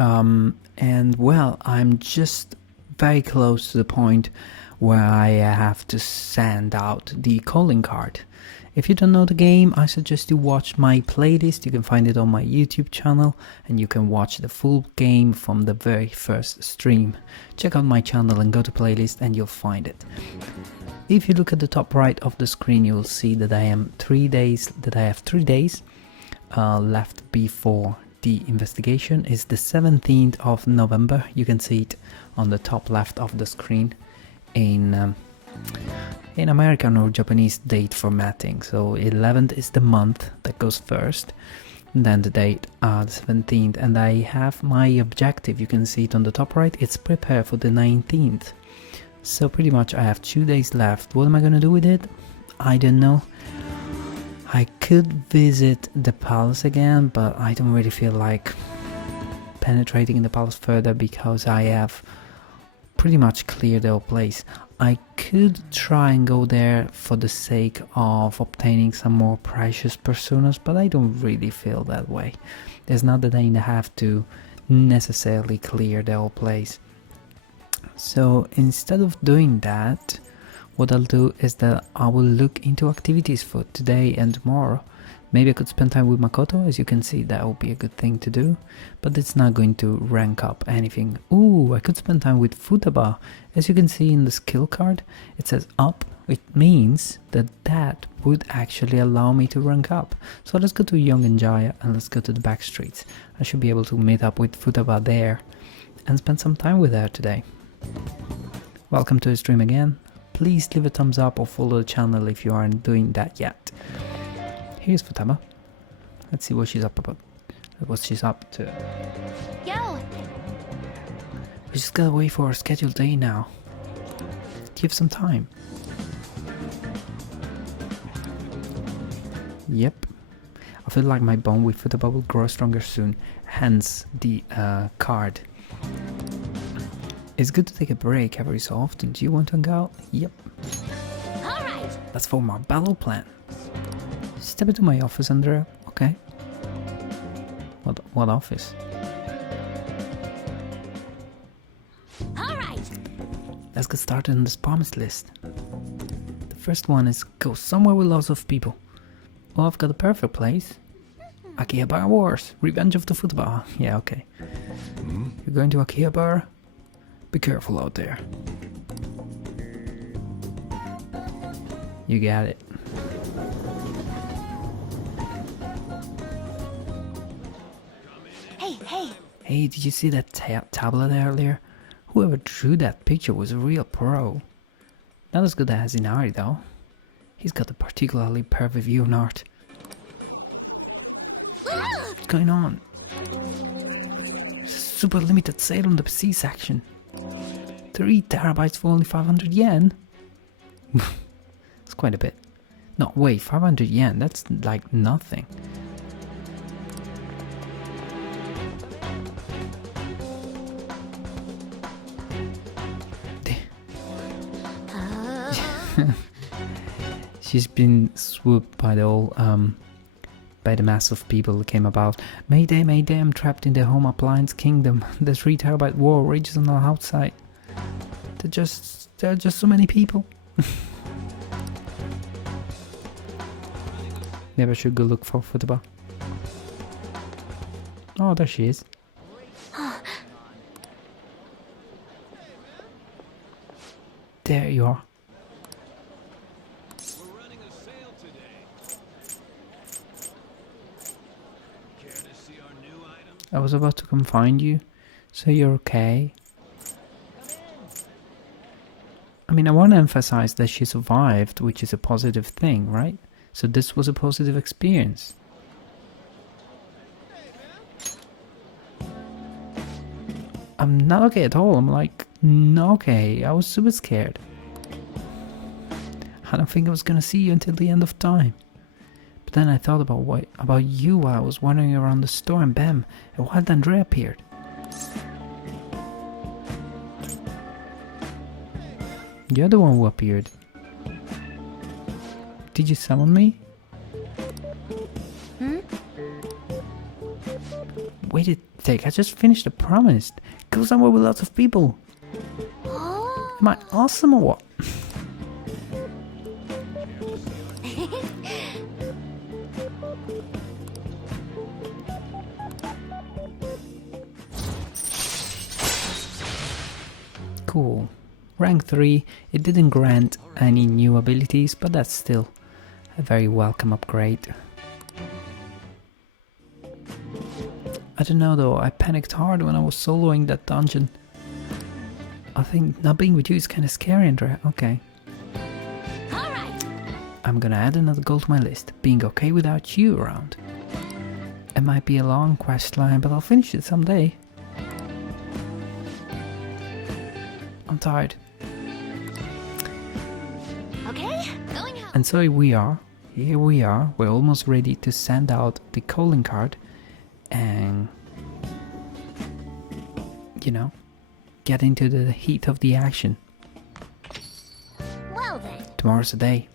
And well, I'm just very close to the point where I have to send out the calling card. If you don't know the game, I suggest you watch my playlist. You can find it on my YouTube channel, and you can watch the full game from the very first stream. Check out my channel and go to playlist and you'll find it. If you look at the top right of the screen, you'll see that I have 3 days left before the investigation. Is the 17th of November. You can see it on the top left of the screen in American or Japanese date formatting. So 11th is the month that goes first, and then the date, the 17th, and I have my objective. You can see it on the top right. It's prepare for the 19th. So pretty much I have 2 days left. What am I gonna do with it? I don't know. I could visit the palace again, but I don't really feel like penetrating in the palace further because I have pretty much cleared the whole place. I could try and go there for the sake of obtaining some more precious personas, but I don't really feel that way. There's not that I have to necessarily clear the whole place. So instead of doing that, what I'll do is that I will look into activities for today and tomorrow. Maybe I could spend time with Makoto. As you can see, that would be a good thing to do, but it's not going to rank up anything. Ooh, I could spend time with Futaba. As you can see in the skill card, it says up. It means that that would actually allow me to rank up. So let's go to Yongenjaya and let's go to the back streets. I should be able to meet up with Futaba there and spend some time with her today. Welcome to the stream again. Please leave a thumbs up or follow the channel if you aren't doing that yet. Here's Futaba. Let's see what she's up about. What she's up to. Yo! We just gotta wait for our scheduled day now. Do you have some time? Yep. I feel like my bond with Futaba will grow stronger soon. Hence the card. It's good to take a break every so often. Do you want to hang out? Yep. Alright! Let's form our battle plan. Step into my office, Andrea. Okay. What office? Alright! Let's get started on this promised list. The first one is go somewhere with lots of people. Oh, I've got a perfect place. Akihabara Wars. Revenge of the Football. Yeah, okay. You're going to Akihabara? Be careful out there. You got it. Hey! Hey, did you see that tablet earlier? Whoever drew that picture was a real pro. Not as good as Inari though. He's got a particularly perfect view on art. What's going on? There's a super limited sale on the PC section. 3 terabytes for only 500 yen? It's quite a bit. No, wait, 500 yen, that's like nothing. She's been swooped by the whole, by the mass of people who came about. Mayday, mayday, I'm trapped in the home appliance kingdom. The 3 terabyte war rages on the outside. There are just so many people. Never should go look for Futaba. Oh, there she is. There you are. I was about to come find you, so you're okay. I mean, I want to emphasize that she survived, which is a positive thing, right? So this was a positive experience. I'm not okay at all. I'm like, not okay. I was super scared. I don't think I was gonna see you until the end of time. But then I thought about you while I was wandering around the store, and bam, a wild Andrea appeared. You're the one who appeared. Did you summon me? Take, I just finished the promise. Go somewhere with lots of people. Oh. Am I awesome or what? Cool. Rank 3, it didn't grant any new abilities, but that's still a very welcome upgrade. I don't know though, I panicked hard when I was soloing that dungeon. I think not being with you is kinda scary, Andrea. Okay. Alright. I'm gonna add another goal to my list, being okay without you around. It might be a long quest line, but I'll finish it someday. I'm tired. Okay, going home. And so here we are, we're almost ready to send out the calling card and, you know, get into the heat of the action. Well then. Tomorrow's the day.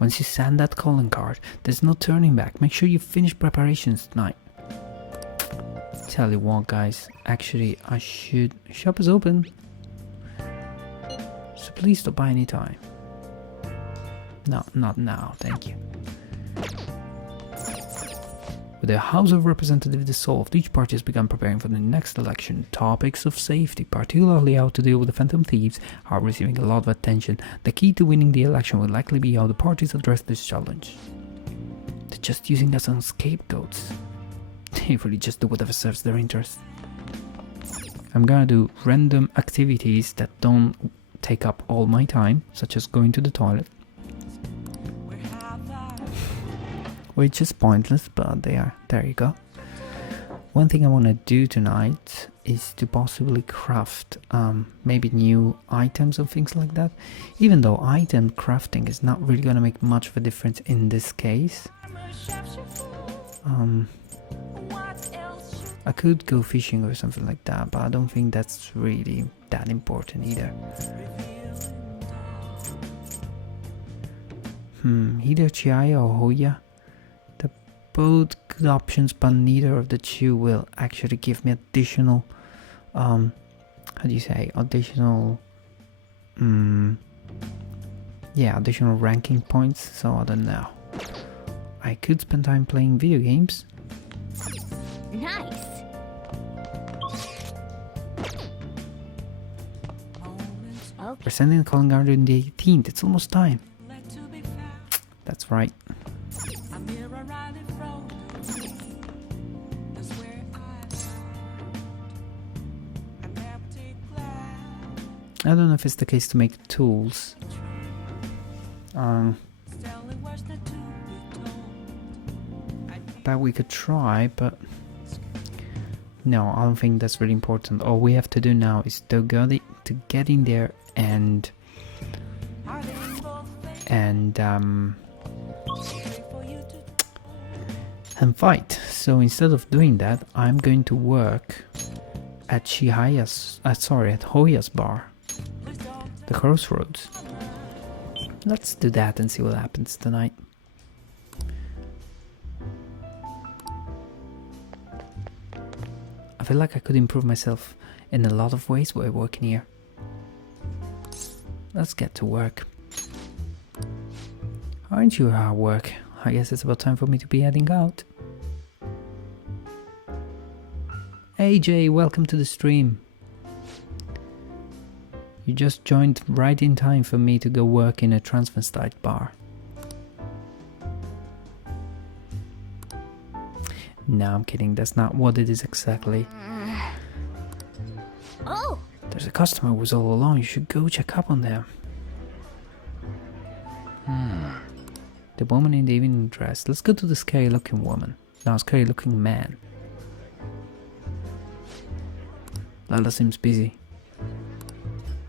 Once you send that calling card, there's no turning back. Make sure you finish preparations tonight. Tell you what, guys, actually shop is open. So please stop by any time. No, not now, thank you. With the House of Representatives dissolved, each party has begun preparing for the next election. Topics of safety, particularly how to deal with the Phantom Thieves, are receiving a lot of attention. The key to winning the election will likely be how the parties address this challenge. They're just using us on scapegoats. They really just do whatever serves their interest. I'm gonna do random activities that don't take up all my time, such as going to the toilet. Which is pointless, but there you go. One thing I want to do tonight is to possibly craft maybe new items and things like that. Even though item crafting is not really going to make much of a difference in this case. I could go fishing or something like that, but I don't think that's really that important either. Either Chiaya or Hoya. They're both good options, but neither of the two will actually give me additional, how do you say, additional ranking points, so I don't know. I could spend time playing video games. Nice. We're sending the calling card on the 18th, it's almost time. That's right. I don't know if it's the case to make tools. But we could try, but no, I don't think that's really important. All we have to do now is to get in there and fight. So instead of doing that, I'm going to work at Hoya's bar, the Crossroads. Let's do that and see what happens tonight. I feel like I could improve myself in a lot of ways by working here. Let's get to work. Aren't you hard work? I guess it's about time for me to be heading out. Hey Jay, welcome to the stream. You just joined right in time for me to go work in a transvestite bar. No, I'm kidding, that's not what it is exactly. Oh! There's a customer who was all alone, you should go check up on them. The woman in the evening dress. Let's go to the scary looking woman. Now, scary looking man. Lala seems busy.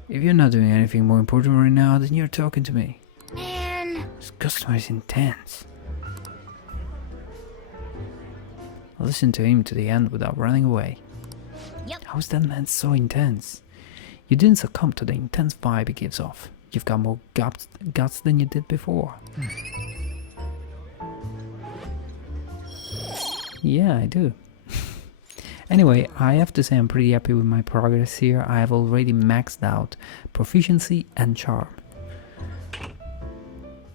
If you're not doing anything more important right now, then you're talking to me. Man. This customer is intense. I'll listen to him to the end without running away. Yep. How is that man so intense? You didn't succumb to the intense vibe he gives off. You've got more guts than you did before. Yeah, I do. Anyway, I have to say I'm pretty happy with my progress here. I have already maxed out proficiency and charm.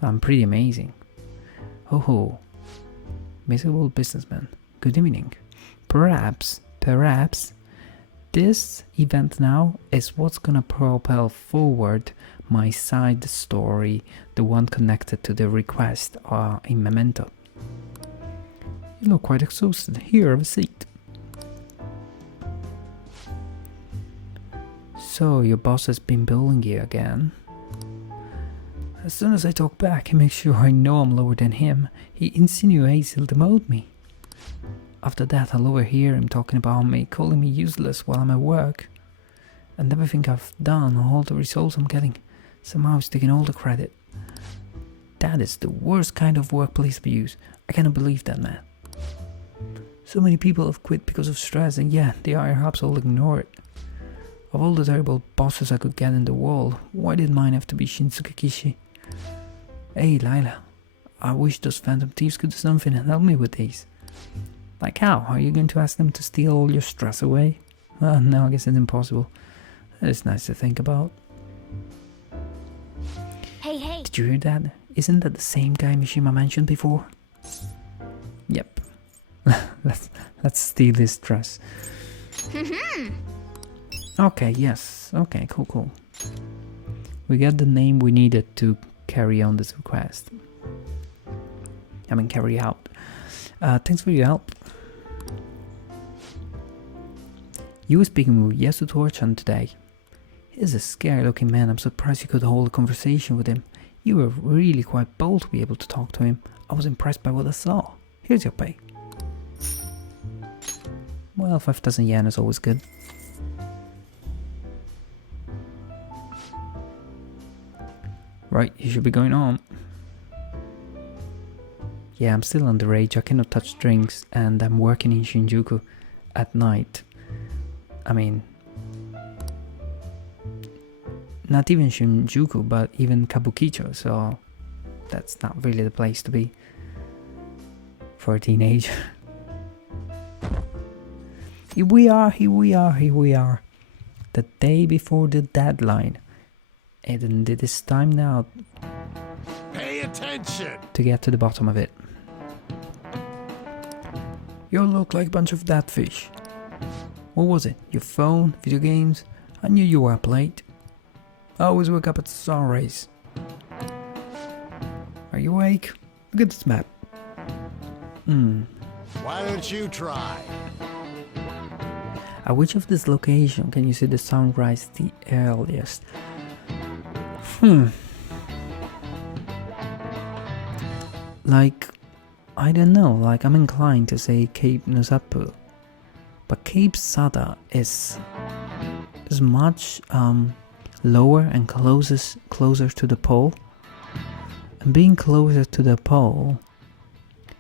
I'm pretty amazing. Oh, miserable businessman. Good evening. Perhaps this event now is what's gonna propel forward my side story, the one connected to the request in Memento. You look quite exhausted. Here, have a seat. So, your boss has been bullying you again? As soon as I talk back, he makes sure I know I'm lower than him. He insinuates he'll demote me. After that, I'll overhear him talking about me, calling me useless while I'm at work. And everything I've done, all the results I'm getting, somehow he's taking all the credit. That is the worst kind of workplace abuse. I cannot believe that, man. So many people have quit because of stress, and yeah, the higher ups all ignore it. Of all the terrible bosses I could get in the world, why did mine have to be Shinsuke Kishi? Hey, Lila, I wish those Phantom Thieves could do something and help me with these. Like how? Are you going to ask them to steal all your stress away? Well, no, I guess it's impossible. It's nice to think about. Hey. Did you hear that? Isn't that the same guy Mishima mentioned before? Yep. let's steal his stress. Okay, yes. Okay, cool. We got the name we needed to carry on this request. I mean, carry out. Thanks for your help. You were speaking with Yasuto-chan today. He's a scary looking man. I'm surprised you could hold a conversation with him. You were really quite bold to be able to talk to him. I was impressed by what I saw. Here's your pay. Well, 5,000 yen is always good. Right, you should be going on. Yeah, I'm still underage, I cannot touch drinks, and I'm working in Shinjuku at night. I mean, not even Shinjuku, but even Kabukicho, so that's not really the place to be for a teenager. Here we are. The day before the deadline. And it is time now. Pay attention! To get to the bottom of it. You look like a bunch of dead fish. What was it? Your phone? Video games? I knew you were up late. I always wake up at sunrise. Are you awake? Look at this map. Why don't you try? At which of this location can you see the sunrise the earliest? Like, I don't know, like I'm inclined to say Cape Nusapu, but Cape Sada is much lower and closer to the pole, and being closer to the pole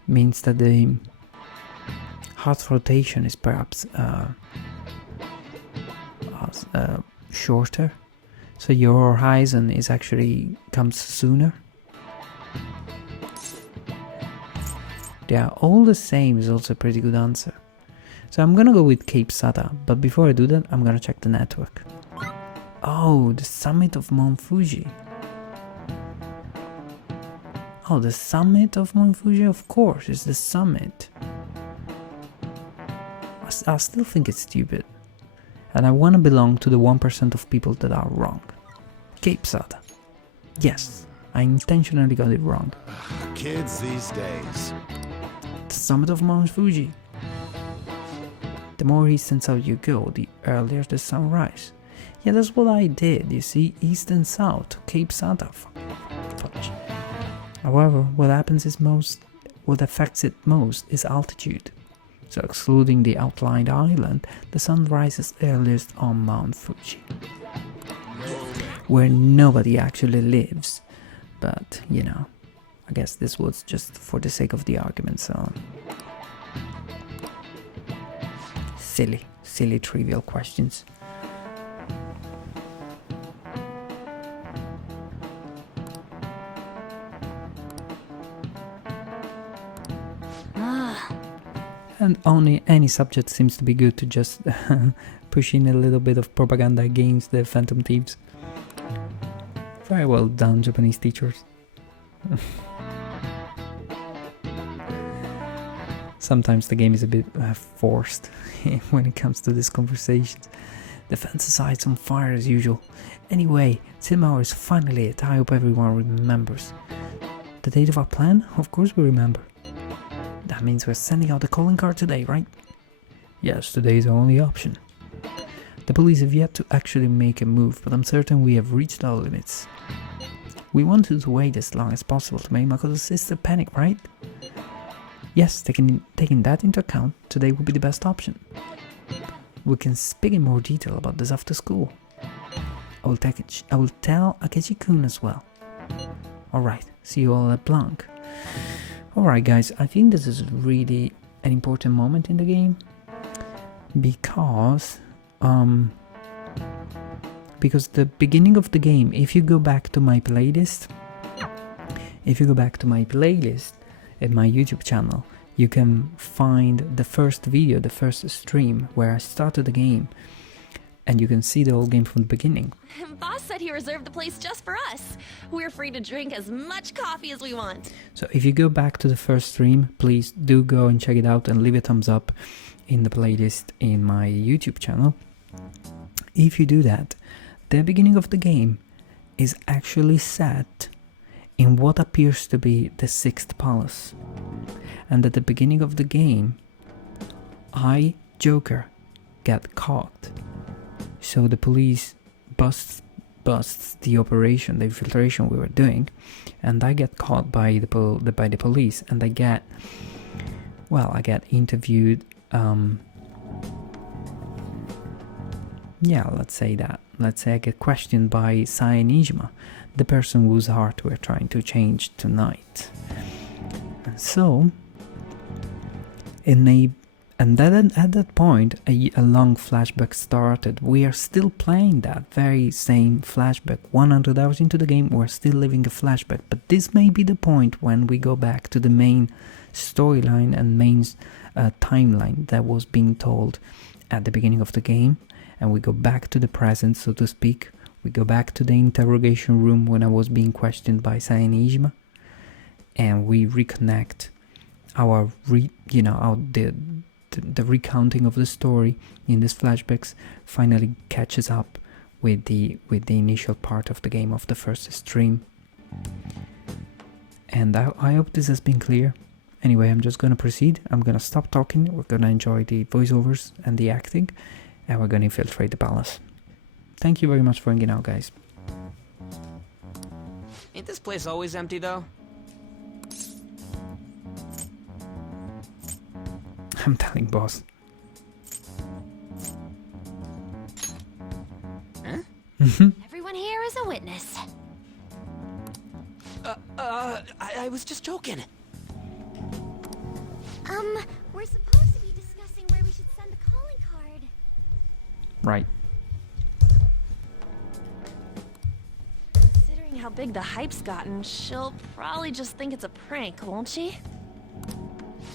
means that the Earth's rotation is perhaps shorter. So your horizon is actually comes sooner. They are all the same is also a pretty good answer. So I'm gonna go with Cape Sada, but before I do that, I'm gonna check the network. Oh, the summit of Mount Fuji. Oh, the summit of Mount Fuji? Of course, it's the summit. I still think it's stupid. And I want to belong to the 1% of people that are wrong. Cape Sada. Yes, I intentionally got it wrong. Kids these days. The summit of Mount Fuji. The more east and south you go, the earlier the sunrise. Yeah, that's what I did, you see, east and south, Cape Sada. Fudge. However, what affects it most is altitude. So excluding the outlined island, the sun rises earliest on Mount Fuji, where nobody actually lives. But, you know, I guess this was just for the sake of the argument, so... Silly trivial questions. And only any subject seems to be good to just push in a little bit of propaganda against the Phantom Thieves. Very well done, Japanese teachers. Sometimes the game is a bit forced when it comes to these conversations. The fantasy on fire as usual. Anyway, cinema hour is finally it. I hope everyone remembers. The date of our plan? Of course we remember. That means we're sending out the calling card today, right? Yes, today is our only option. The police have yet to actually make a move, but I'm certain we have reached our limits. We wanted to wait as long as possible to make Makoto's sister panic, right? Yes, taking that into account, today would be the best option. We can speak in more detail about this after school. I will tell Akechi-kun as well. Alright, see you all at Blanc. Alright guys, I think this is really an important moment in the game. Because the beginning of the game, if you go back to my playlist at my YouTube channel, you can find the first video, the first stream where I started the game, and you can see the whole game from the beginning. Boss said he reserved the place just for us. We're free to drink as much coffee as we want. So if you go back to the first stream, please do go and check it out and leave a thumbs up in the playlist in my YouTube channel. If you do that, the beginning of the game is actually set in what appears to be the 6th palace. And at the beginning of the game, Joker, get caught. So the police busts the operation, the infiltration we were doing, and I get caught by the police, and I get interviewed. Let's say I get questioned by Saenijima, the person whose heart we're trying to change tonight. And so, at that point, a long flashback started. We are still playing that very same flashback. 100 hours into the game, we're still living a flashback. But this may be the point when we go back to the main storyline and main timeline that was being told at the beginning of the game. And we go back to the present, so to speak. We go back to the interrogation room when I was being questioned by Saenijima. And we reconnect the recounting of the story in these flashbacks finally catches up with the initial part of the game of the first stream. And I hope this has been clear. Anyway, I'm just gonna proceed. I'm gonna stop talking. We're gonna enjoy the voiceovers and the acting, and we're gonna infiltrate the palace. Thank you very much for hanging out, guys. Ain't this place always empty, though? I'm telling boss. Huh? Everyone here is a witness. I was just joking. We're supposed to be discussing where we should send the calling card. Right. Considering how big the hype's gotten, she'll probably just think it's a prank, won't she?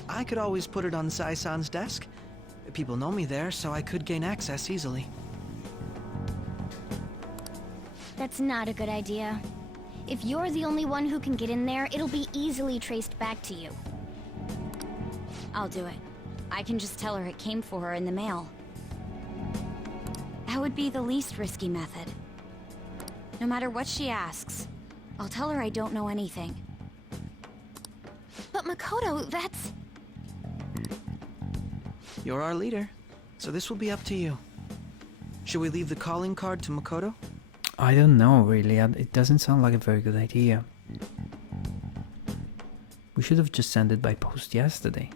I could always put it on Sai-san's desk. People know me there, so I could gain access easily. That's not a good idea. If you're the only one who can get in there, it'll be easily traced back to you. I'll do it. I can just tell her it came for her in the mail. That would be the least risky method. No matter what she asks, I'll tell her I don't know anything. But Makoto, that's... You're our leader, so this will be up to you. Should we leave the calling card to Makoto? I don't know, really. It doesn't sound like a very good idea. We should have just sent it by post yesterday.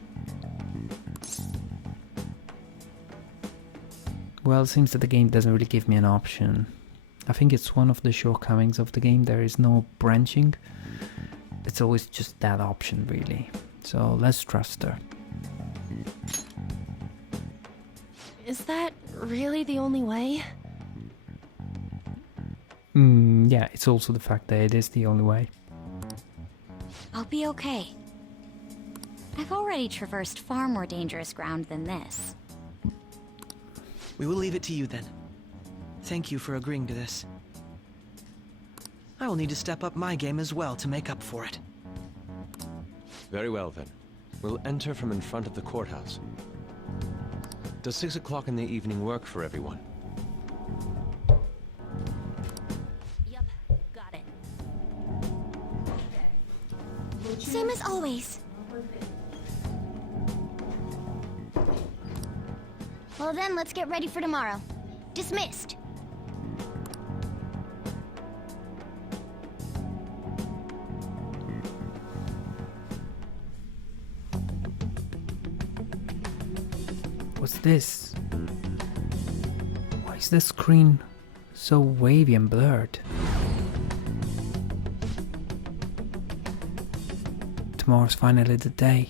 Well, it seems that the game doesn't really give me an option. I think it's one of the shortcomings of the game. There is no branching. It's always just that option, really. So let's trust her. Is that really the only way? Yeah, it's also the fact that it is the only way. I'll be okay. I've already traversed far more dangerous ground than this. We will leave it to you then. Thank you for agreeing to this. I will need to step up my game as well to make up for it. Very well, then. We'll enter from in front of the courthouse. Does 6 o'clock in the evening work for everyone? Yup, got it. Same as always. Well then, let's get ready for tomorrow. Dismissed. What's this? Why is the screen so wavy and blurred? Tomorrow's finally the day.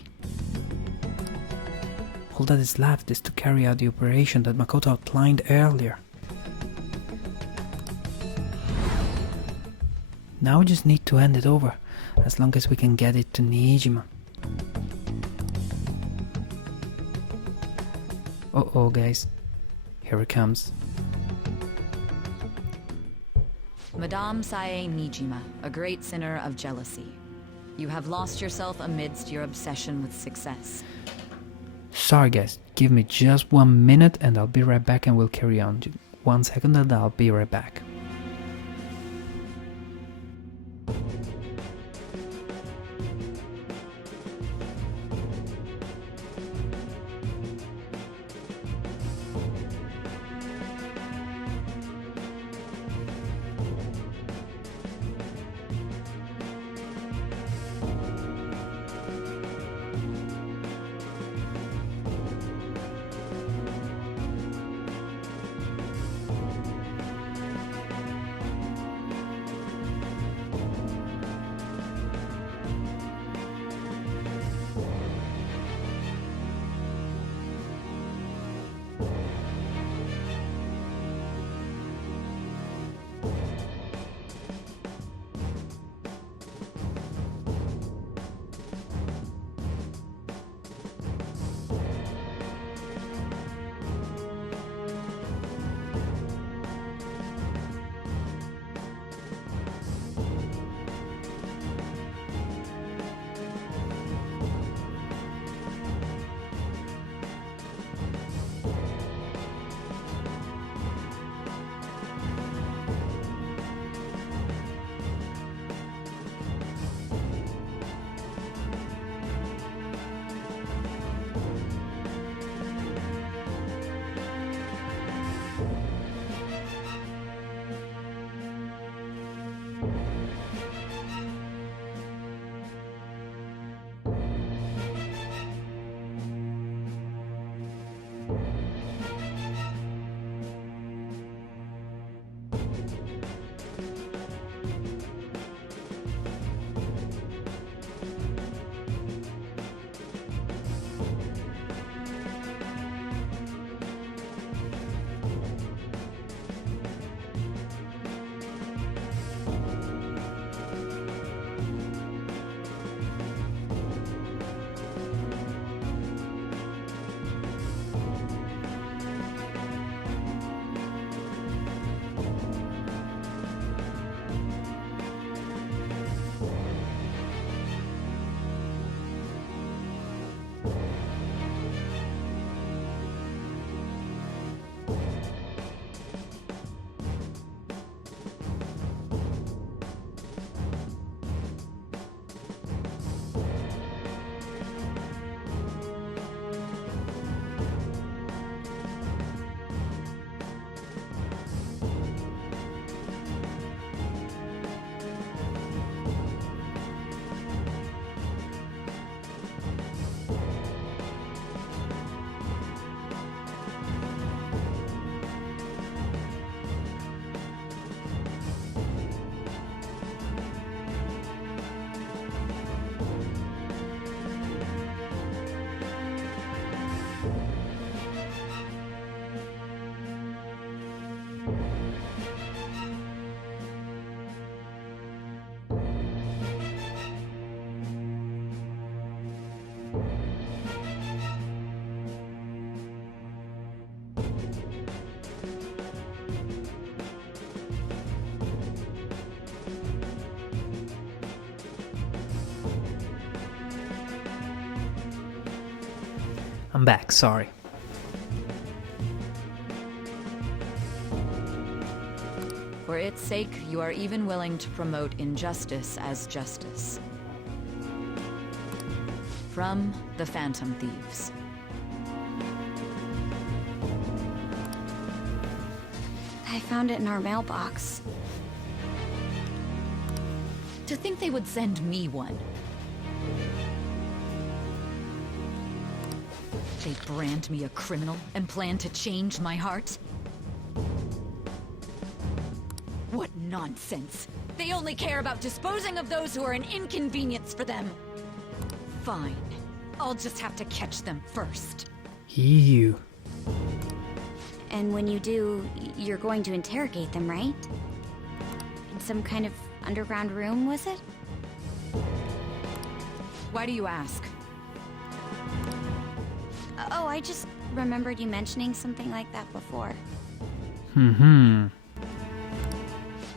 All that is left is to carry out the operation that Makoto outlined earlier. Now we just need to hand it over, as long as we can get it to Niijima. Uh-oh guys, here it comes. Madame Sae Niijima, a great sinner of jealousy. You have lost yourself amidst your obsession with success. Sorry guys, give me just 1 minute and I'll be right back and we'll carry on. 1 second and I'll be right back. I'm back, sorry. For its sake, you are even willing to promote injustice as justice. From the Phantom Thieves. I found it in our mailbox. To think they would send me one. They brand me a criminal and plan to change my heart? What nonsense! They only care about disposing of those who are an inconvenience for them. Fine. I'll just have to catch them first. Ew. And when you do, you're going to interrogate them, right? In some kind of underground room, was it? Why do you ask? Oh, I just remembered you mentioning something like that before.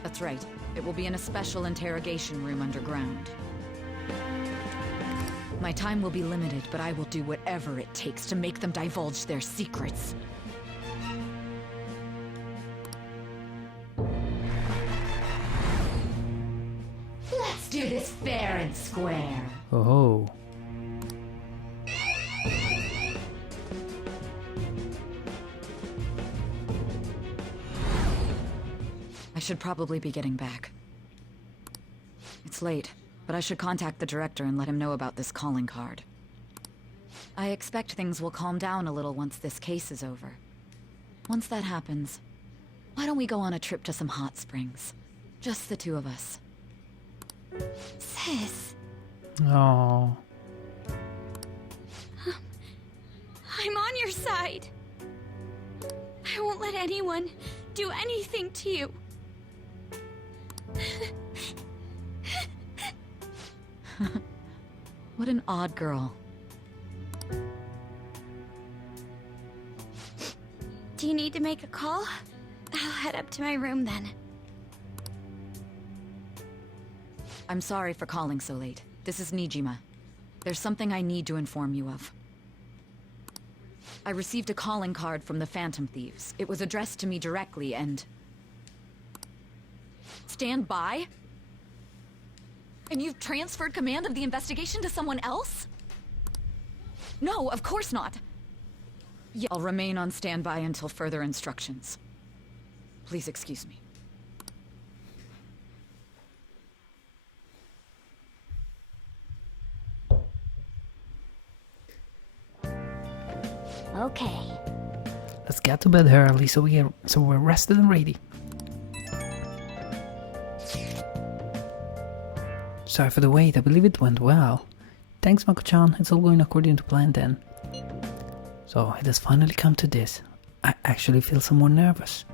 That's right. It will be in a special interrogation room underground. My time will be limited, but I will do whatever it takes to make them divulge their secrets. Let's do this fair and square. Oh. I should probably be getting back. It's late, but I should contact the director and let him know about this calling card. I expect things will calm down a little once this case is over. Once that happens, why don't we go on a trip to some hot springs? Just the two of us. Sis, Oh. I'm on your side. I won't let anyone do anything to you. What an odd girl. Do you need to make a call? I'll head up to my room then. I'm sorry for calling so late. This is Nijima. There's something I need to inform you of. I received a calling card from the Phantom Thieves. It was addressed to me directly and... Stand by? And you've transferred command of the investigation to someone else? No, of course not. Yeah, I'll remain on standby until further instructions. Please excuse me. Okay. Let's get to bed early so we're rested and ready. Sorry for the wait, I believe it went well. Thanks, Mako-chan, it's all going according to plan then. So it has finally come to this. I actually feel somewhat nervous.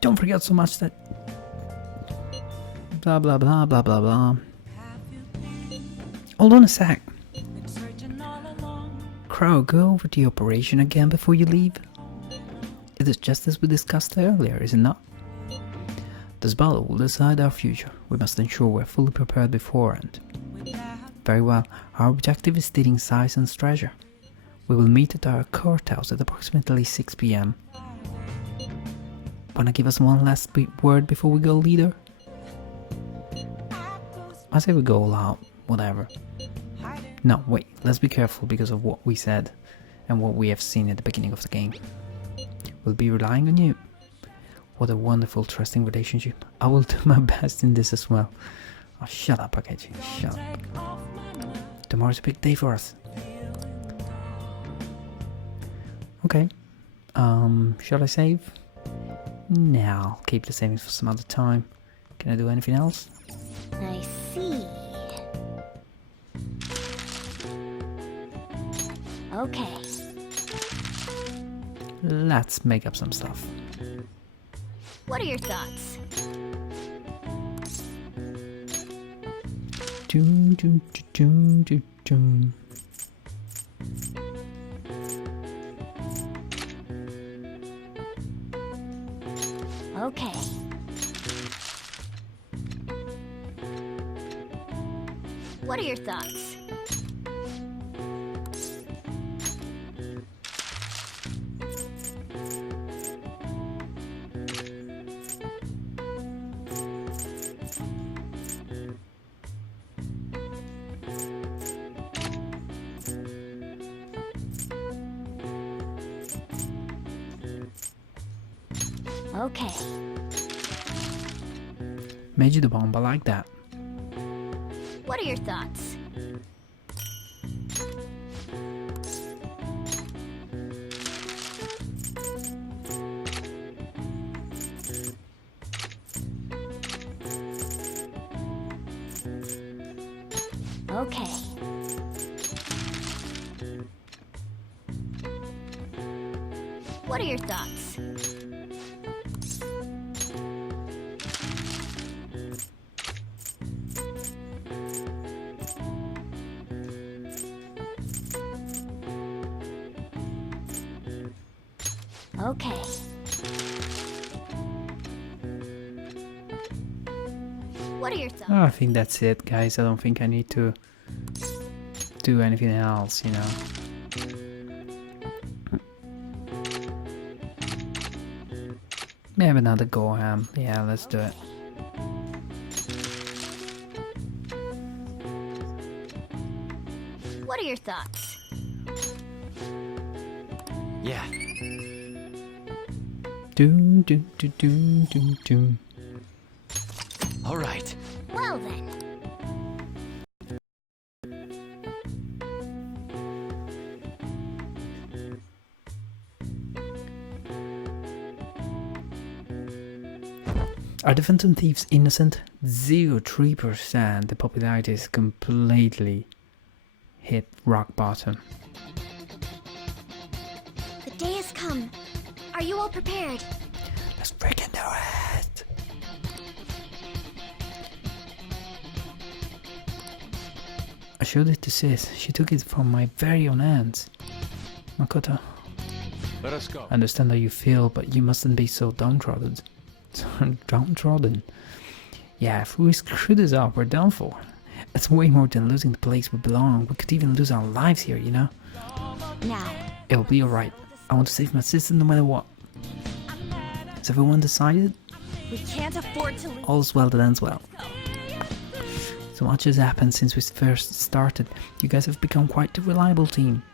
Don't forget so much that... Blah blah blah blah blah blah. Hold on a sec. Crow, go over the operation again before you leave. It is just as we discussed earlier, is it not? This battle will decide our future. We must ensure we're fully prepared beforehand. Very well, our objective is stealing Saison's treasure. We will meet at our courthouse at approximately 6 PM. Wanna give us one last word before we go, leader? I say we go all out, whatever. No, wait, let's be careful because of what we said and what we have seen at the beginning of the game. We'll be relying on you. What a wonderful, trusting relationship. I will do my best in this as well. Oh, shut up, Akechi, shut up. Tomorrow's a big day for us. Okay. Shall I save? Nah, I'll keep the savings for some other time. Can I do anything else? I see. Okay. Let's make up some stuff. What are your thoughts? Doom, doom, doom, doom, doom. Okay. What are your thoughts? Okay. Made you the bomb, I like that. What are your thoughts? Okay. What are your thoughts? Okay. What are your thoughts? Oh, I think that's it, guys. I don't think I need to do anything else, you know. May have another go, Ham. Yeah, let's do it. What are your thoughts? Yeah. Doom, doom, doom, doom, doom, doom. All right. Well then. Are the Phantom Thieves innocent? 0.3%. The popularity is completely hit rock bottom. The day has come. Are you all prepared? Let's freaking do it! I showed it to Sis. She took it from my very own hands. Makoto, Let us go. I understand how you feel, but you mustn't be so downtrodden. Downtrodden? Yeah, if we screw this up, we're done for. It's way more than losing the place we belong. We could even lose our lives here, you know? Now. It'll be alright. I want to save my sister no matter what. Has everyone decided? We can't afford to lose. All's well that ends well. So much has happened since we first started. You guys have become quite a reliable team.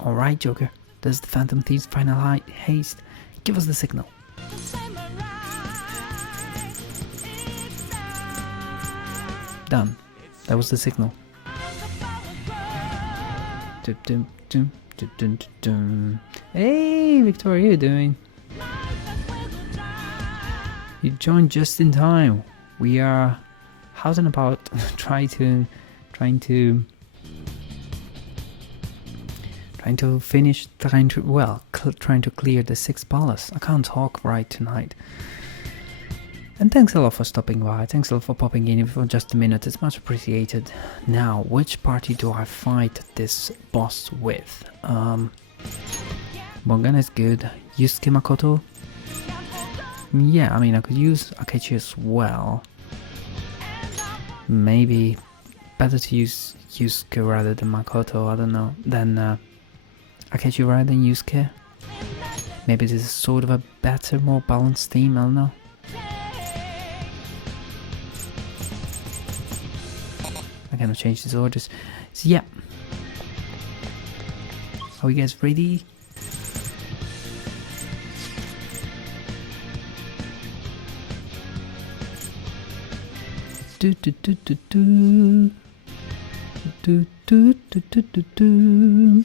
Alright, Joker. Does the Phantom Thieves final haste? Give us the signal. Done. That was the signal. Dum, dum, dum, dum, dum, dum. Hey, Victoria, how you doing? You joined just in time. We are out and about trying to clear the 6 palace. I can't talk right tonight. And thanks a lot for stopping by. Thanks a lot for popping in for just a minute. It's much appreciated. Now, which party do I fight this boss with? Morgan is good. Yusuke Makoto? Yeah, I mean, I could use Akechi as well. Maybe better to use Yusuke rather than Makoto, I don't know. Then Akechi rather than Yusuke. Maybe this is sort of a better, more balanced team, I don't know. I cannot change these orders. So yeah. Are you guys ready? Do do do do do do do do do do do.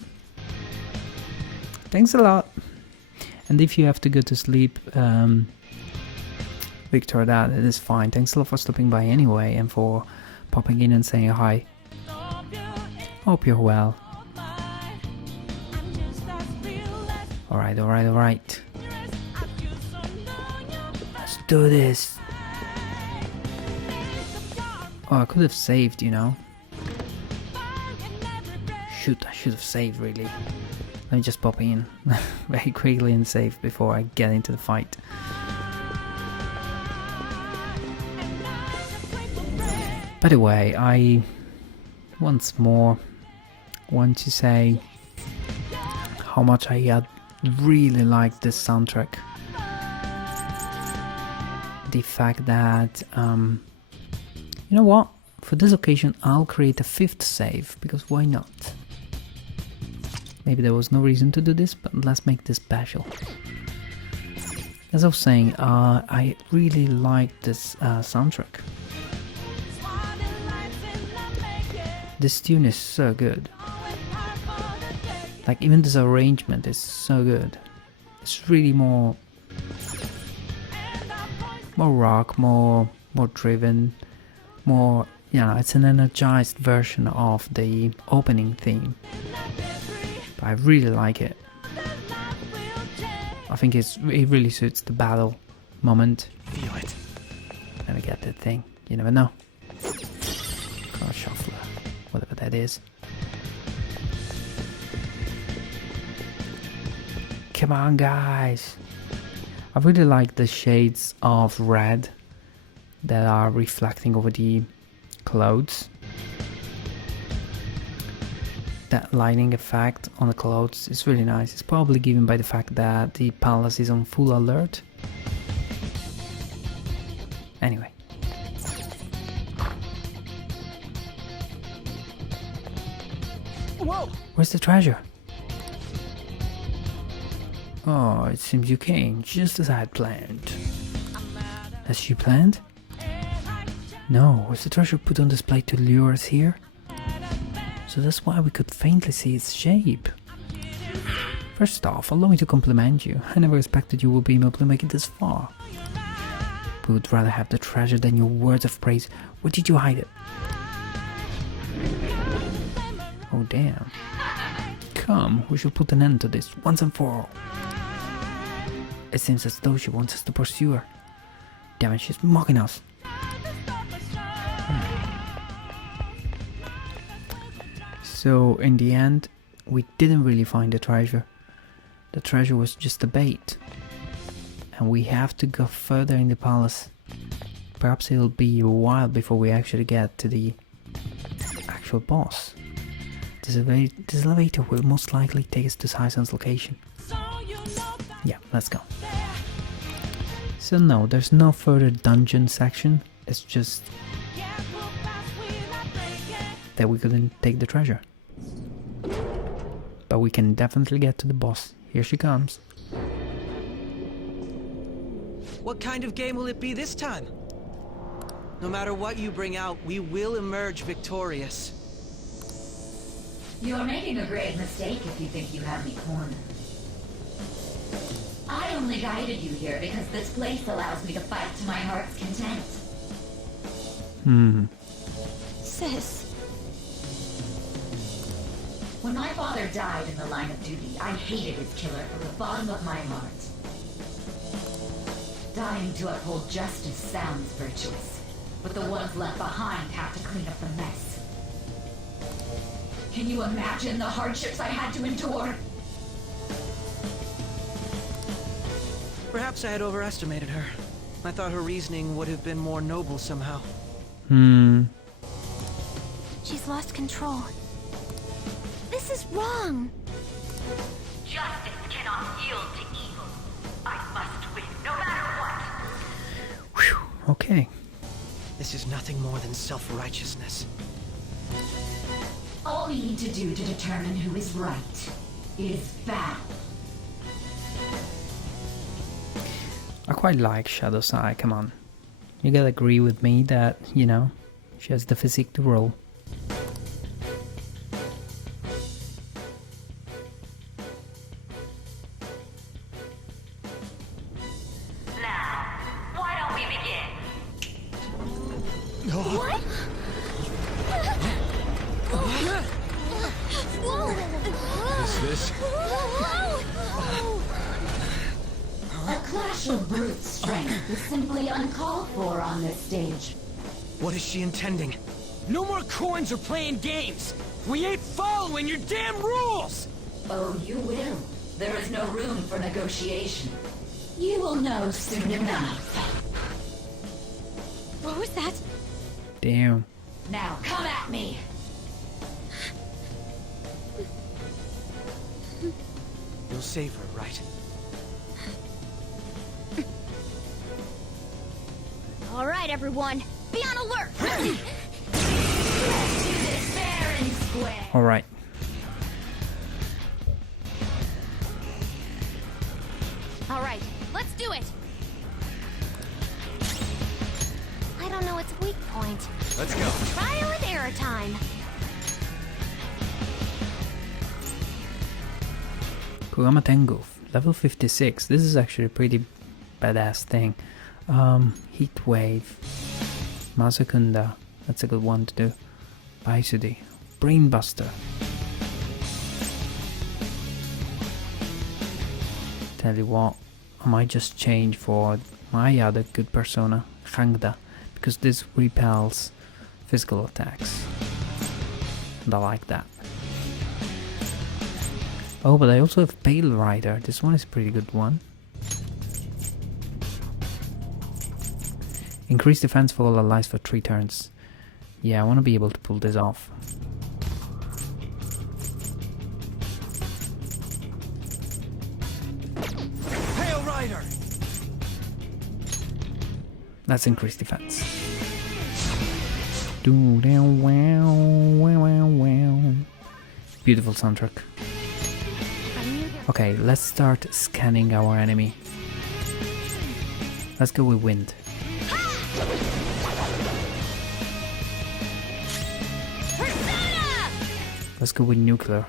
Thanks a lot. And if you have to go to sleep, Victor, that it is fine. Thanks a lot for stopping by anyway, and for popping in and saying hi. Hope you're well. Alright, alright, alright. Let's do this. Oh, I could have saved, you know. Shoot, I should have saved, really. Let me just pop in very quickly and save before I get into the fight. By the way, I once more want to say how much I had really liked this soundtrack. The fact that, you know what? For this occasion, I'll create a 5th save, because why not? Maybe there was no reason to do this, but let's make this special. As I was saying, I really like this soundtrack. This tune is so good. Like, even this arrangement is so good. It's really more rock, more driven, more, you know, it's an energized version of the opening theme. But I really like it. I think it really suits the battle moment. Feel it. Let me get that thing. You never know. Car shuffler, whatever that is. Come on, guys. I really like the shades of red that are reflecting over the clothes. That lighting effect on the clothes is really nice. It's probably given by the fact that the palace is on full alert. Anyway. Whoa! Where's the treasure? Oh, it seems you came just as I had planned. As she planned? No, was the treasure put on display to lure us here? So that's why we could faintly see its shape. First off, allow me to compliment you. I never expected you would be able to make it this far. We would rather have the treasure than your words of praise. Where did you hide it? Oh damn. Come, we should put an end to this once and for all. It seems as though she wants us to pursue her. Damn it, she's mocking us. So in the end, we didn't really find the treasure. The treasure was just a bait. And we have to go further in the palace. Perhaps it'll be a while before we actually get to the actual boss. This elevator will most likely take us to Saison's location. Yeah, let's go. So no, there's no further dungeon section. It's just that we couldn't take the treasure. But we can definitely get to the boss. Here she comes. What kind of game will it be this time? No matter what you bring out, we will emerge victorious. You're making a grave mistake if you think you have me cornered. I only guided you here because this place allows me to fight to my heart's content. Sis. When my father died in the line of duty, I hated his killer from the bottom of my heart. Dying to uphold justice sounds virtuous, but the ones left behind have to clean up the mess. Can you imagine the hardships I had to endure? Perhaps I had overestimated her. I thought her reasoning would have been more noble somehow. She's lost control. This is wrong. Justice cannot yield to evil. I must win, no matter what. Whew, okay. This is nothing more than self-righteousness. All we need to do to determine who is right is battle. I quite like Shadow's Eye, come on. You gotta agree with me that, you know, she has the physique to roll. Now, why don't we begin? What? Is this? A clash of brute strength is simply uncalled for on this stage. What is she intending? No more coins or playing games! We ain't following your damn rules! Oh, you will. There is no room for negotiation. You will know soon enough. What was that? Damn. Now come at me! You'll save her, right? All right, everyone. Be on alert. Fair and square. Alright. All right, let's do it. don't know its weak point. Let's go. Trial and error time. Kurama Tengu, level 56. This is actually a pretty badass thing. Heat Wave, Masakunda, that's a good one to do. Baisudi, Brainbuster. Tell you what, I might just change for my other good persona, Hangda, because this repels physical attacks. And I like that. Oh, but I also have Pale Rider. This one is a pretty good one. Increase defense for all allies for 3 turns. Yeah, I want to be able to pull this off. Pale Rider! Let's increase defense. Beautiful soundtrack. Okay, let's start scanning our enemy. Let's go with wind. Let's go with nuclear.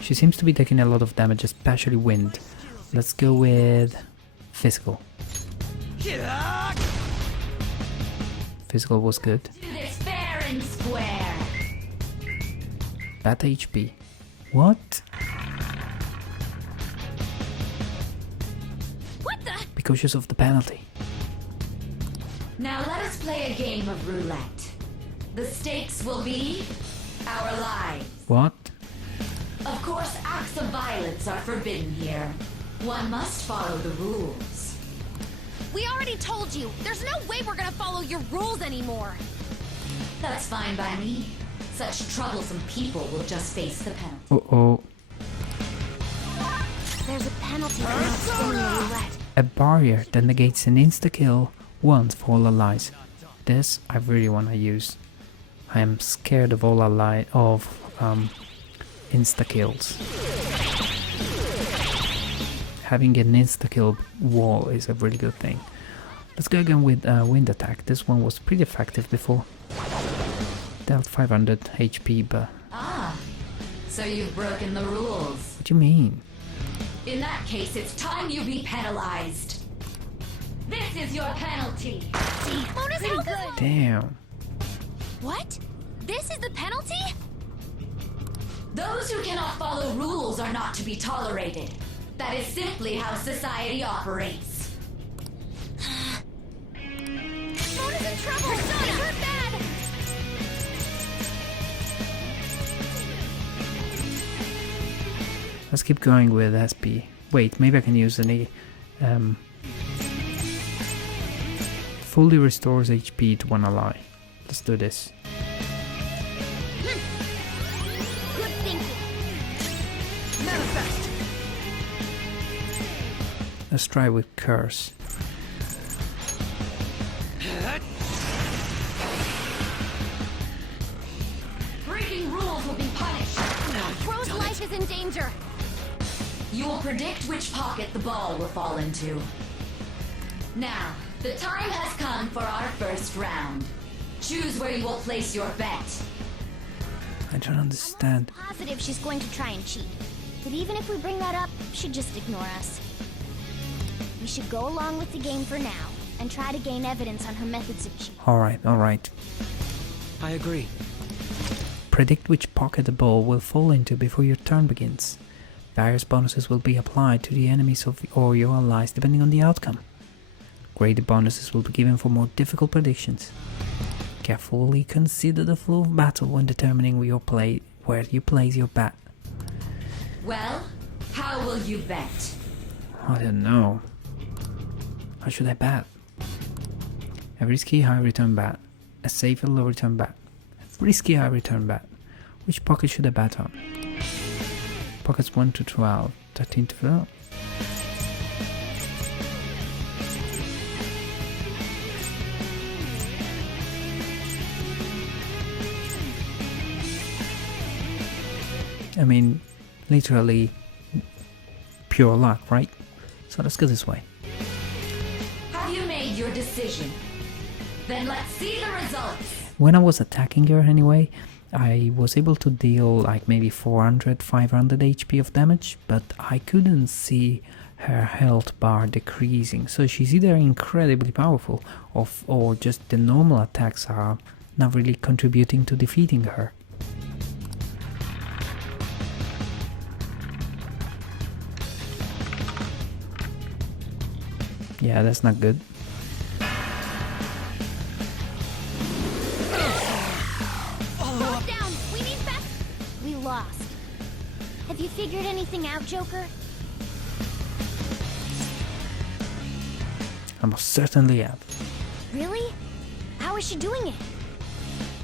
She seems to be taking a lot of damage, especially wind. Let's go with physical. Physical was good. Fair and square. Bad HP. What? What the? Be cautious of the penalty. Now let us play a game of roulette. The stakes will be our lives. What? Of course, acts of violence are forbidden here. One must follow the rules. We already told you. There's no way we're gonna follow your rules anymore. That's fine by me. Such troublesome people will just face the penalty. Uh-oh. There's a penalty for not spinning the roulette. A barrier that negates an insta-kill once for all allies. This I really want to use. I am scared of all insta-kills. Having an insta-kill wall is a really good thing. Let's go again with wind attack. This one was pretty effective before. Dealt 500 HP, but... Ah, so you've broken the rules. What do you mean? In that case, it's time you be penalized. This is your penalty. Bonus health is low. Damn. What? This is the penalty? Those who cannot follow rules are not to be tolerated. That is simply how society operates. Mona's in trouble! Persona! Hurt bad! Let's keep going with SP. Wait, maybe I can use any... fully restores HP to one ally. Let's do this. Good thinking. Manifest! Let's try with Curse. Breaking rules will be punished. Crow's life is in danger. You will predict which pocket the ball will fall into. Now, the time has come for our first round. Choose where you will place your bet. I don't understand. Positive she's going to try and cheat. But even if we bring that up, she'd just ignore us. We should go along with the game for now, and try to gain evidence on her methods of cheating. Alright. I agree. Predict which pocket the ball will fall into before your turn begins. Various bonuses will be applied to the enemies or your allies depending on the outcome. Greater bonuses will be given for more difficult predictions. Carefully consider the flow of battle when determining where you place your bet. Well, how will you bet? I don't know. How should I bet? A risky high return bet. A safer low return bet. A risky high return bet. Which pocket should I bet on? Pockets 1 to 12. 13 to 12. I mean, literally pure luck, right? So let's go this way. Have you made decision. Then let's see the results. When I was attacking her anyway, I was able to deal like maybe 400, 500 HP of damage, but I couldn't see her health bar decreasing, so she's either incredibly powerful or just the normal attacks are not really contributing to defeating her. Yeah, that's not good. Drop down! We need back. We lost. Have you figured anything out, Joker? I most certainly have. Really? How is she doing it?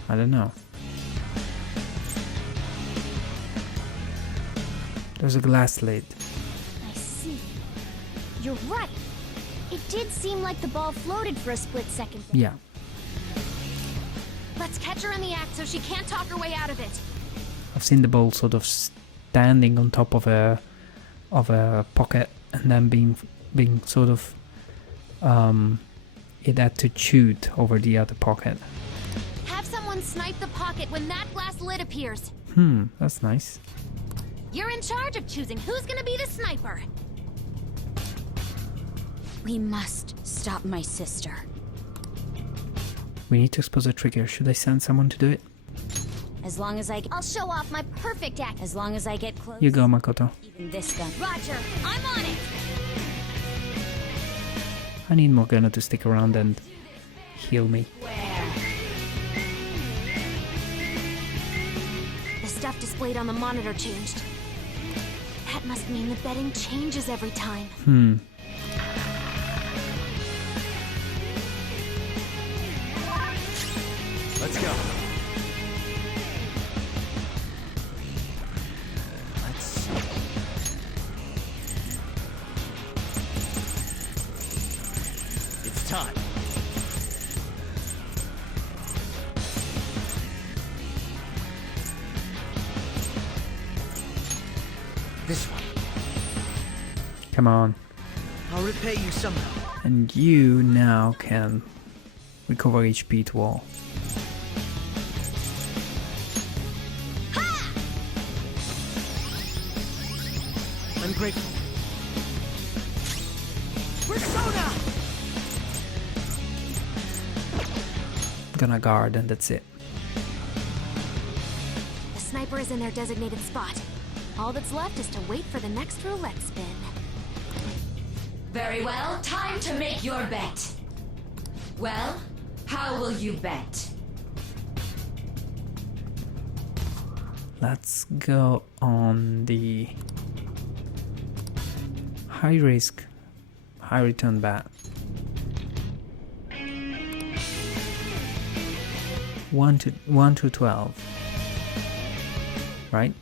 I don't know. There's a glass lid. I see. You're right. It did seem like the ball floated for a split second. Yeah. Let's catch her in the act so she can't talk her way out of it. I've seen the ball sort of standing on top of a pocket and then being sort of it had to shoot over the other pocket. Have someone snipe the pocket when that glass lid appears. That's nice. You're in charge of choosing who's gonna be the sniper. We must stop my sister. We need to expose a trigger. Should I send someone to do it? As long as I'll show off my perfect act. As long as I get close. You go, Makoto. Even this gun. Roger, I'm on it. I need Morgana to stick around and heal me. The stuff displayed on the monitor changed. That must mean the betting changes every time. Let's go. It's time. This one. Come on. I'll repay you somehow. And you now can recover HP to all. I'm grateful. Persona! Gonna guard and that's it. The sniper is in their designated spot. All that's left is to wait for the next roulette spin. Very well, time to make your bet. Well, how will you bet? Let's go on the high risk, high return bet. 1 to 12. Right?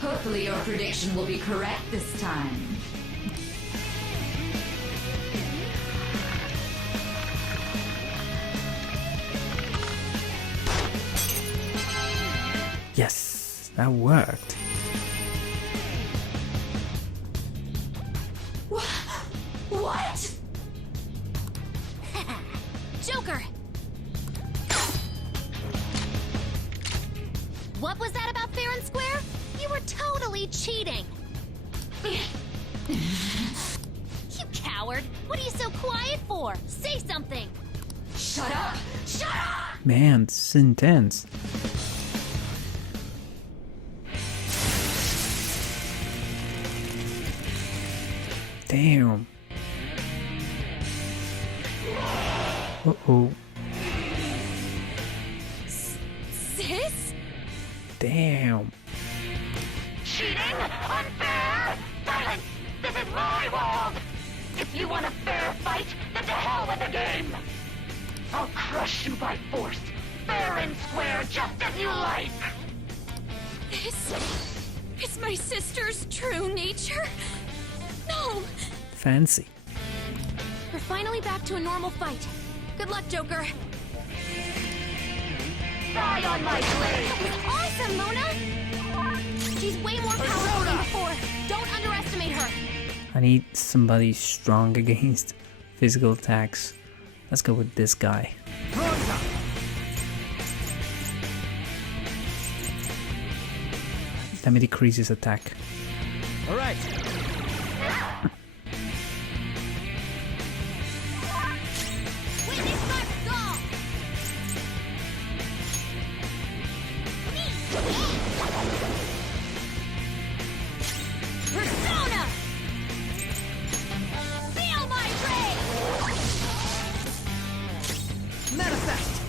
Hopefully your prediction will be correct this time. Yes, that worked. What? Joker! What was that about fair and square? You were totally cheating! You coward! What are you so quiet for? Say something! Shut up! Shut up! Man, this is intense. Damn. Uh-oh. Sis? Damn. Cheating? Unfair? Silence! This is my world! If you want a fair fight, then to hell with the game! I'll crush you by force, fair and square, just as you like! This is my sister's true nature? No! Fancy. We're finally back to a normal fight. Good luck, Joker. Die on my blade! That was awesome, Mona! She's way more powerful than before. Don't underestimate her. I need somebody strong against physical attacks. Let's go with this guy. Let me decrease his attack. All right. Persona! Feel my rage! Manifest!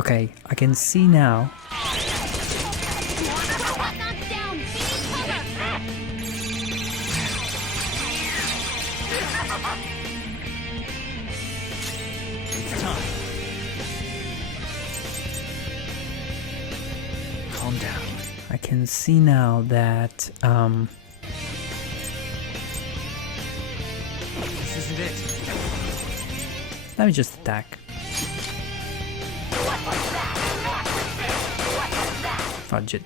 Okay, I can see now. Knocked down! We need cover! It's time. Calm down. I can see now that This isn't it. let me just attack. Fudge it.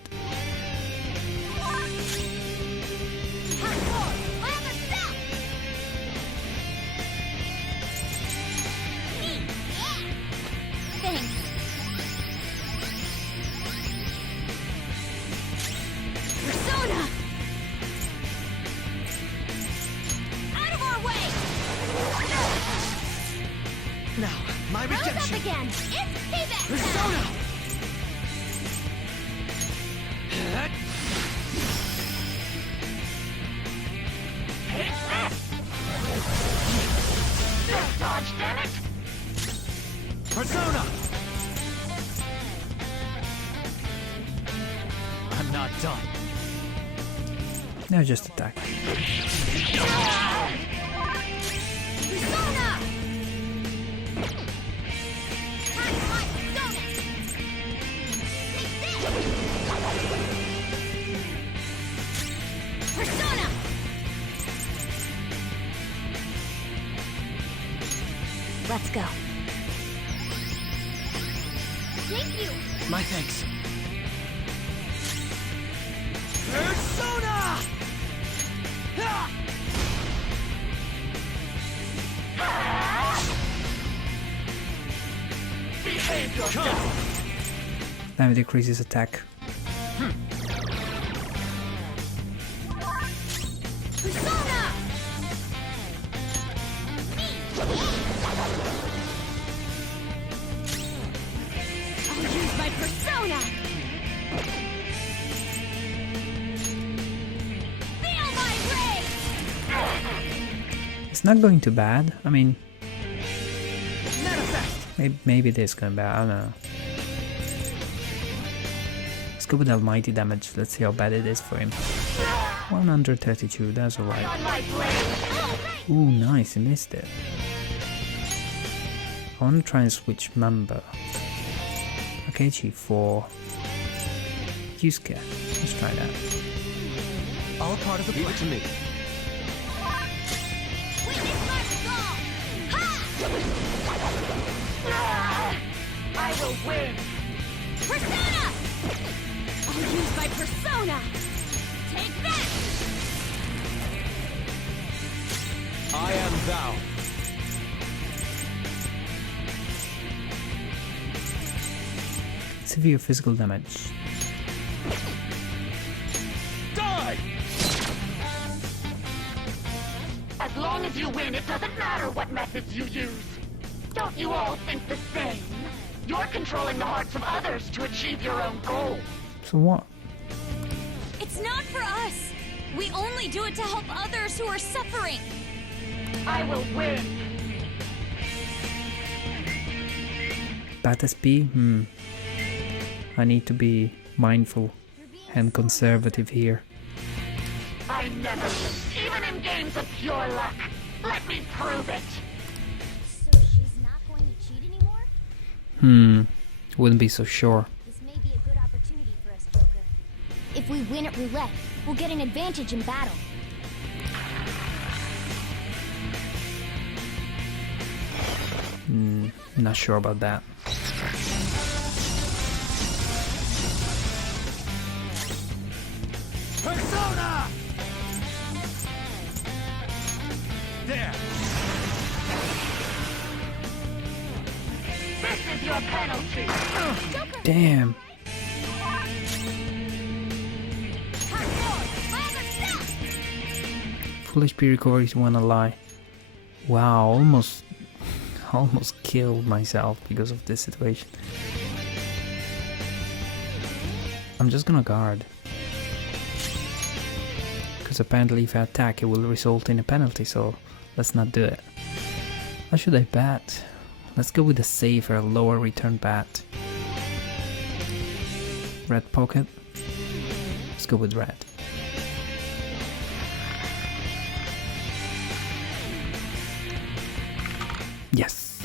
Thanks. Persona! Out of our way! Now, my Round up redemption! again! It's payback time! Persona! Dodge, damn it! Persona! I'm not done. Now just attack. Persona! Hot, hot donut! Take this! Persona! Let's go. Thank you! My thanks. Persona! Behave yourself! Let me decrease his attack. Persona! I'll use my persona! Feel my rage! It's not going too bad. I mean, Manifest! maybe it is going bad. I don't know. Let's go with almighty damage. Let's see how bad it is for him. 132. That's alright. On my blade! Ooh, nice. He missed it. I want to try and switch member. Akechi for Yusuke. Let's try that. All part of the Leave plan. it to me. Witness my skull! Ha! I will win! Persona! I'll use my persona! Take that! I am thou. Severe physical damage. Die! As long as you win, it doesn't matter what methods you use. Don't you all think the same? You're controlling the hearts of others to achieve your own goals. So what? It's not for us. We only do it to help others who are suffering. I will win. Bad SP? I need to be mindful and conservative here. I never lose, even in games of pure luck. Let me prove it. So she's not going to cheat anymore? Wouldn't be so sure. This may be a good opportunity for us, Joker. If we win at roulette, we'll get an advantage in battle. Not sure about that. Damn. Full HP recovery is when I lie. Wow, almost killed myself because of this situation. I'm just gonna guard. Because apparently if I attack it will result in a penalty, so let's not do it. How should I bet? Let's go with a safer, lower return bet. Red pocket. Let's go with red. Yes.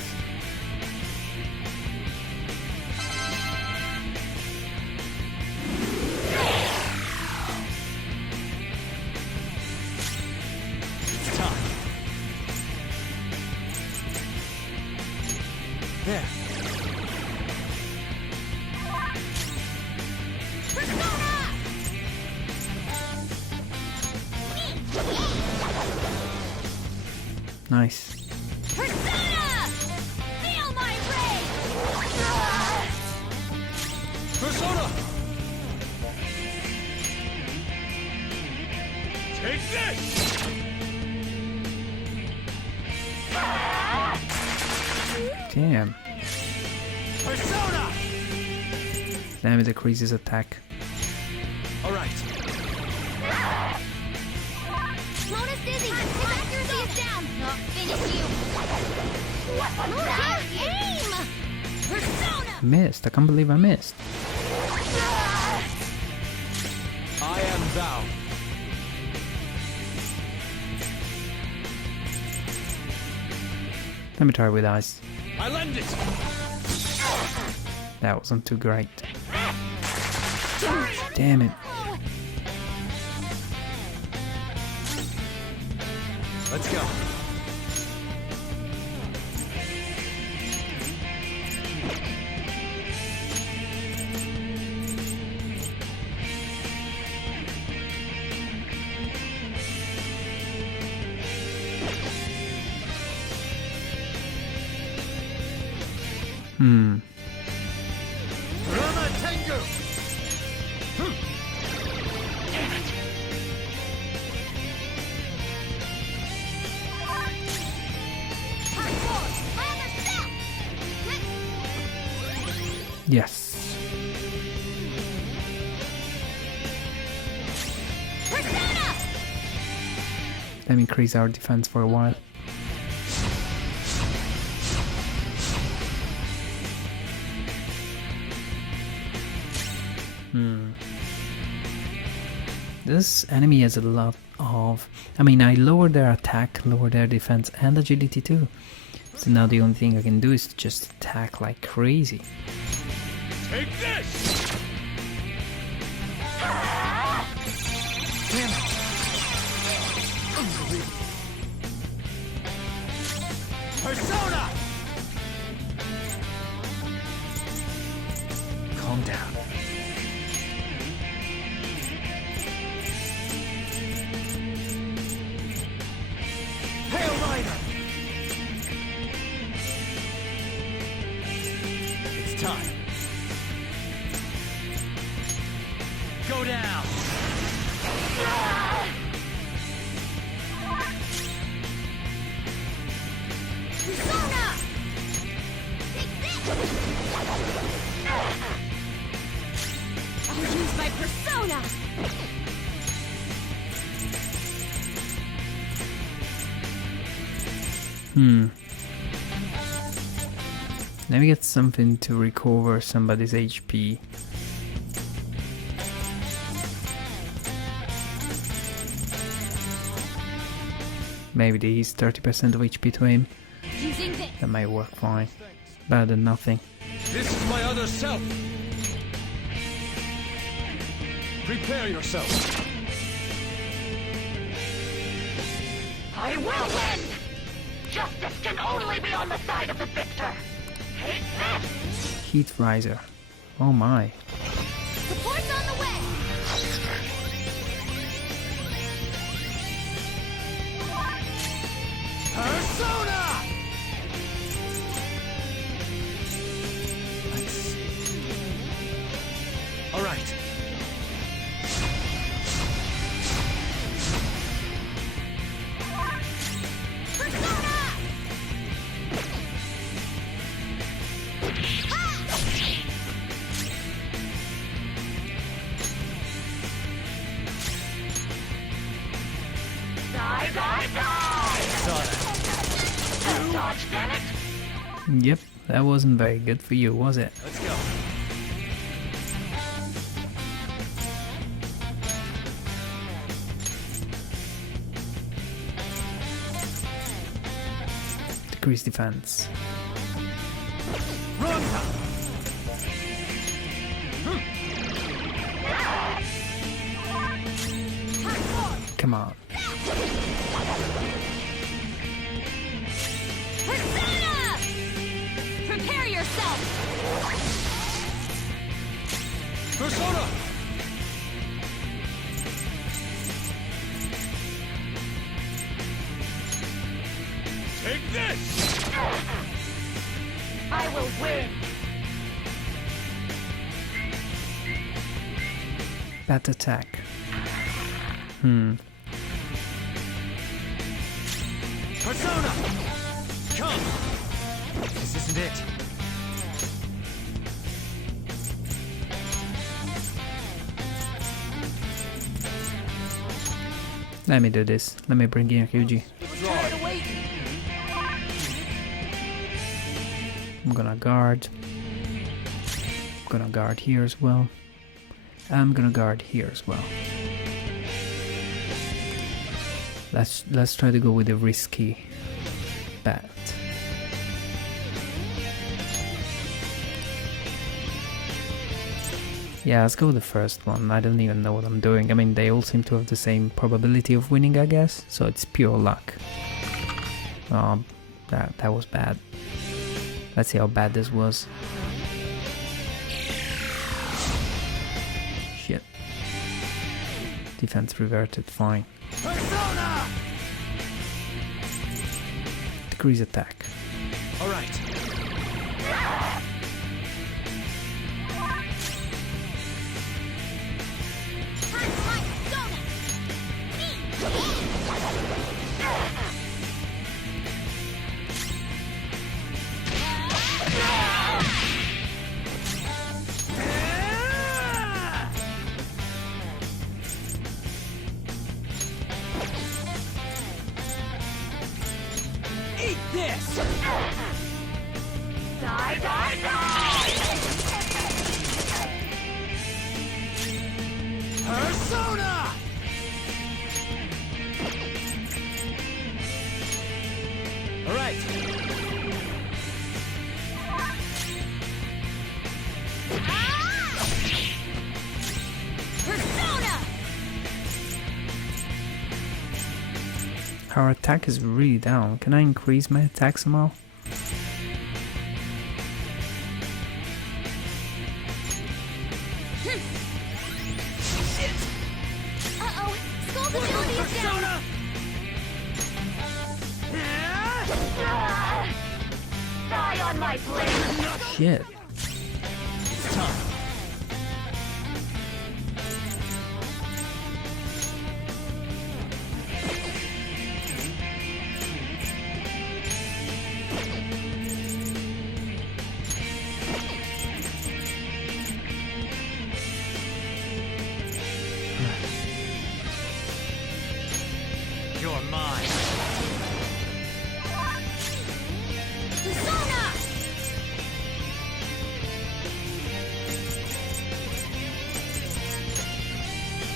It's time. There. Nice. Persona! Take this! Damn. Persona! Damn, it decreases attack. Alright. Lotus Dizzy! His accuracy is down! Not finish you! Lotus, aim! Persona! Missed. I can't believe I missed. I am thou. Let me try with ice. I lend it! That wasn't too great. Damn it. Let's go. Rama Tengu! Yes. Let me increase our defense for a while. This enemy has a lot of... I mean, I lowered their attack, lowered their defense and agility too. So now the only thing I can do is just attack like crazy. Take this! Damn it! Persona! Calm down. Hail Rider! It's time. Go down! Persona! Take this! I'll use my persona! Let me get something to recover somebody's HP. Maybe these 30% of HP to him. Using this! That might work fine. Better than nothing. This is my other self! Prepare yourself! I will win! Justice can only be on the side of the victor! Take this! Heat Riser. Oh my. Support's on the way! Persona! Die, die! Saw that. Dodge, damn it! Yep, that wasn't very good for you, was it? Let's go. Decrease defense. Run! Come on. Persona! Prepare yourself! Persona! Take this! I will win! Bad attack. Persona! Come! This isn't it. Let me do this. Let me bring in Ryuji. I'm gonna guard. I'm gonna guard here as well. I'm gonna guard here as well. Let's try to go with the risky bet. Yeah, let's go with the first one. I don't even know what I'm doing. I mean, they all seem to have the same probability of winning, I guess. So it's pure luck. That was bad. Let's see how bad this was. Shit. Defense reverted, fine. Persona! Decrease attack. All right. Eat this! Die, die, die! Persona! All right. Persona! Our attack is really down. Can I increase my attack somehow? Uh-oh! Skull's ability is down! Persona! Die on my blade! Shit. It's time. You're mine. Persona!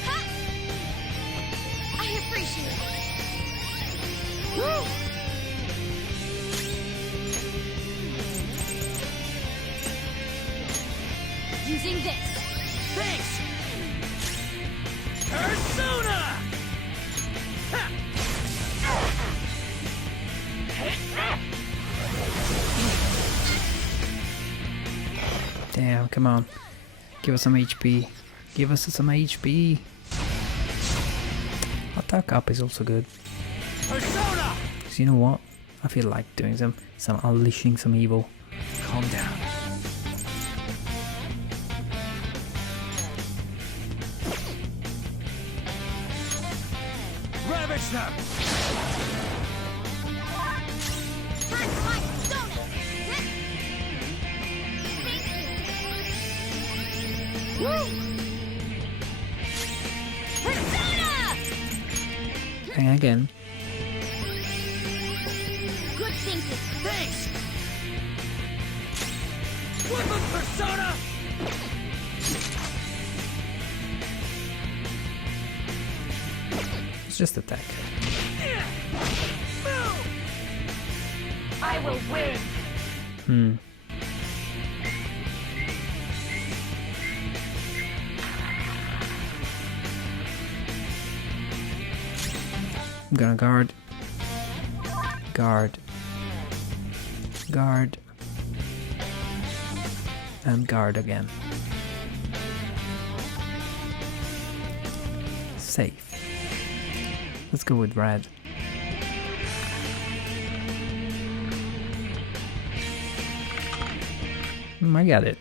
Ha! I appreciate it. Woo! Using this. Thanks! Persona! Damn, come on. Give us some HP. Give us some HP. Attack up is also good. Persona! So you know what? I feel like doing some unleashing some evil. Calm down. Ravage them! And again. think this... Thanks! Whip of Persona! It's just attack. I will win. I'm gonna guard. Guard. Guard. And guard again. Safe. Let's go with red. I got it.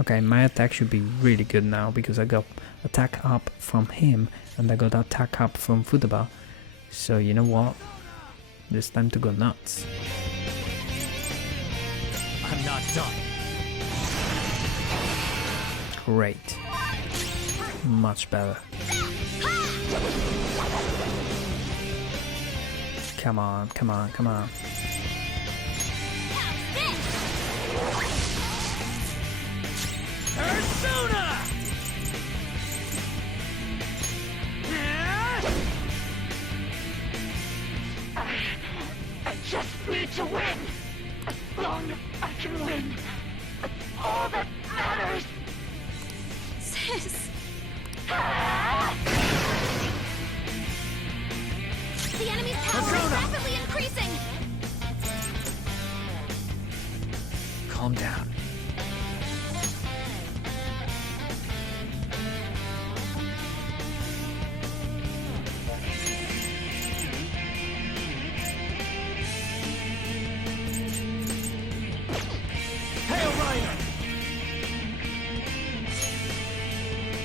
Okay, my attack should be really good now because I got attack up from him and I got attack up from Futaba. So you know what? It's time to go nuts. I'm not done. Great. Much better. Come on, come on, come on. Persona! I just need to win. As long as I can win. That's all that matters. Sis! The enemy's power is rapidly increasing! Calm down. Hail Rider!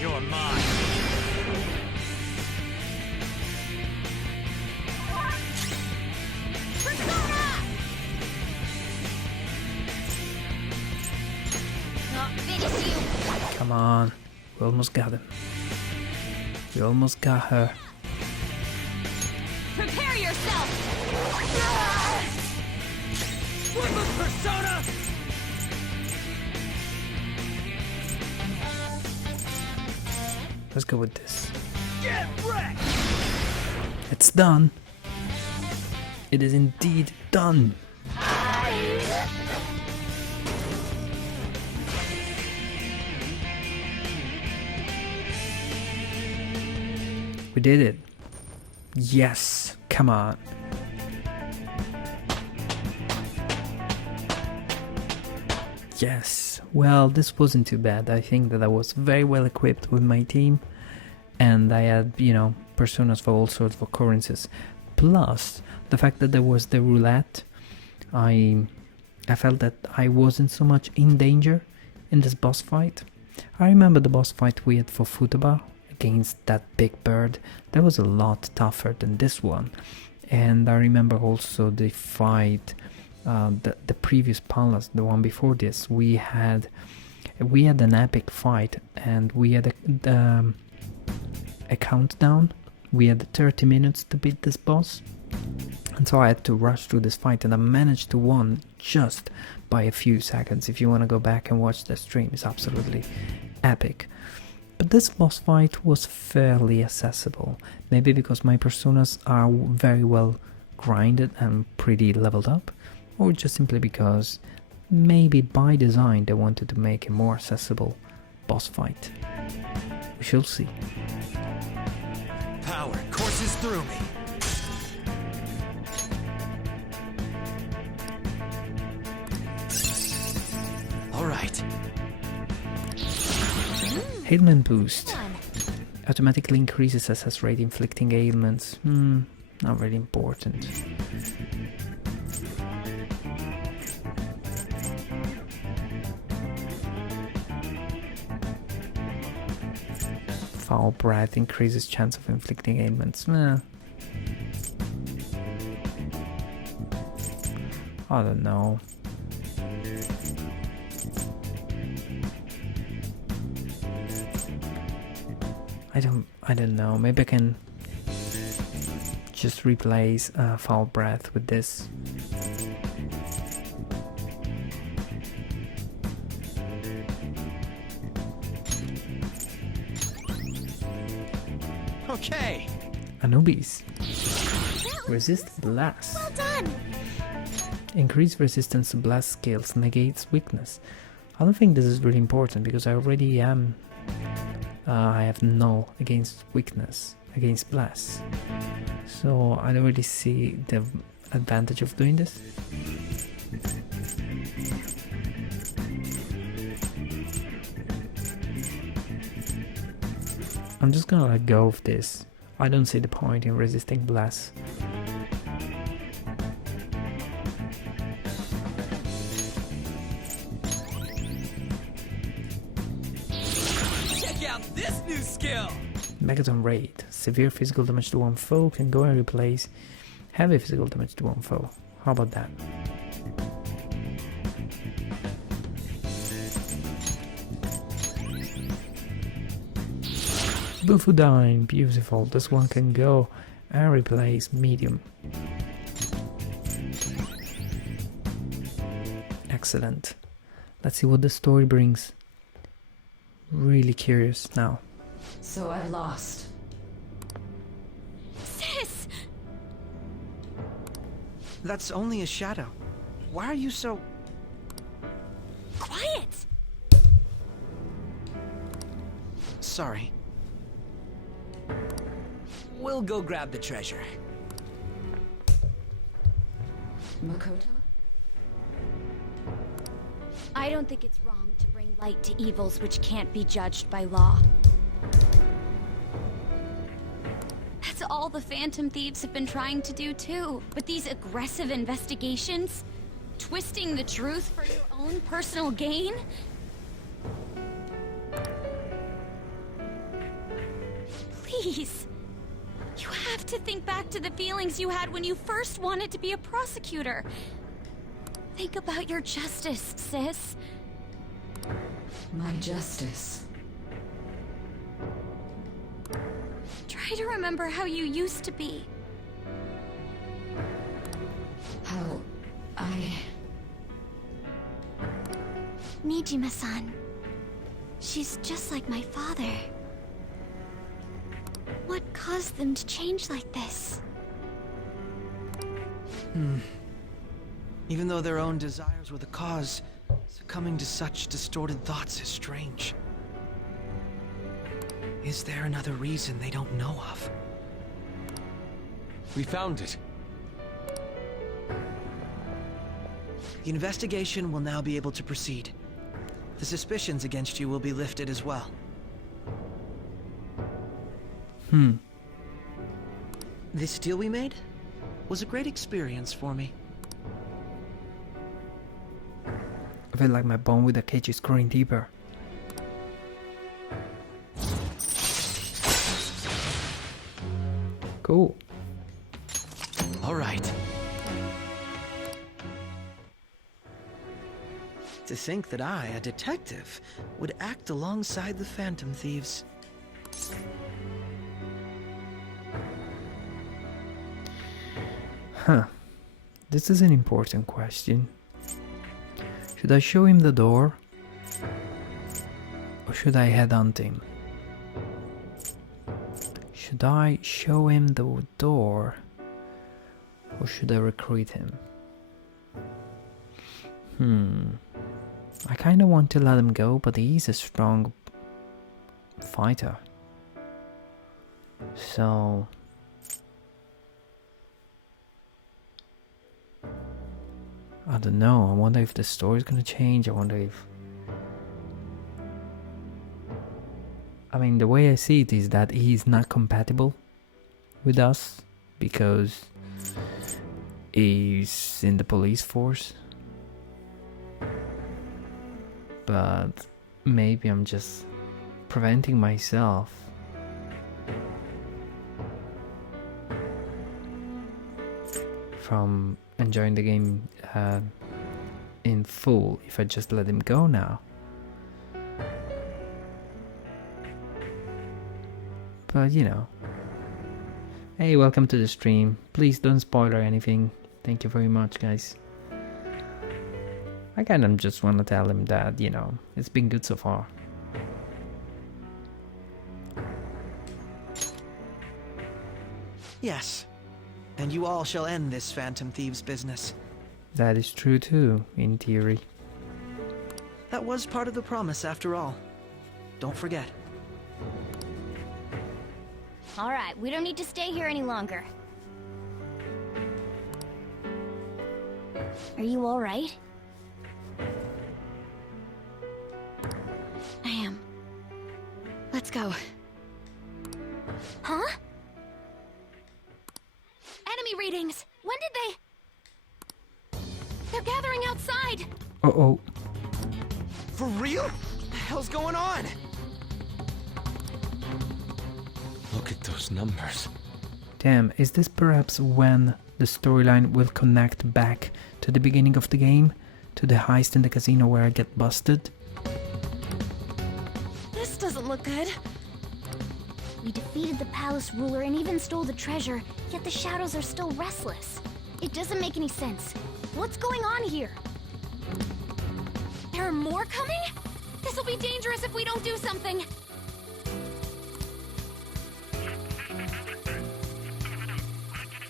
You're mine. Persona! I'll finish you! Come on. We almost got him. We almost got her. Prepare yourself! Whip of Persona! Let's go with this. Get wrecked! It's done. It is indeed done. We did it. Yes. Come on. Yes. Well, this wasn't too bad. I think that I was very well equipped with my team. And I had, you know, personas for all sorts of occurrences. Plus, the fact that there was the roulette. I felt that I wasn't so much in danger in this boss fight. I remember the boss fight we had for Futaba against that big bird. That was a lot tougher than this one. And I remember also the fight, the previous palace, the one before this. We had an epic fight, and we had a countdown. We had 30 minutes to beat this boss, and so I had to rush through this fight, and I managed to win just by a few seconds. If you want to go back and watch the stream, it's absolutely epic. But this boss fight was fairly accessible, maybe because my personas are very well grinded and pretty leveled up, or just simply because maybe by design they wanted to make a more accessible boss fight. We shall see. Power courses through me. All right. Ailment boost. Automatically increases SS rate inflicting ailments. Not really important. Foul breath increases chance of inflicting ailments. I don't know. I don't know. Maybe I can just replace foul breath with this. Okay. Anubis. Resist blast. Well done! Increase resistance to blast skills negates weakness. I don't think this is really important because I already am. I have null against weakness, against blast. So I don't really see the advantage of doing this. I'm just gonna let go of this. I don't see the point in resisting blast. Check out this new skill. Megaton Raid. Severe physical damage to one foe can go and replace heavy physical damage to one foe. How about that? Bufudine, beautiful. This one can go and replace medium. Excellent. Let's see what the story brings. Really curious now. So I've lost. Sis! That's only a shadow. Why are you so... Quiet! Sorry. We'll go grab the treasure. Makoto? I don't think it's wrong to bring light to evils which can't be judged by law. That's all the Phantom Thieves have been trying to do too. But these aggressive investigations? Twisting the truth for your own personal gain? Please. You have to think back to the feelings you had when you first wanted to be a prosecutor. Think about your justice, sis. My justice. Try to remember how you used to be. How I... Nijima-san. She's just like my father. What caused them to change like this? Even though their own desires were the cause, succumbing to such distorted thoughts is strange. Is there another reason they don't know of? We found it. The investigation will now be able to proceed. The suspicions against you will be lifted as well. This deal we made was a great experience for me. I feel like my bond with the cage is growing deeper. Cool. All right. To think that I, a detective, would act alongside the Phantom Thieves. Huh. This is an important question. Should I show him the door? Or should I headhunt him? Should I show him the door? Or should I recruit him? I kinda want to let him go, but he's a strong fighter. So... I don't know, I wonder if the story's gonna change, I wonder if... I mean, the way I see it is that he's not compatible with us, because he's in the police force. But maybe I'm just preventing myself from enjoying the game in full if I just let him go now. But you know, Hey, welcome to the stream. Please don't spoiler anything. Thank you very much, guys. I kind of just want to tell him that, you know, it's been good so far. Yes. And you all shall end this Phantom Thieves business. That is true too, in theory. That was part of the promise after all. Don't forget. Alright, we don't need to stay here any longer. Are you alright? I am. Let's go. Huh? Enemy readings! When did they... They're gathering outside! Uh-oh. For real? What the hell's going on? Look at those numbers. Damn, is this perhaps when the storyline will connect back to the beginning of the game? To the heist in the casino where I get busted? This doesn't look good. We defeated the palace ruler and even stole the treasure, yet the shadows are still restless. It doesn't make any sense. What's going on here? There are more coming? This'll be dangerous if we don't do something.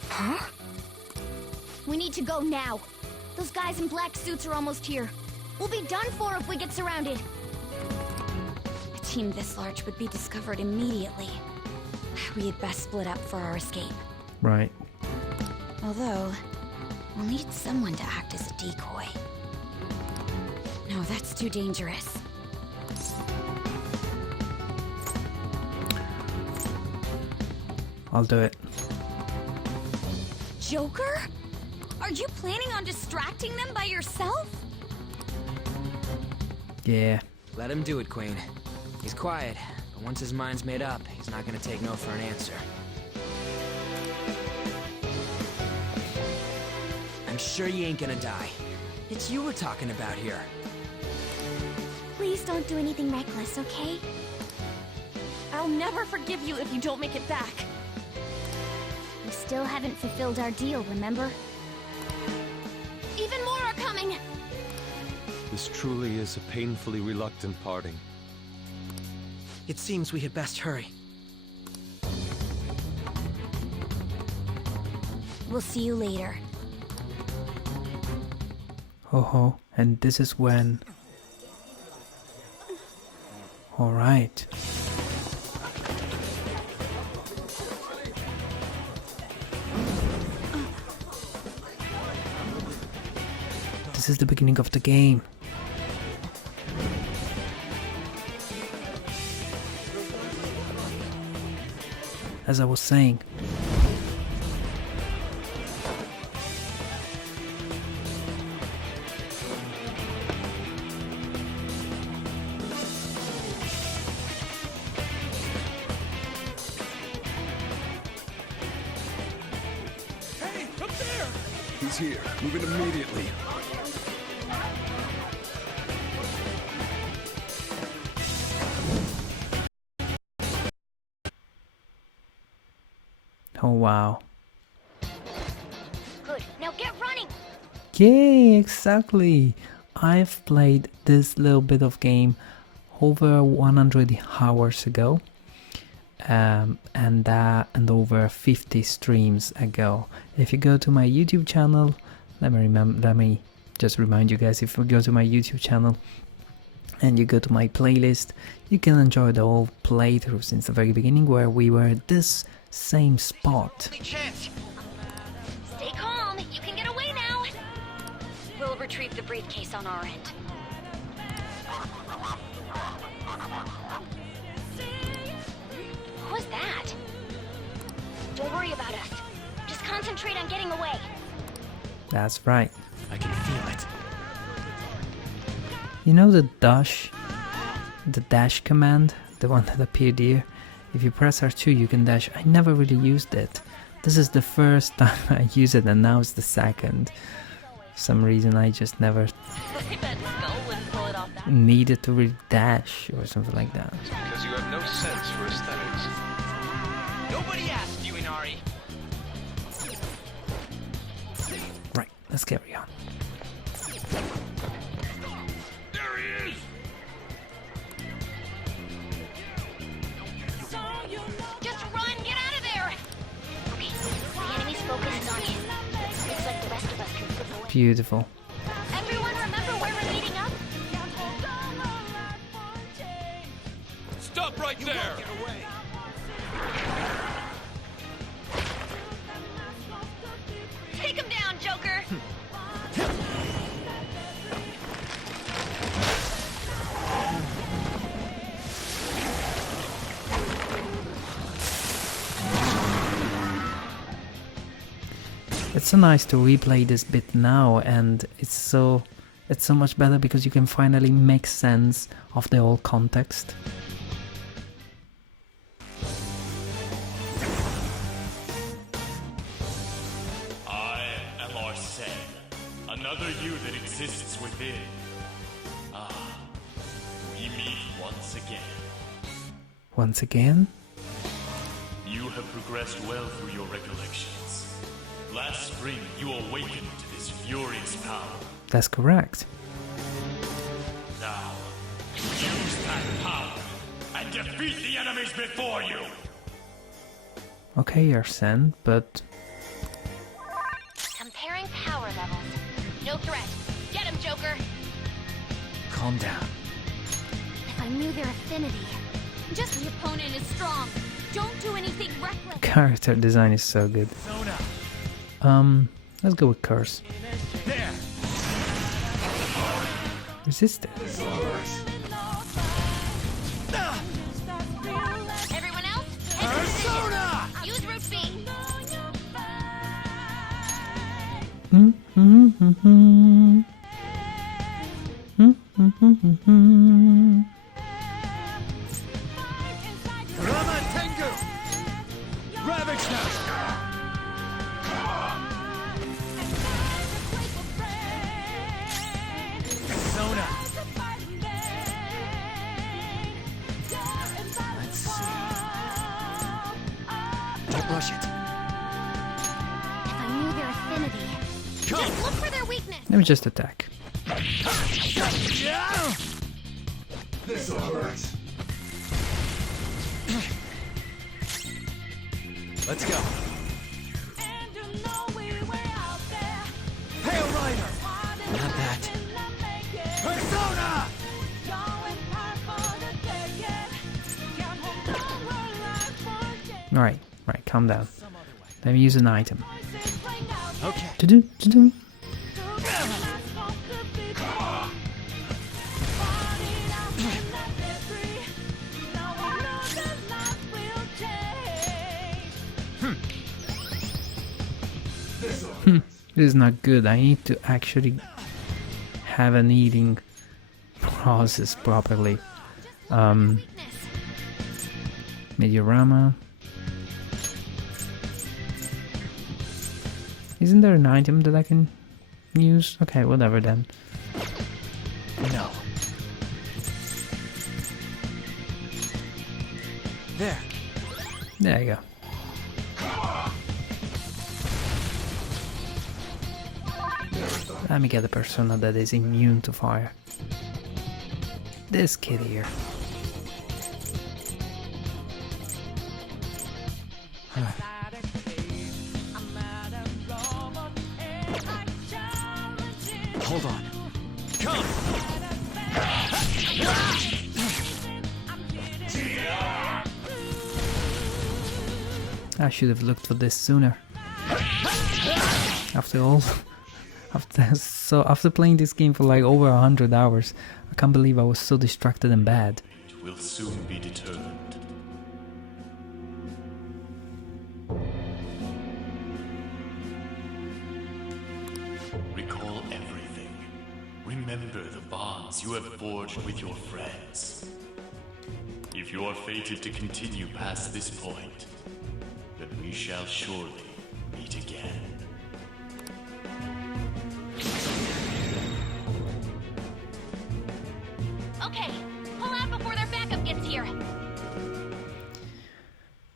Huh? We need to go now. Those guys in black suits are almost here. We'll be done for if we get surrounded. A team this large would be discovered immediately. We had best split up for our escape. Right. Although, we'll need someone to act as a decoy. No, that's too dangerous. I'll do it. Joker? Are you planning on distracting them by yourself? Yeah. Let him do it, Queen. He's quiet, but once his mind's made up, he's not gonna take no for an answer. I'm sure you ain't gonna die. It's you we're talking about here. Please don't do anything reckless, okay? I'll never forgive you if you don't make it back. We still haven't fulfilled our deal, remember? Even more are coming! This truly is a painfully reluctant parting. It seems we had best hurry. We'll see you later. Ho ho. And this is when... Alright. This is the beginning of the game. As I was saying. Hey, up there! He's here. Moving immediately. Oh wow. Good, now get running! Yay, exactly! I've played this little bit of game over 100 hours ago. And over 50 streams ago. If you go to my YouTube channel, let me just remind you guys, if you go to my YouTube channel and you go to my playlist, you can enjoy the whole playthrough since the very beginning, where we were at this same spot. Stay calm, you can get away now! We'll retrieve the briefcase on our end. What was that? Don't worry about us. Just concentrate on getting away. That's right. I can feel it. You know the dash command, the one that appeared here? If you press R2 you can dash. I never really used it. This is the first time I use it, and now it's the second. For some reason I just never needed to really dash or something like that. Because you have no sense for aesthetics. Nobody asked you, Inari. let's carry on. There he is! Just run! Get out of there! Okay, the enemy's focused on him. Looks like the rest of us can slip away. Beautiful. Everyone remember where we're meeting up? Stop right there! Take him down, Joker! It's so nice to replay this bit now, and it's so much better because you can finally make sense of the whole context. I am Arsene, another you that exists within. Ah, we meet once again. Once again? You have progressed well through your recollections. Last spring, you awakened to this furious power. That's correct. Now, use that power and defeat the enemies before you! Okay, Arsene, but Comparing power levels. No threat. Get him, Joker! Calm down. If I knew their affinity. Just the opponent is strong. Don't do anything reckless. character design is so good. Let's go with Curse. There! Resist it. Everyone else, head to position. Use Route B. Rama Tengu! Ravage now! Persona! Let's see. Don't rush it. If I knew their affinity. Just look for their weakness. Let me just attack. This'll hurt. Let's go. Hail Rider! Not that. Persona! Alright, calm down. Let me use an item. Okay. To-do. This is not good. I need to actually have an eating process properly. Mediorama. Isn't there an item that I can use? Okay, whatever then. No. There. There you go. Let me get a persona that is immune to fire. This kid here. Hold on. Come! I should have looked for this sooner. After all, after playing this game for like over 100 hours, I can't believe I was so distracted and bad. It will soon be determined. Recall everything. Remember the bonds you have forged with your friends. If you are fated to continue past this point, then we shall surely meet again. Okay, pull out before their backup gets here.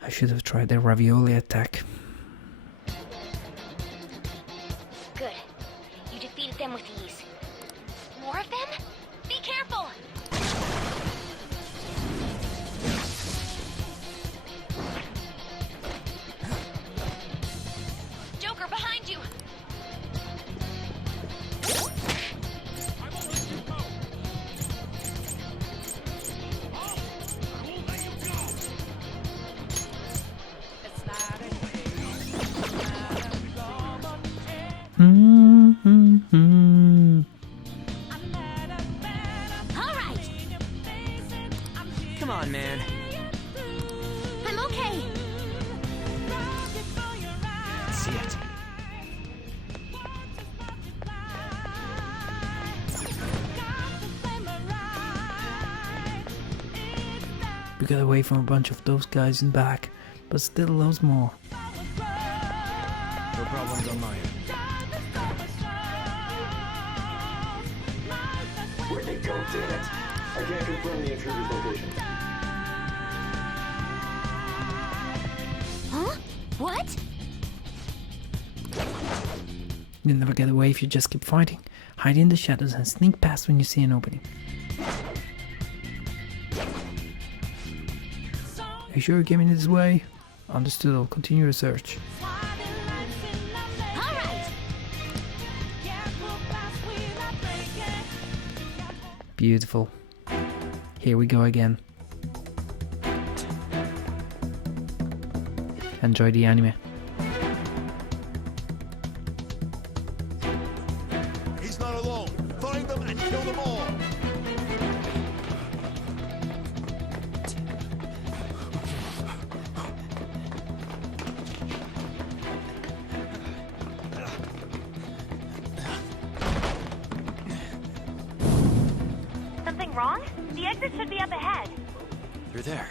I should have tried the ravioli attack. Good. Come on, man. I'm okay. See it. We got away from a bunch of those guys in back, but still loads more. No problems on my end. Where'd they go, damn it? I can't confirm the intruder's location. Huh? What? You'll never get away if you just keep fighting. Hide in the shadows and sneak past when you see an opening. Are you sure you're giving it this way? Understood, I'll continue research. Beautiful. Here we go again. Enjoy the anime. He's not alone. Find them and kill them all. Something wrong? The exit should be up ahead. You're there.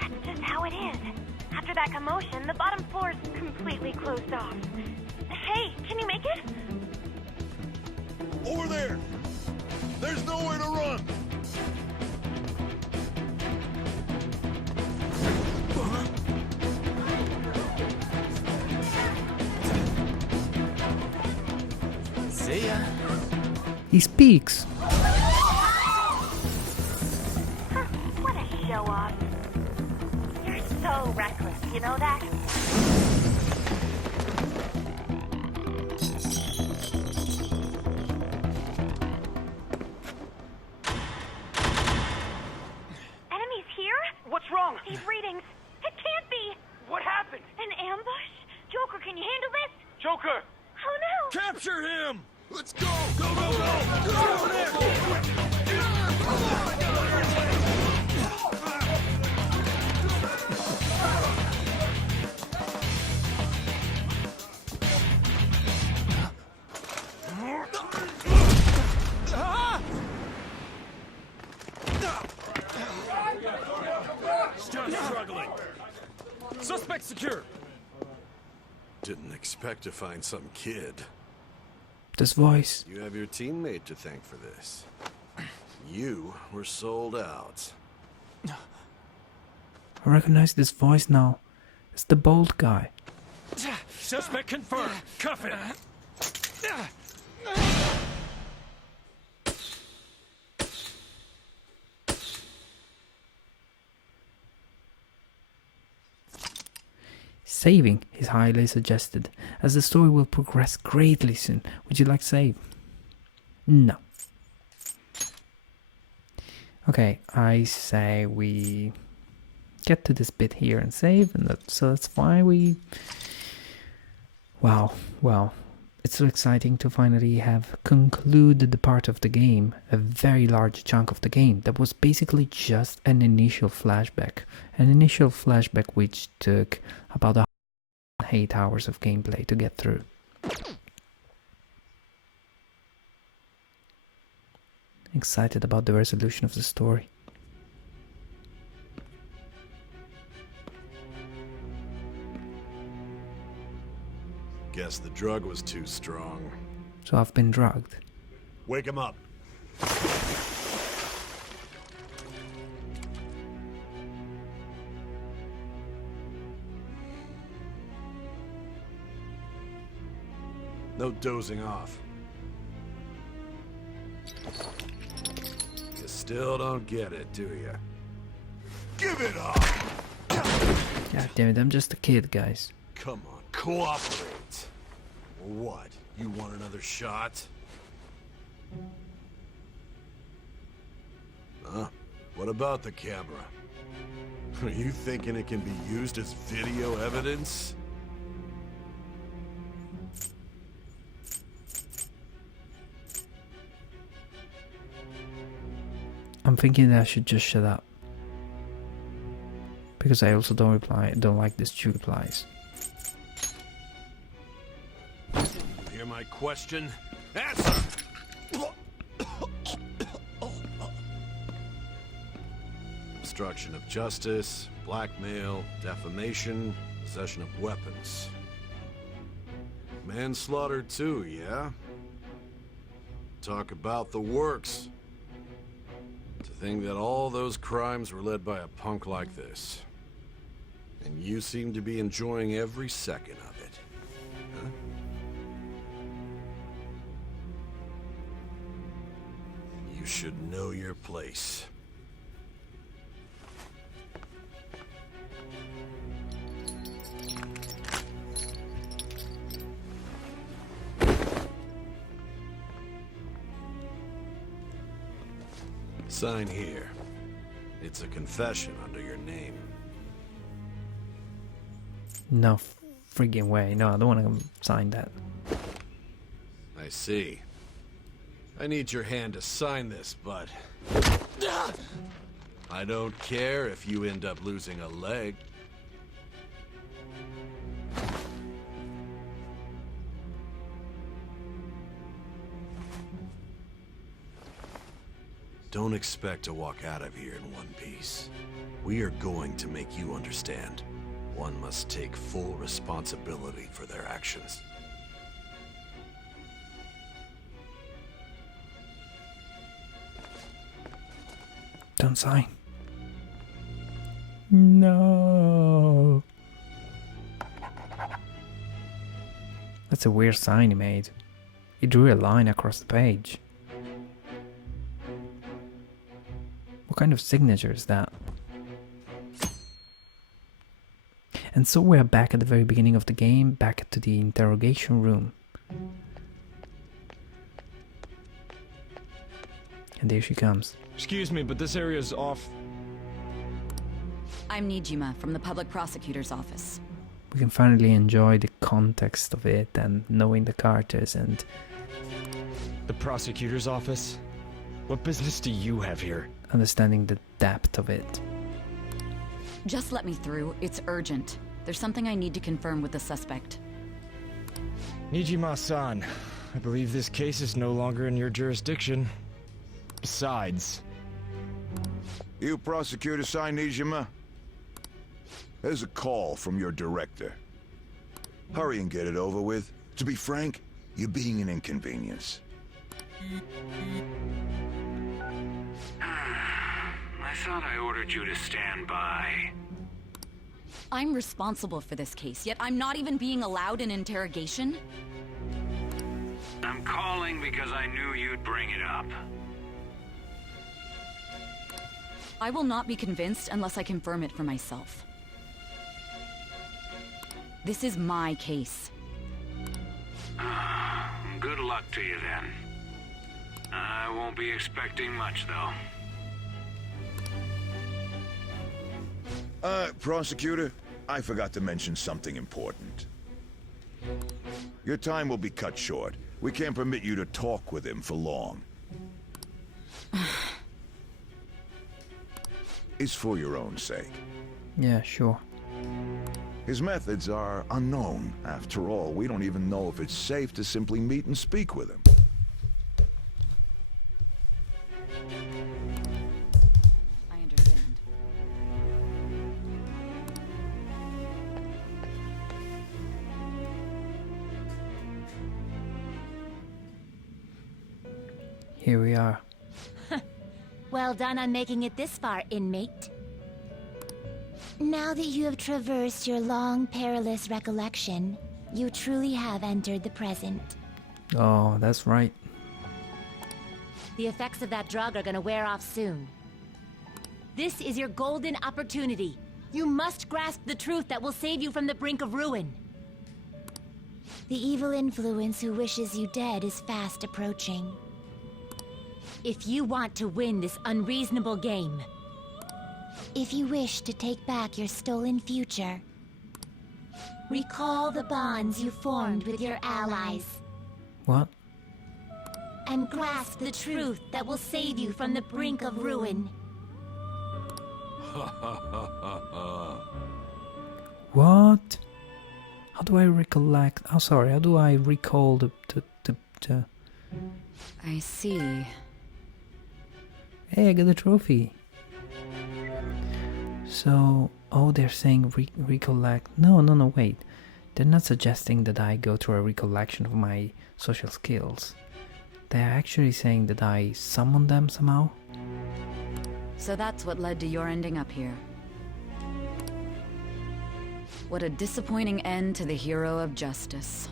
That's just how it is. After that commotion, the bottom floor's completely closed off. Hey, can you make it? Over there. There's nowhere to run. See ya. He speaks. What a show off. You're so reckless, you know that? Enemies here? What's wrong? These readings. It can't be. What happened? An ambush? Joker, can you handle this? Joker! Oh no! Capture him. Let's go. Go, go, go. Go there. Still struggling. Suspect secure. Didn't expect to find some kid. This voice. You have your teammate to thank for this. You were sold out. I recognize this voice now. It's the bold guy. Suspect confirmed. Cuff it. Saving is highly suggested, as the story will progress greatly soon. Would you like save? No. Okay, I say we get to this bit here and save, and so that's why we... Wow, well, it's so exciting to finally have concluded the part of the game, a very large chunk of the game, that was basically just an initial flashback. An initial flashback which took about 8 hours of gameplay to get through. Excited about the resolution of the story. Guess the drug was too strong. So I've been drugged. Wake him up. No dozing off. You still don't get it, do you? Give it up! God damn it, I'm just a kid, guys. Come on, cooperate. What? You want another shot? Huh? What about the camera? Are you thinking it can be used as video evidence? I'm thinking that I should just shut up. Because I also don't like this Stu replies. Hear my question? Answer! Obstruction of justice, blackmail, defamation, possession of weapons. Manslaughter too, yeah? Talk about the works. To think that all those crimes were led by a punk like this. And you seem to be enjoying every second of it. Huh? You should know your place. Sign here. It's a confession under your name. No friggin' way. No, I don't want to sign that. I see. I need your hand to sign this, but... I don't care if you end up losing a leg. Don't expect to walk out of here in one piece. We are going to make you understand. One must take full responsibility for their actions. Don't sign. No. That's a weird sign he made. He drew a line across the page. What kind of signature is that? And so we're back at the very beginning of the game, back to the interrogation room. And there she comes. Excuse me, but this area is off. I'm Nijima from the public prosecutor's office. We can finally enjoy the context of it and knowing the characters and... The prosecutor's office? What business do you have here? Understanding the depth of it. Just let me through. It's urgent. There's something I need to confirm with the suspect. Nijima-san, I believe this case is no longer in your jurisdiction. Besides... You prosecutor-san, Nijima? There's a call from your director. Hurry and get it over with. To be frank, you're being an inconvenience. I thought I ordered you to stand by. I'm responsible for this case, yet I'm not even being allowed an interrogation? I'm calling because I knew you'd bring it up. I will not be convinced unless I confirm it for myself. This is my case. Good luck to you then. I won't be expecting much, though. Prosecutor, I forgot to mention something important. Your time will be cut short. We can't permit you to talk with him for long. It's for your own sake. Yeah, sure. His methods are unknown. After all, we don't even know if it's safe to simply meet and speak with him. I understand. Here we are. Well done on making it this far, inmate. Now that you have traversed your long, perilous recollection, you truly have entered the present. Oh, that's right. The effects of that drug are gonna wear off soon. This is your golden opportunity. You must grasp the truth that will save you from the brink of ruin. The evil influence who wishes you dead is fast approaching. If you want to win this unreasonable game, if you wish to take back your stolen future, recall the bonds you formed with your allies. What? and grasp the truth that will save you from the brink of ruin. What? How do I recollect? Oh, sorry. How do I recall the? I see. Hey, I got a trophy. So, oh, they're saying recollect. No, wait. They're not suggesting that I go through a recollection of my social skills. They're actually saying that I summon them somehow. So that's what led to your ending up here. What a disappointing end to the hero of justice.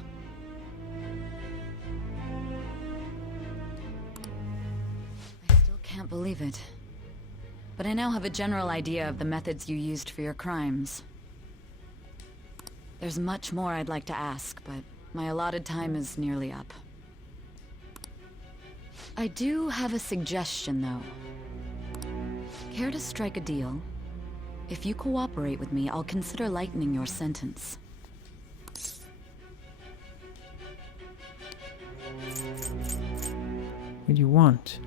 I still can't believe it. But I now have a general idea of the methods you used for your crimes. There's much more I'd like to ask, but my allotted time is nearly up. I do have a suggestion, though. Care to strike a deal? If you cooperate with me, I'll consider lightening your sentence. What do you want?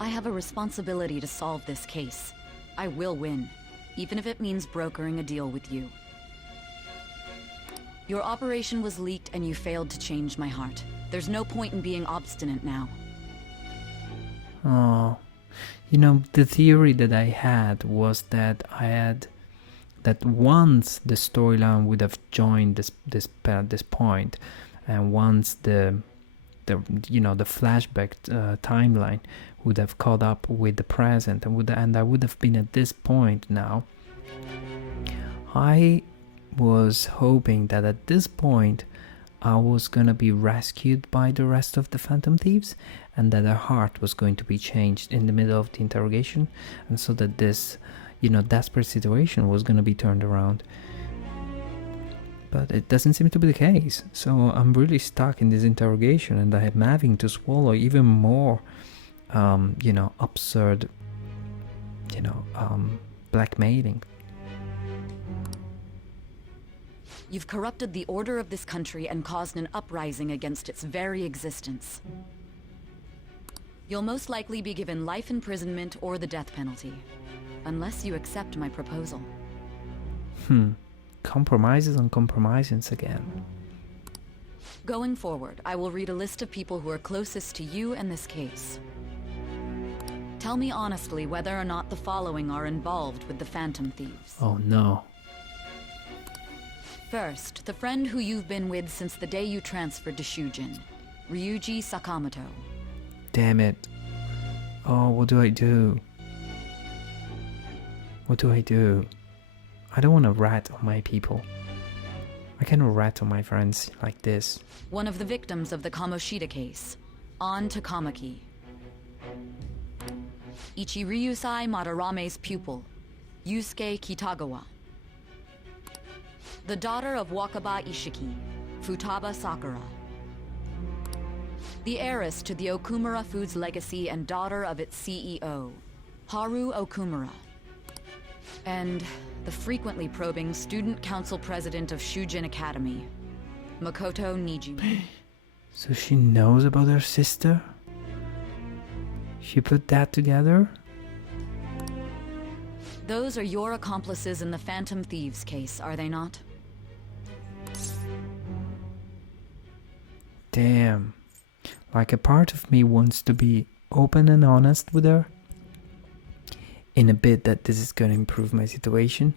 I have a responsibility to solve this case. I will win, even if it means brokering a deal with you. Your operation was leaked and you failed to change my heart. There's no point in being obstinate now. Oh, you know, the theory that I had was that that once the storyline would have joined this point, and once the flashback timeline would have caught up with the present, and I would have been at this point now. I was hoping that at this point I was gonna be rescued by the rest of the Phantom Thieves, and that her heart was going to be changed in the middle of the interrogation, and so that this, desperate situation was gonna be turned around. But it doesn't seem to be the case, so I'm really stuck in this interrogation, and I am having to swallow even more, absurd, blackmailing. You've corrupted the order of this country and caused an uprising against its very existence. You'll most likely be given life imprisonment or the death penalty, unless you accept my proposal. Compromises on compromises again. Going forward, I will read a list of people who are closest to you in this case. Tell me honestly whether or not the following are involved with the Phantom Thieves. Oh no. First, the friend who you've been with since the day you transferred to Shujin, Ryuji Sakamoto. Damn it. Oh, what do I do? What do I do? I don't want to rat on my people. I cannot rat on my friends like this. One of the victims of the Kamoshida case, An Takamaki. Ichiryusai Madarame's pupil, Yusuke Kitagawa. The daughter of Wakaba Ishiki, Futaba Sakura. The heiress to the Okumura Foods legacy and daughter of its CEO, Haru Okumura. And the frequently probing student council president of Shujin Academy, Makoto Niji. So she knows about her sister? She put that together? Those are your accomplices in the Phantom Thieves case, are they not? Damn. Like a part of me wants to be open and honest with her, in a bit that this is gonna improve my situation.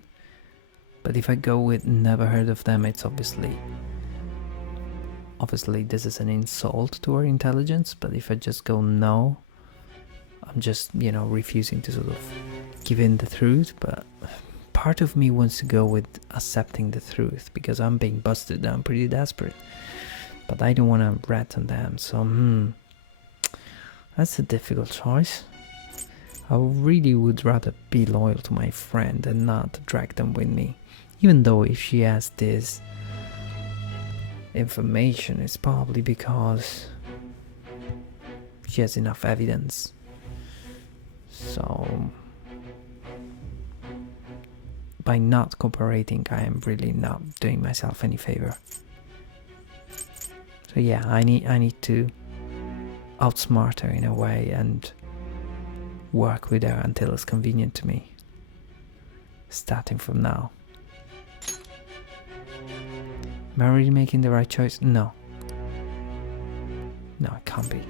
But if I go with never heard of them, it's obviously this is an insult to her intelligence. But if I just go no, I'm just, refusing to sort of give in the truth. But part of me wants to go with accepting the truth, because I'm being busted, I'm pretty desperate. But I don't want to rat on them, so that's a difficult choice. I really would rather be loyal to my friend and not drag them with me. Even though if she has this information, it's probably because she has enough evidence. So by not cooperating, I am really not doing myself any favor. So yeah, I need to outsmart her in a way and work with her until it's convenient to me. Starting from now. Am I really making the right choice? No. No, it can't be.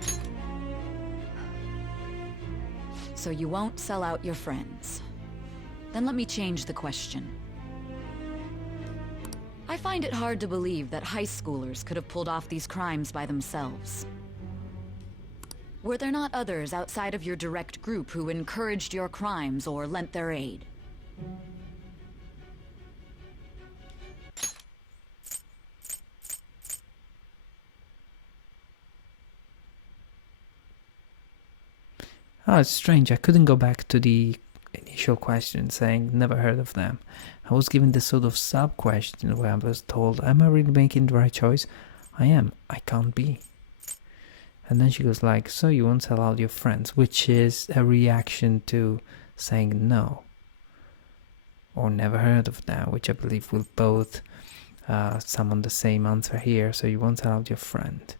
So you won't sell out your friends. Then let me change the question. I find it hard to believe that high schoolers could have pulled off these crimes by themselves. Were there not others outside of your direct group who encouraged your crimes or lent their aid? Oh, it's strange. I couldn't go back to the initial question saying never heard of them. I was given this sort of sub-question where I was told, am I really making the right choice? I am. I can't be. And then she goes like, so you won't sell out your friends, which is a reaction to saying no. Or never heard of them, which I believe will both summon the same answer here. So you won't sell out your friend.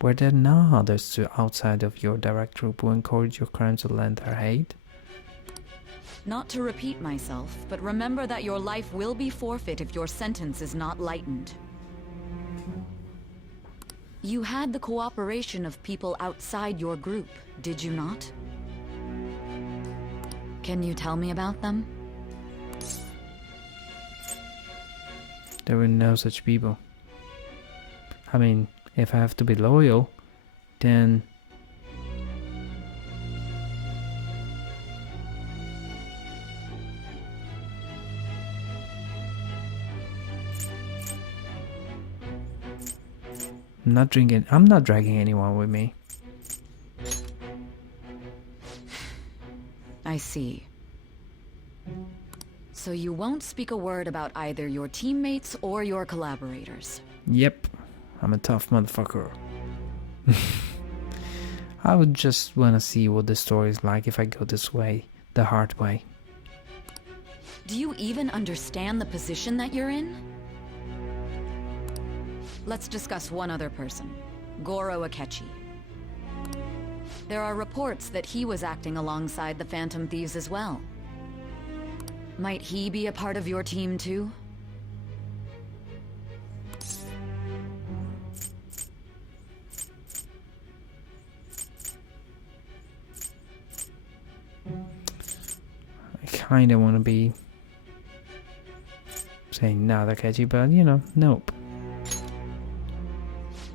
Were there no others outside of your direct group who encouraged your crimes or lent their aid? Not to repeat myself, but remember that your life will be forfeit if your sentence is not lightened. You had the cooperation of people outside your group, did you not? Can you tell me about them? There were no such people. I mean, if I have to be loyal, then I'm not dragging anyone with me. I see. So you won't speak a word about either your teammates or your collaborators. Yep, I'm a tough motherfucker. I would just want to see what the story is like if I go this way, the hard way. Do you even understand the position that you're in? Let's discuss one other person, Goro Akechi. There are reports that he was acting alongside the Phantom Thieves as well. Might he be a part of your team too? I kinda wanna be saying no, Akechi, but you know, nope.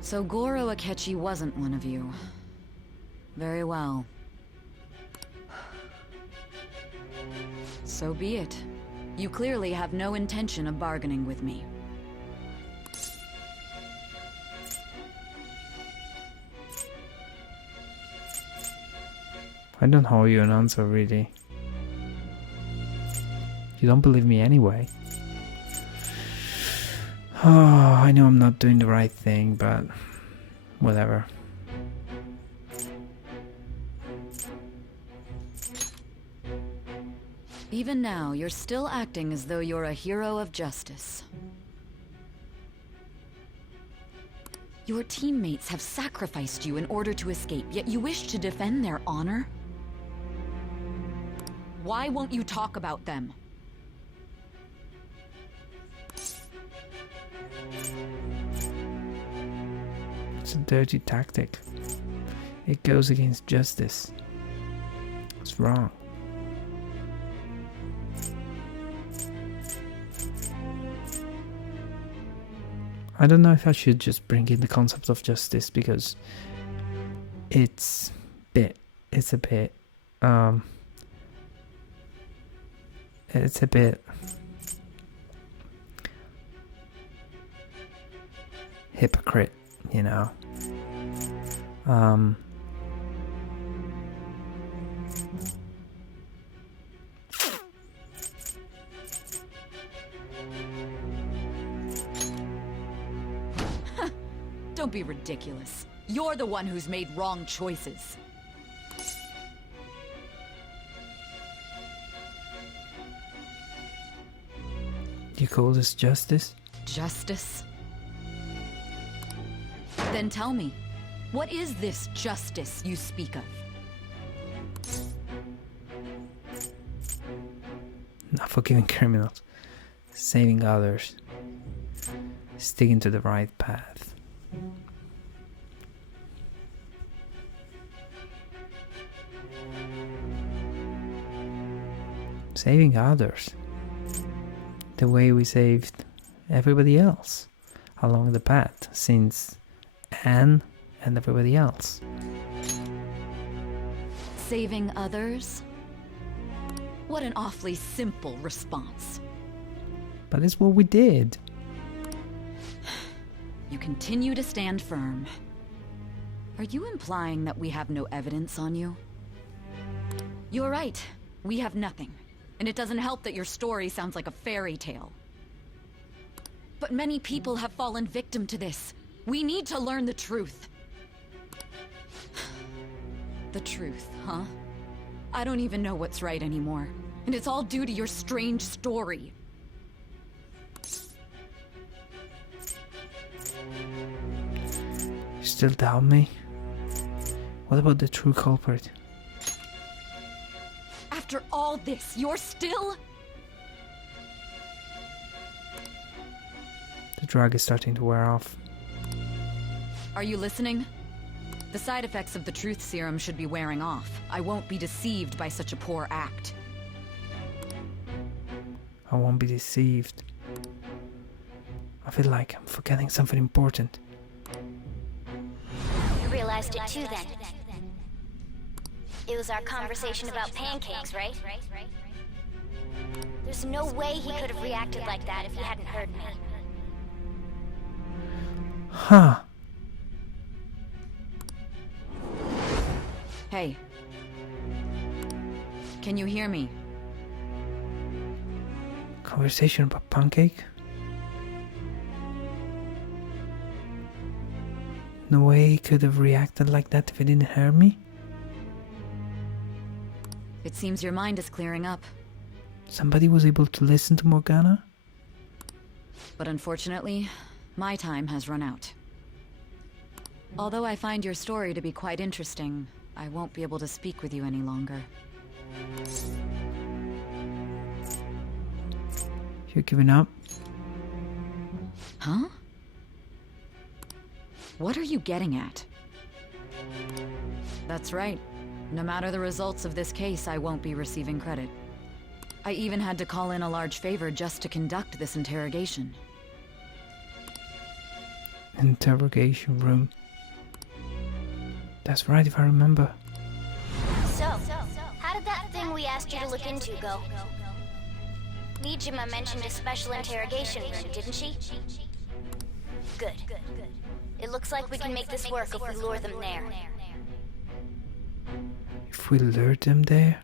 So Goro Akechi wasn't one of you. Very well. So be it. You clearly have no intention of bargaining with me. I don't owe you an answer, really. You don't believe me anyway. Oh, I know I'm not doing the right thing, but whatever. Even now, you're still acting as though you're a hero of justice. Your teammates have sacrificed you in order to escape, yet you wish to defend their honor? Why won't you talk about them? It's a dirty tactic. It goes against justice. It's wrong. I don't know if I should just bring in the concept of justice because it's a bit hypocrite, you know. Don't be ridiculous. You're the one who's made wrong choices. You call this justice? Justice? Then tell me, what is this justice you speak of? Not forgiving criminals, saving others, sticking to the right path. Saving others, the way we saved everybody else along the path since Anne and everybody else. Saving others? What an awfully simple response. But it's what we did. You continue to stand firm. Are you implying that we have no evidence on you? You're right. We have nothing. And it doesn't help that your story sounds like a fairy tale. But many people have fallen victim to this. We need to learn the truth. The truth, huh? I don't even know what's right anymore. And it's all due to your strange story. You still doubt me? What about the true culprit? After all this, you're still... The drug is starting to wear off. Are you listening? The side effects of the truth serum should be wearing off. I won't be deceived by such a poor act. I won't be deceived. I feel like I'm forgetting something important. You realized it too then. It was our conversation about pancakes, right? There's no way he could have reacted like that if he hadn't heard me. Huh. Hey. Can you hear me? Conversation about pancake? No way he could have reacted like that if he didn't hear me? It seems your mind is clearing up. Somebody was able to listen to Morgana? But unfortunately, my time has run out. Although I find your story to be quite interesting, I won't be able to speak with you any longer. You're giving up? Huh? What are you getting at? That's right. No matter the results of this case, I won't be receiving credit. I even had to call in a large favor just to conduct this interrogation. Interrogation room. That's right, if I remember. So, how did that thing we asked you to look into go? Nijima mentioned a special interrogation room, didn't she? Good. It looks like we can make this work if we lure them there. If we lure them there?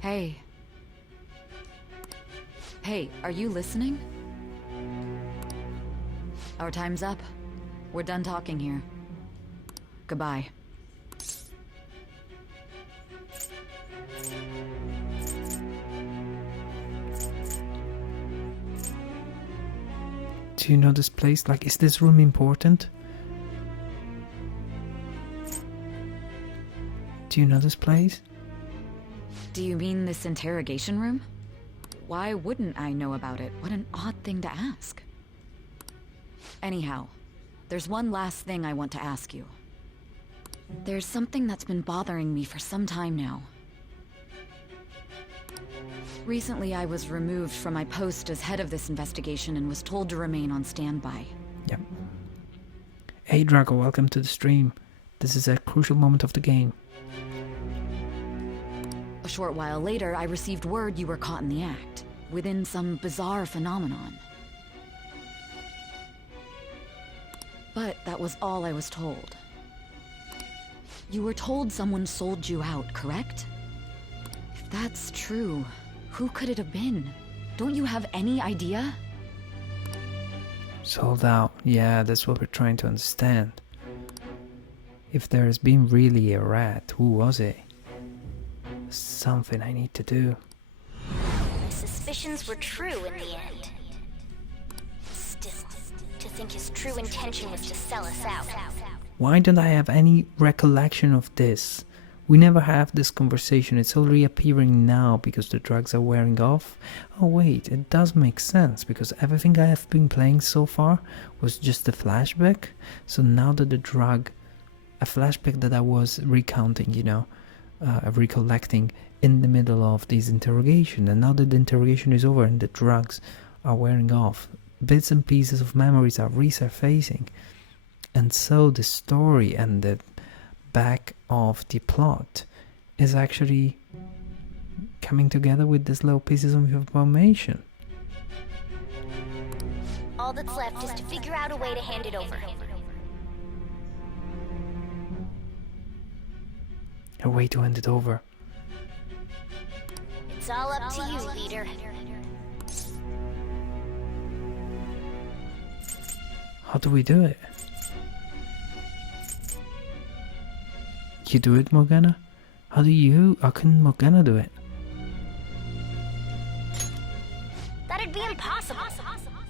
Hey. Hey, are you listening? Our time's up. We're done talking here. Goodbye. Do you know this place? Like, is this room important? Do you know this place? Do you mean this interrogation room? Why wouldn't I know about it? What an odd thing to ask. Anyhow, there's one last thing I want to ask you. There's something that's been bothering me for some time now. Recently, I was removed from my post as head of this investigation and was told to remain on standby. Yep. Hey Drago, welcome to the stream. This is a crucial moment of the game. A short while later, I received word you were caught in the act, within some bizarre phenomenon. But that was all I was told. You were told someone sold you out, correct? If that's true, who could it have been? Don't you have any idea? Sold out. Yeah, that's what we're trying to understand. If there's been really a rat, who was it? Something I need to do. My suspicions were true in the end. Still, to think his true intention was to sell us out. Why don't I have any recollection of this? We never have this conversation. It's all reappearing now because the drugs are wearing off. Oh wait, it does make sense because everything I have been playing so far was just a flashback. So now that the drug, a flashback that I was recounting, you know, recollecting in the middle of this interrogation, and now that the interrogation is over and the drugs are wearing off, bits and pieces of memories are resurfacing, and so the story and the back of the plot is actually coming together with these little pieces of information. All that's left is to figure out a way to hand it over. A way to hand it over. It's all up to you, leader. How do we do it? You do it, Morgana? How can Morgana do it? That'd be impossible.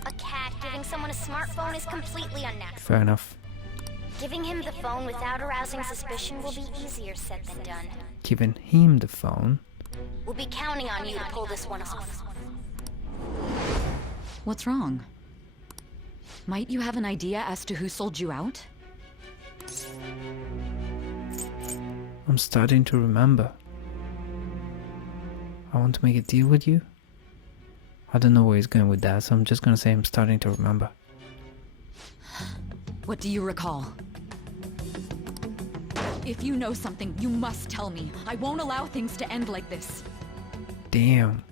A cat giving someone a smartphone is completely unnatural. Fair enough. Giving him the phone without arousing suspicion will be easier said than done. Giving him the phone. We'll be counting on you to pull this one off. What's wrong? Might you have an idea as to who sold you out? I'm starting to remember. I want to make a deal with you. I don't know where he's going with that, so I'm just gonna say I'm starting to remember. What do you recall? If you know something, you must tell me. I won't allow things to end like this. Damn.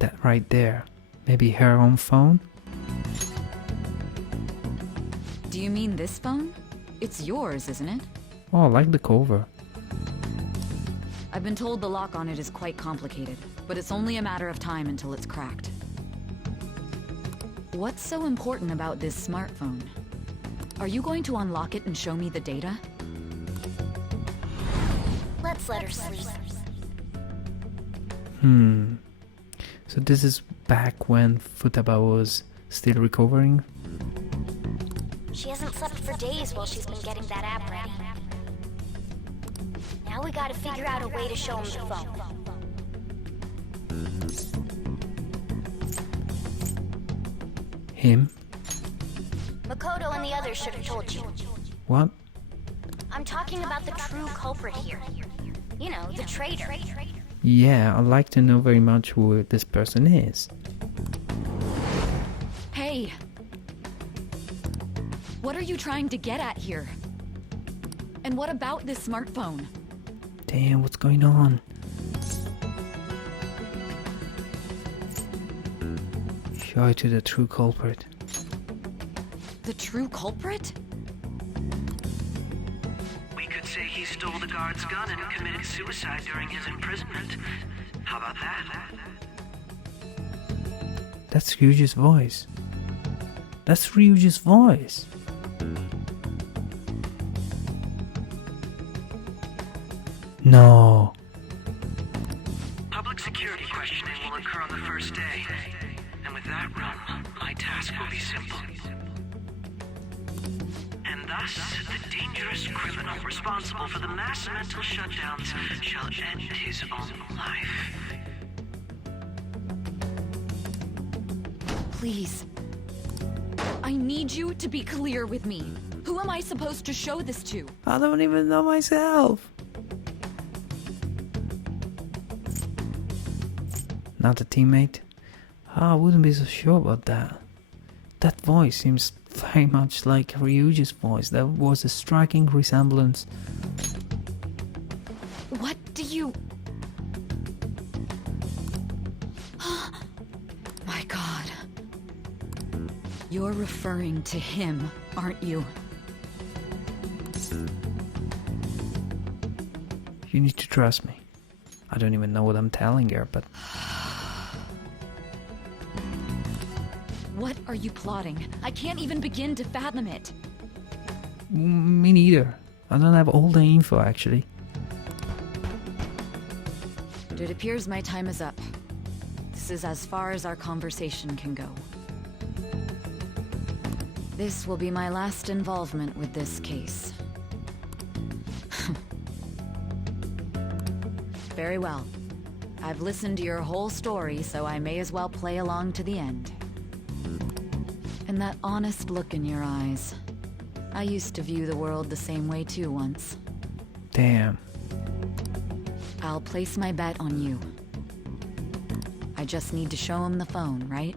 That right there. Maybe her own phone? Do you mean this phone? It's yours, isn't it? Oh, I like the cover. I've been told the lock on it is quite complicated, but it's only a matter of time until it's cracked. What's so important about this smartphone? Are you going to unlock it and show me the data? Let's let her sleep. So this is back when Futaba was still recovering? She hasn't slept for days while she's been getting that app ready. Now we gotta figure out a way to show him the phone. Him? Makoto and the others should have told you. What? I'm talking about the true culprit here. You know, the traitor. Yeah, I'd like to know very much who this person is. Hey! What are you trying to get at here? And what about this smartphone? Damn, what's going on? Show it to the true culprit. The true culprit? We could say he stole the guard's gun and committed suicide during his imprisonment. How about that? That's Ryuji's voice. That's Ryuji's voice. No. Public security questioning will occur on the first day. And with that run, my task will be simple. And thus, the dangerous criminal responsible for the mass mental shutdowns shall end his own life. Please. I need you to be clear with me. Who am I supposed to show this to? I don't even know myself. Not a teammate? I wouldn't be so sure about that. That voice seems very much like Ryuji's voice. There was a striking resemblance. What do you... My God. You're referring to him, aren't you? You need to trust me. I don't even know what I'm telling her, but... What are you plotting? I can't even begin to fathom it. Me neither. I don't have all the info, actually. It appears my time is up. This This is as far as our conversation can go. This will be my last involvement with this case. Very well. I've listened to your whole story, so I may as well play along to the end. And that honest look in your eyes. I used to view the world the same way too once. Damn. I'll place my bet on you. I just need to show him the phone, right?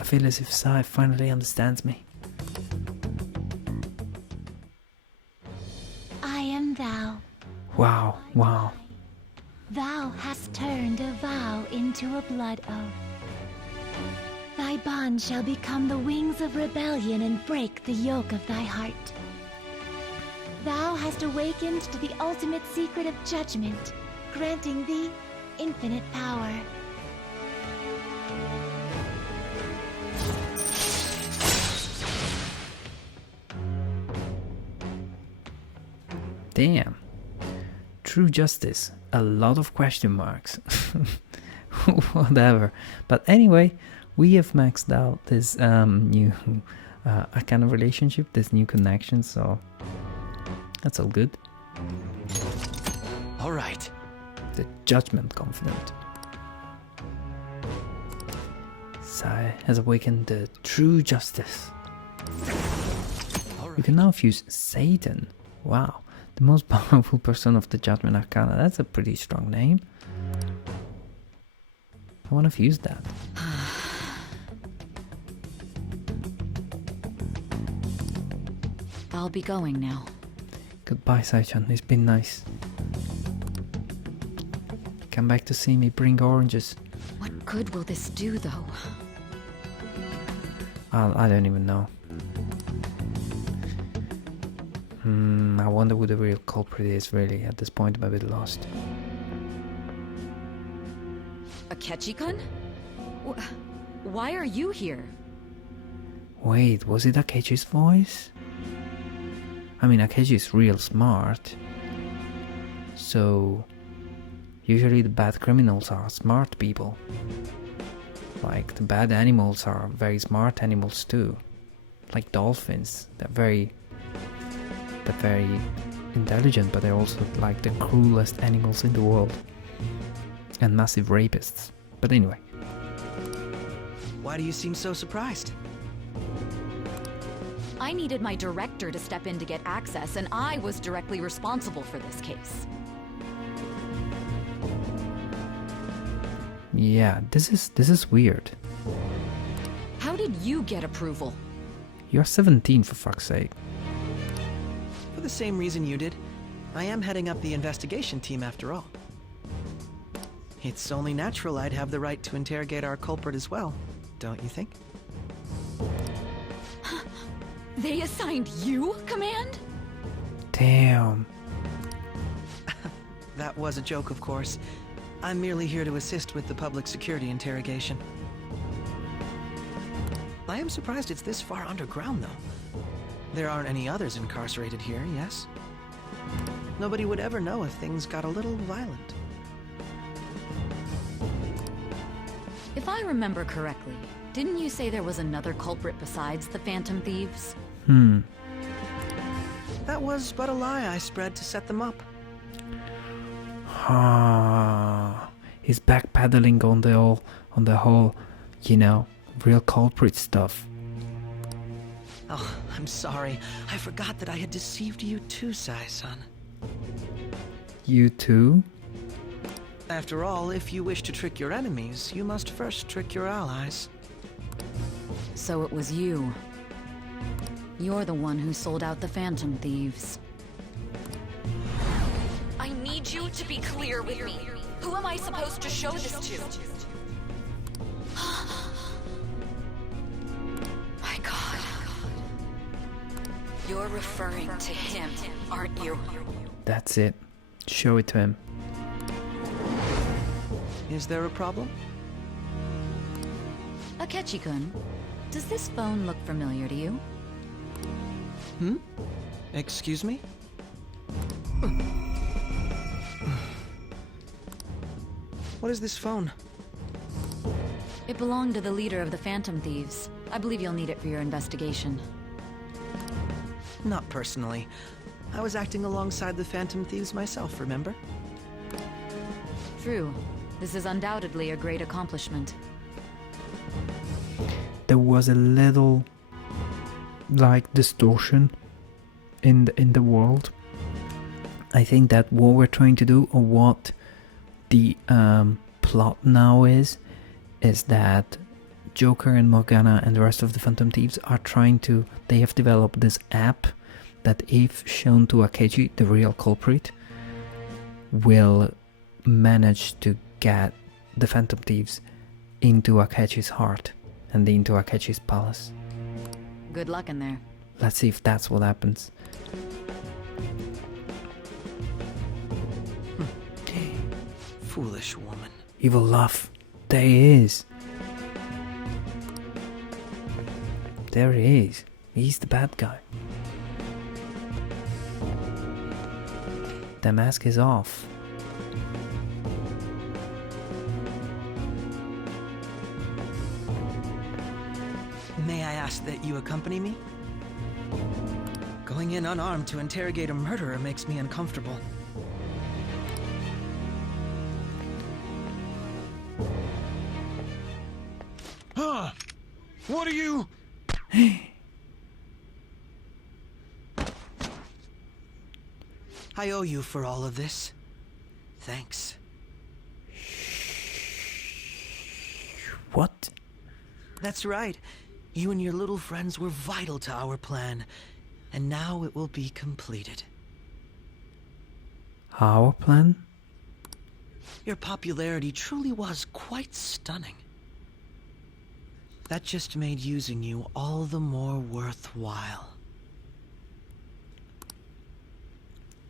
I feel as if Sai finally understands me. I am thou. Wow, wow. Thou hast turned a vow into a blood oath. Thy bond shall become the wings of rebellion and break the yoke of thy heart. Thou hast awakened to the ultimate secret of judgment, granting thee infinite power. Damn. True justice. A lot of question marks. Whatever. But anyway, we have maxed out this new kind of relationship, this new connection, so that's all good. All right. The judgment confident. Sai has awakened the true justice. You can now fuse Satan. Wow. The most powerful person of the Judgment Arcana. That's a pretty strong name. I want to fuse that. I'll be going now. Goodbye, Sai-chan. It's been nice. Come back to see me. Bring oranges. What good will this do, though? I don't even know. I wonder who the real culprit is, really. At this point, I'm a bit lost. Akechi-kun? Why are you here? Wait, was it Akechi's voice? I mean, Akechi is real smart. So, usually the bad criminals are smart people. Like, the bad animals are very smart animals too. Like dolphins. They're very intelligent, but they're also like the cruelest animals in the world. And massive rapists. But anyway. Why do you seem so surprised? I needed my director to step in to get access, and I was directly responsible for this case. Yeah, this is weird. How did you get approval? You're 17, for fuck's sake. For the same reason you did. I am heading up the investigation team after all. It's only natural I'd have the right to interrogate our culprit as well, don't you think? They assigned you command? Damn. That was a joke, of course. I'm merely here to assist with the public security interrogation. I am surprised it's this far underground, though. There aren't any others incarcerated here, yes? Nobody would ever know if things got a little violent. If I remember correctly, didn't you say there was another culprit besides the Phantom Thieves? That was but a lie I spread to set them up. He's backpedaling on the whole, you know, real culprit stuff. Oh, I'm sorry. I forgot that I had deceived you too, Sai-san. You too? After all, if you wish to trick your enemies, you must first trick your allies. So it was you. You're the one who sold out the Phantom Thieves. I need you to be clear with me. Who am I supposed to show this to? My God. You're referring to him, aren't you? That's it. Show it to him. Is there a problem? Akechi-kun, does this phone look familiar to you? Excuse me? What is this phone? It belonged to the leader of the Phantom Thieves. I believe you'll need it for your investigation. Not personally. I was acting alongside the Phantom Thieves myself, remember? True. This is undoubtedly a great accomplishment. There was a little, like, distortion in the world. I think that what we're trying to do, or what the plot now is that Joker and Morgana and the rest of the Phantom Thieves are trying to... They have developed this app that, if shown to Akechi, the real culprit, will manage to get the Phantom Thieves into Akechi's heart and into Akechi's palace. Good luck in there. Let's see if that's what happens. Foolish woman. Evil laugh. There he is. There he is. He's the bad guy. The mask is off. May I ask that you accompany me? Going in unarmed to interrogate a murderer makes me uncomfortable. What are you... I owe you for all of this. Thanks. What? That's right. You and your little friends were vital to our plan, and now it will be completed. Our plan? Your popularity truly was quite stunning. That just made using you all the more worthwhile.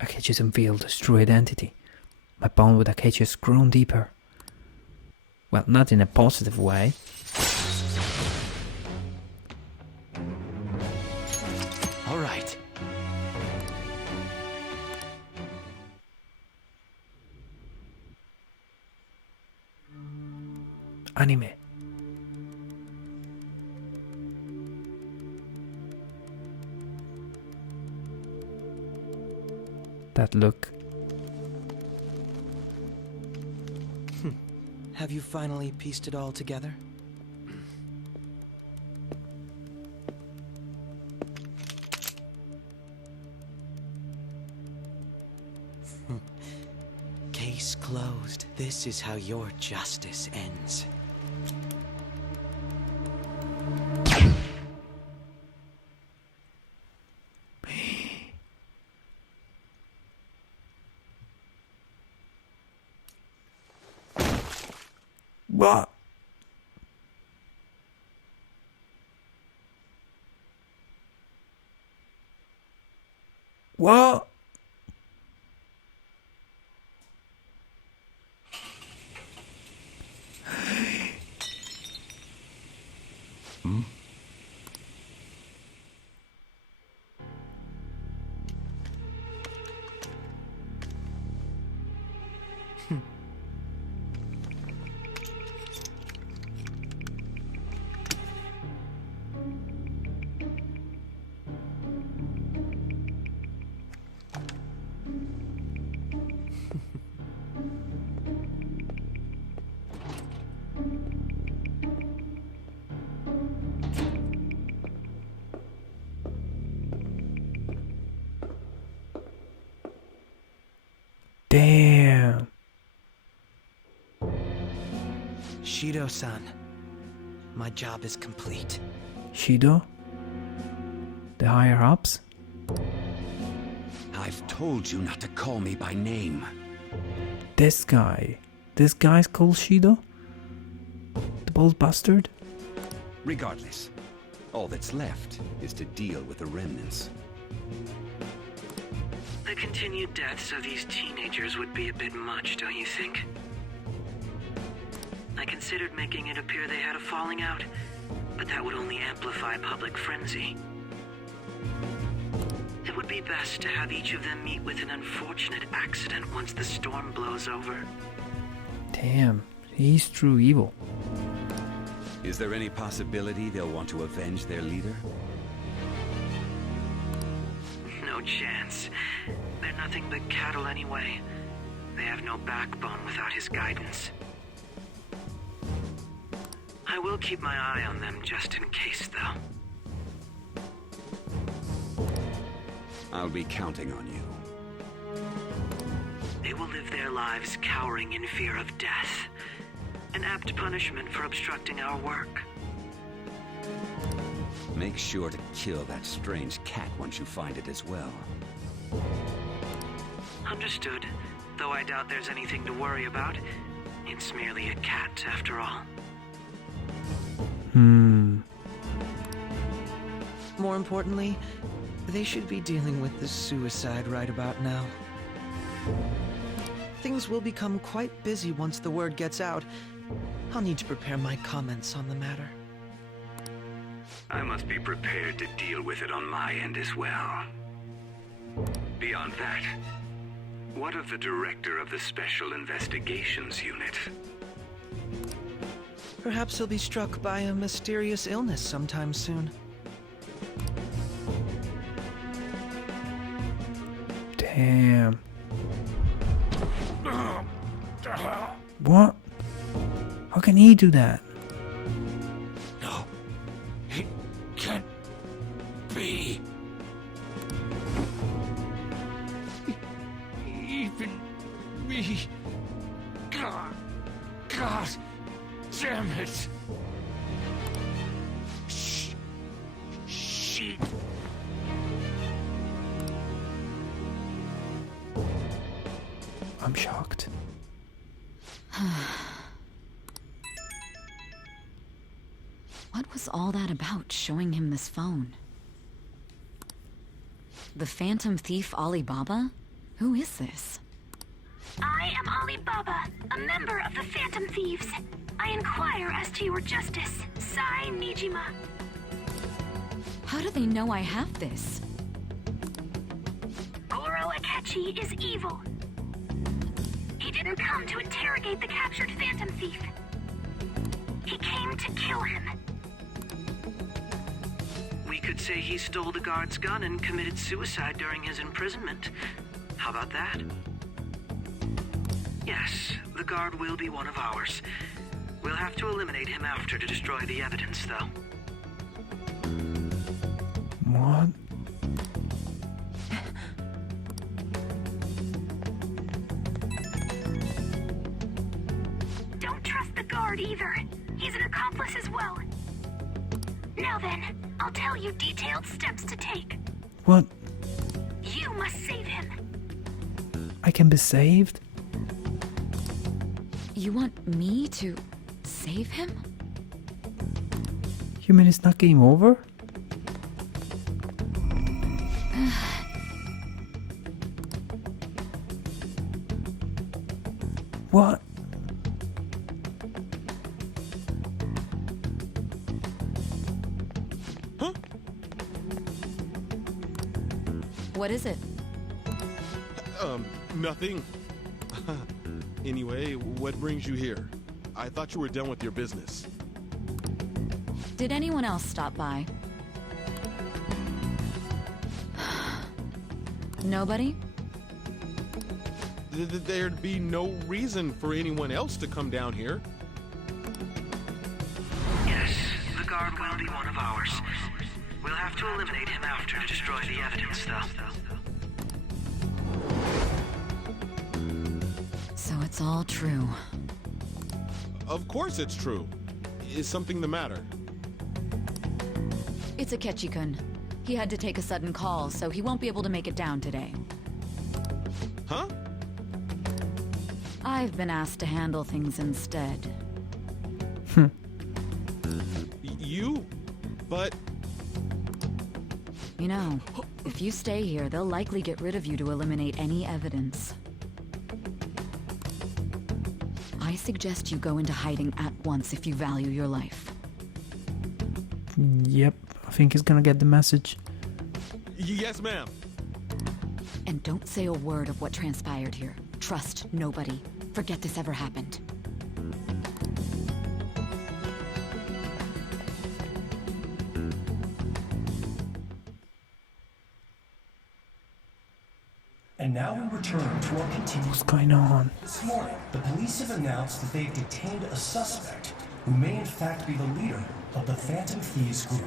Akechi's unveiled his true identity. My bond with Akechi has grown deeper. Well, not in a positive way. All right. Anime. That look. Have you finally pieced it all together? Case closed. This is how your justice ends. What? What? Hmm? Damn. Shido-san, my job is complete. Shido? The higher ups? I've told you not to call me by name. This guy. This guy's called Shido? The bald bastard? Regardless, all that's left is to deal with the remnants. The continued deaths of these teenagers would be a bit much, don't you think? I considered making it appear they had a falling out, but that would only amplify public frenzy. It would be best to have each of them meet with an unfortunate accident once the storm blows over. Damn, he's true evil. Is there any possibility they'll want to avenge their leader? No chance. They're nothing but cattle anyway. They have no backbone without his guidance. I will keep my eye on them just in case, though. I'll be counting on you. They will live their lives cowering in fear of death. An apt punishment for obstructing our work. Make sure to kill that strange cat once you find it as well. Understood. Though I doubt there's anything to worry about. It's merely a cat, after all. More importantly, they should be dealing with the suicide right about now. Things will become quite busy once the word gets out. I'll need to prepare my comments on the matter. I must be prepared to deal with it on my end as well. Beyond that, what of the director of the Special Investigations Unit? Perhaps he'll be struck by a mysterious illness sometime soon. Damn. What? How can he do that? No, it can't be. Even me. God damn it. Shit. I'm shocked. What was all that about, showing him this phone? The Phantom Thief Alibaba? Who is this? I am Alibaba, a member of the Phantom Thieves. I inquire as to your justice, Sai Nijima. How do they know I have this? Goro Akechi is evil. He didn't come to interrogate the captured Phantom Thief. He came to kill him. We could say he stole the guard's gun and committed suicide during his imprisonment. How about that? Yes, the guard will be one of ours. We'll have to eliminate him after to destroy the evidence, though. What? Don't trust the guard either. He's an accomplice as well. Now then, I'll tell you detailed steps to take. What? You must save him. I can be saved? You want me to save him? You mean it's not game over? What? Huh? What is it? Nothing. Anyway, what brings you here? I thought you were done with your business. Did anyone else stop by? Nobody? There'd be no reason for anyone else to come down here. Yes, the guard will be one of ours. We'll have to eliminate him after to destroy the evidence, though. So it's all true. Of course it's true. Is something the matter? It's Akechi-kun. He had to take a sudden call, so he won't be able to make it down today. Huh? I've been asked to handle things instead. You? But... You know, if you stay here, they'll likely get rid of you to eliminate any evidence. I suggest you go into hiding at once if you value your life. Yep, I think he's gonna get the message. Yes, ma'am. And don't say a word of what transpired here. Trust nobody. Forget this ever happened. And now we return to our continued... What's going on? This morning, the police have announced that they've detained a suspect who may in fact be the leader of the Phantom Thieves group.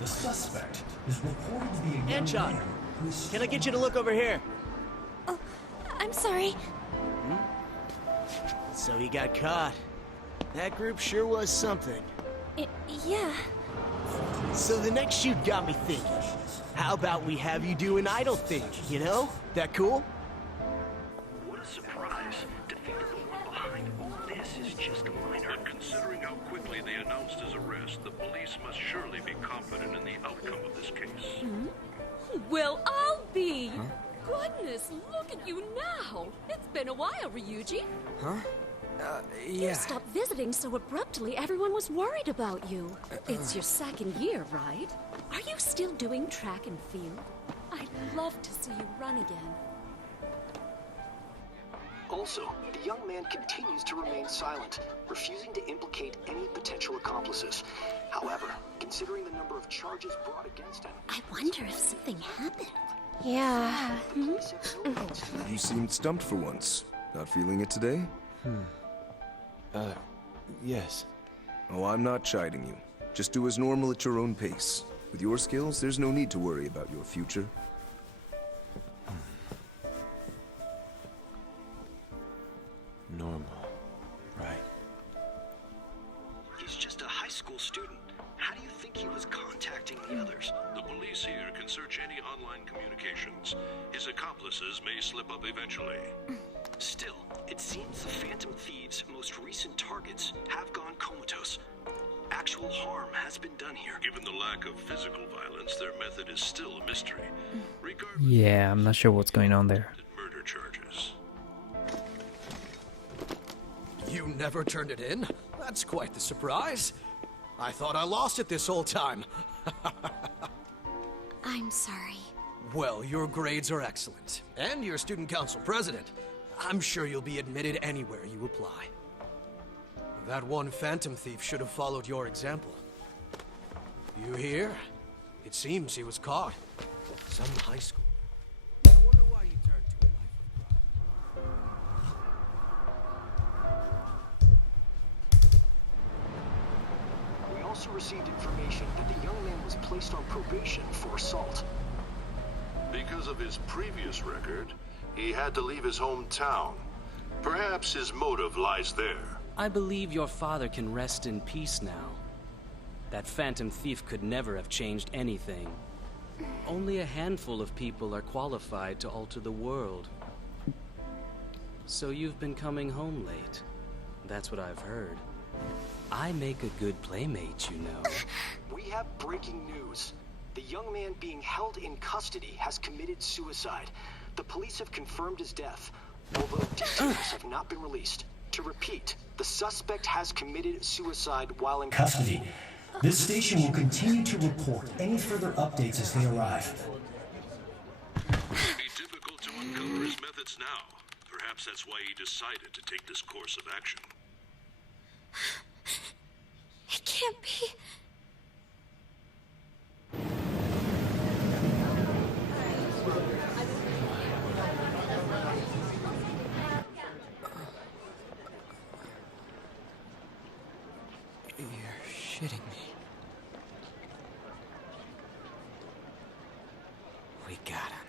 The suspect is reported to be a young Anchon, man who is... can I get you to look over here? Oh, I'm sorry. So he got caught. That group sure was something. Yeah. So the next shoot got me thinking. How about we have you do an idle thing, you know? That cool? What a surprise to think that the one behind all this is just a minor. But considering how quickly they announced his arrest, the police must surely be confident in the outcome of this case. Well, I'll be. Goodness, look at you now. It's been a while, Ryuji. Huh? You Yeah. stopped visiting so abruptly, everyone was worried about you. It's your second year, right? Are you still doing track and field? I'd love to see you run again. Also, the young man continues to remain silent, refusing to implicate any potential accomplices. However, considering the number of charges brought against him... I wonder if something happened. Yeah. You seemed stumped for once. Not feeling it today? Yes. Oh, I'm not chiding you. Just do as normal at your own pace. With your skills, there's no need to worry about your future. Normal. Right. He's just a high school student. How do you think he was contacting the others? The police here can search any online communications. His accomplices may slip up eventually. Still, it seems the Phantom Thieves' most recent targets have gone comatose. Actual harm has been done here. Given the lack of physical violence, their method is still a mystery. Yeah, I'm not sure what's going on there. Murder charges. You never turned it in? That's quite the surprise. I thought I lost it this whole time. I'm sorry. Well, your grades are excellent. And you're student council president. I'm sure you'll be admitted anywhere you apply. That one Phantom Thief should have followed your example. You hear? It seems he was caught. Some high school. I wonder why you turned to a life of crime. We also received information that the young man was placed on probation for assault. Because of his previous record, he had to leave his hometown. Perhaps his motive lies there. I believe your father can rest in peace now. That Phantom Thief could never have changed anything. Only a handful of people are qualified to alter the world. So you've been coming home late. That's what I've heard. I make a good playmate, you know. We have breaking news. The young man being held in custody has committed suicide. The police have confirmed his death, although details have not been released. To repeat, the suspect has committed suicide while in custody. This station will continue to report any further updates as they arrive. It may be difficult to uncover his methods now. Perhaps that's why he decided to take this course of action. It can't be. You're shitting me. We got him.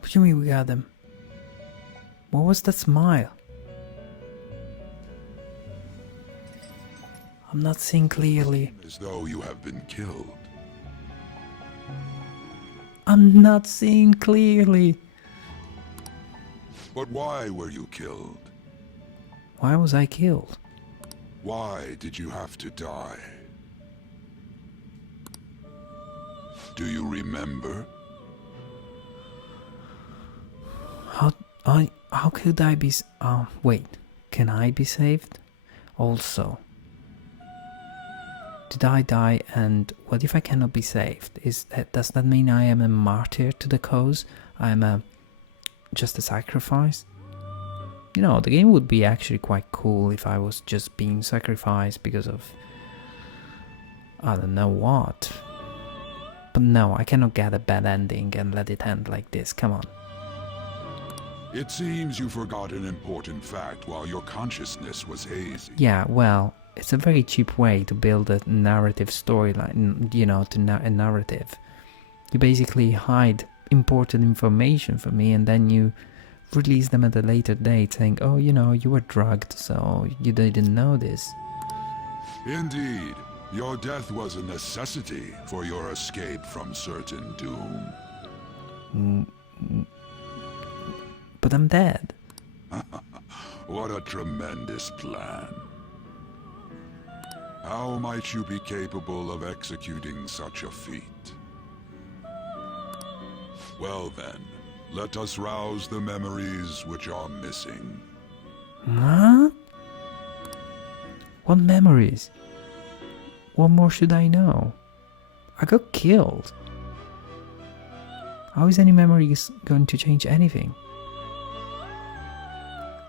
What do you mean we got them? What was that smile? I'm not seeing clearly. As though you have been killed. I'm not seeing clearly. But why were you killed? Why was I killed? Why did you have to die? Do you remember? How could I be? Wait. Can I be saved? Also, did I die? And what if I cannot be saved? Does that mean I am a martyr to the cause? I am just a sacrifice? You know, the game would be actually quite cool if I was just being sacrificed because of I don't know what. But no, I cannot get a bad ending and let it end like this. Come on. It seems you forgot an important fact while your consciousness was hazy. Yeah, well, it's a very cheap way to build a narrative storyline, you know, a narrative. You basically hide important information from me and then you release them at a later date saying, oh, you know, you were drugged, so you didn't know this. Indeed, your death was a necessity for your escape from certain doom. But I'm dead. What a tremendous plan. How might you be capable of executing such a feat? Well then, let us rouse the memories which are missing. What? What memories? What more should I know? I got killed. How is any memory going to change anything?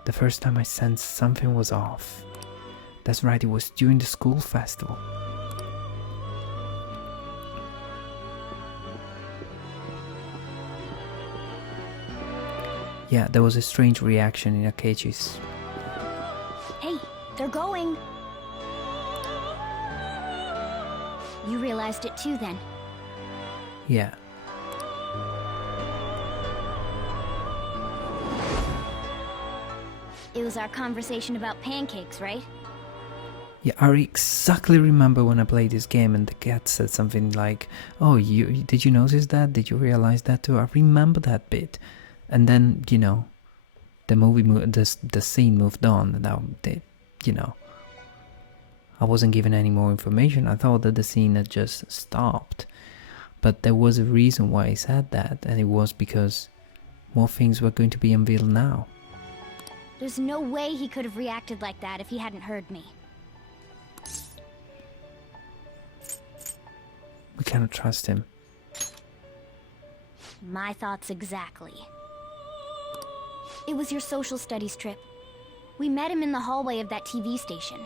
The first time I sensed something was off. That's right, it was during the school festival. Yeah, there was a strange reaction in Akechi's. Hey, they're going. You realized it too then? Yeah. It was our conversation about pancakes, right? Yeah, I exactly remember when I played this game and the cat said something like, oh, did you notice that? Did you realize that too? I remember that bit. And then, you know, the scene moved on and you know, I wasn't given any more information. I thought that the scene had just stopped. But there was a reason why he said that, and it was because more things were going to be unveiled now. There's no way he could have reacted like that if he hadn't heard me. We cannot trust him. My thoughts exactly. It was your social studies trip. We met him in the hallway of that TV station.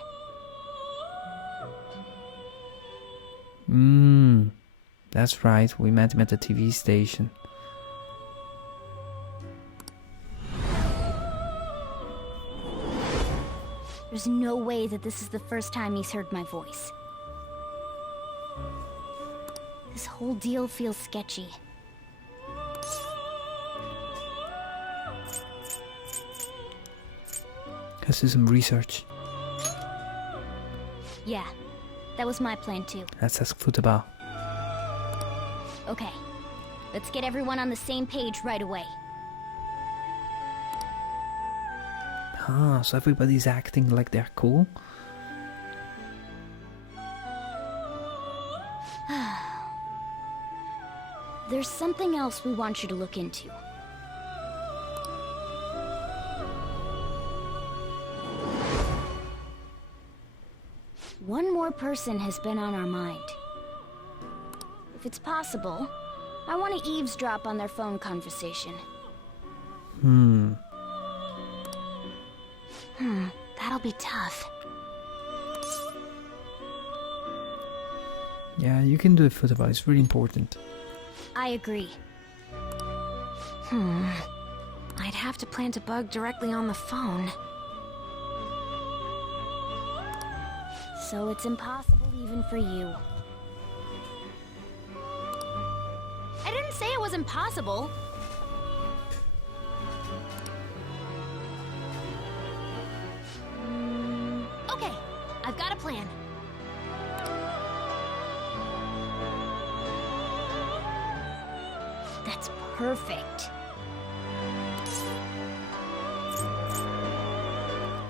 That's right, we met him at the TV station. There's no way that this is the first time he's heard my voice. This whole deal feels sketchy. Let's do some research. Yeah, that was my plan too. Let's ask Futaba. Okay, let's get everyone on the same page right away. Ah, so everybody's acting like they're cool? There's something else we want you to look into. One more person has been on our mind. If it's possible, I want to eavesdrop on their phone conversation. That'll be tough. Yeah, you can do it, Futaba. It's really important. I agree. I'd have to plant a bug directly on the phone. So it's impossible even for you. I didn't say it was impossible. Okay, I've got a plan. That's perfect.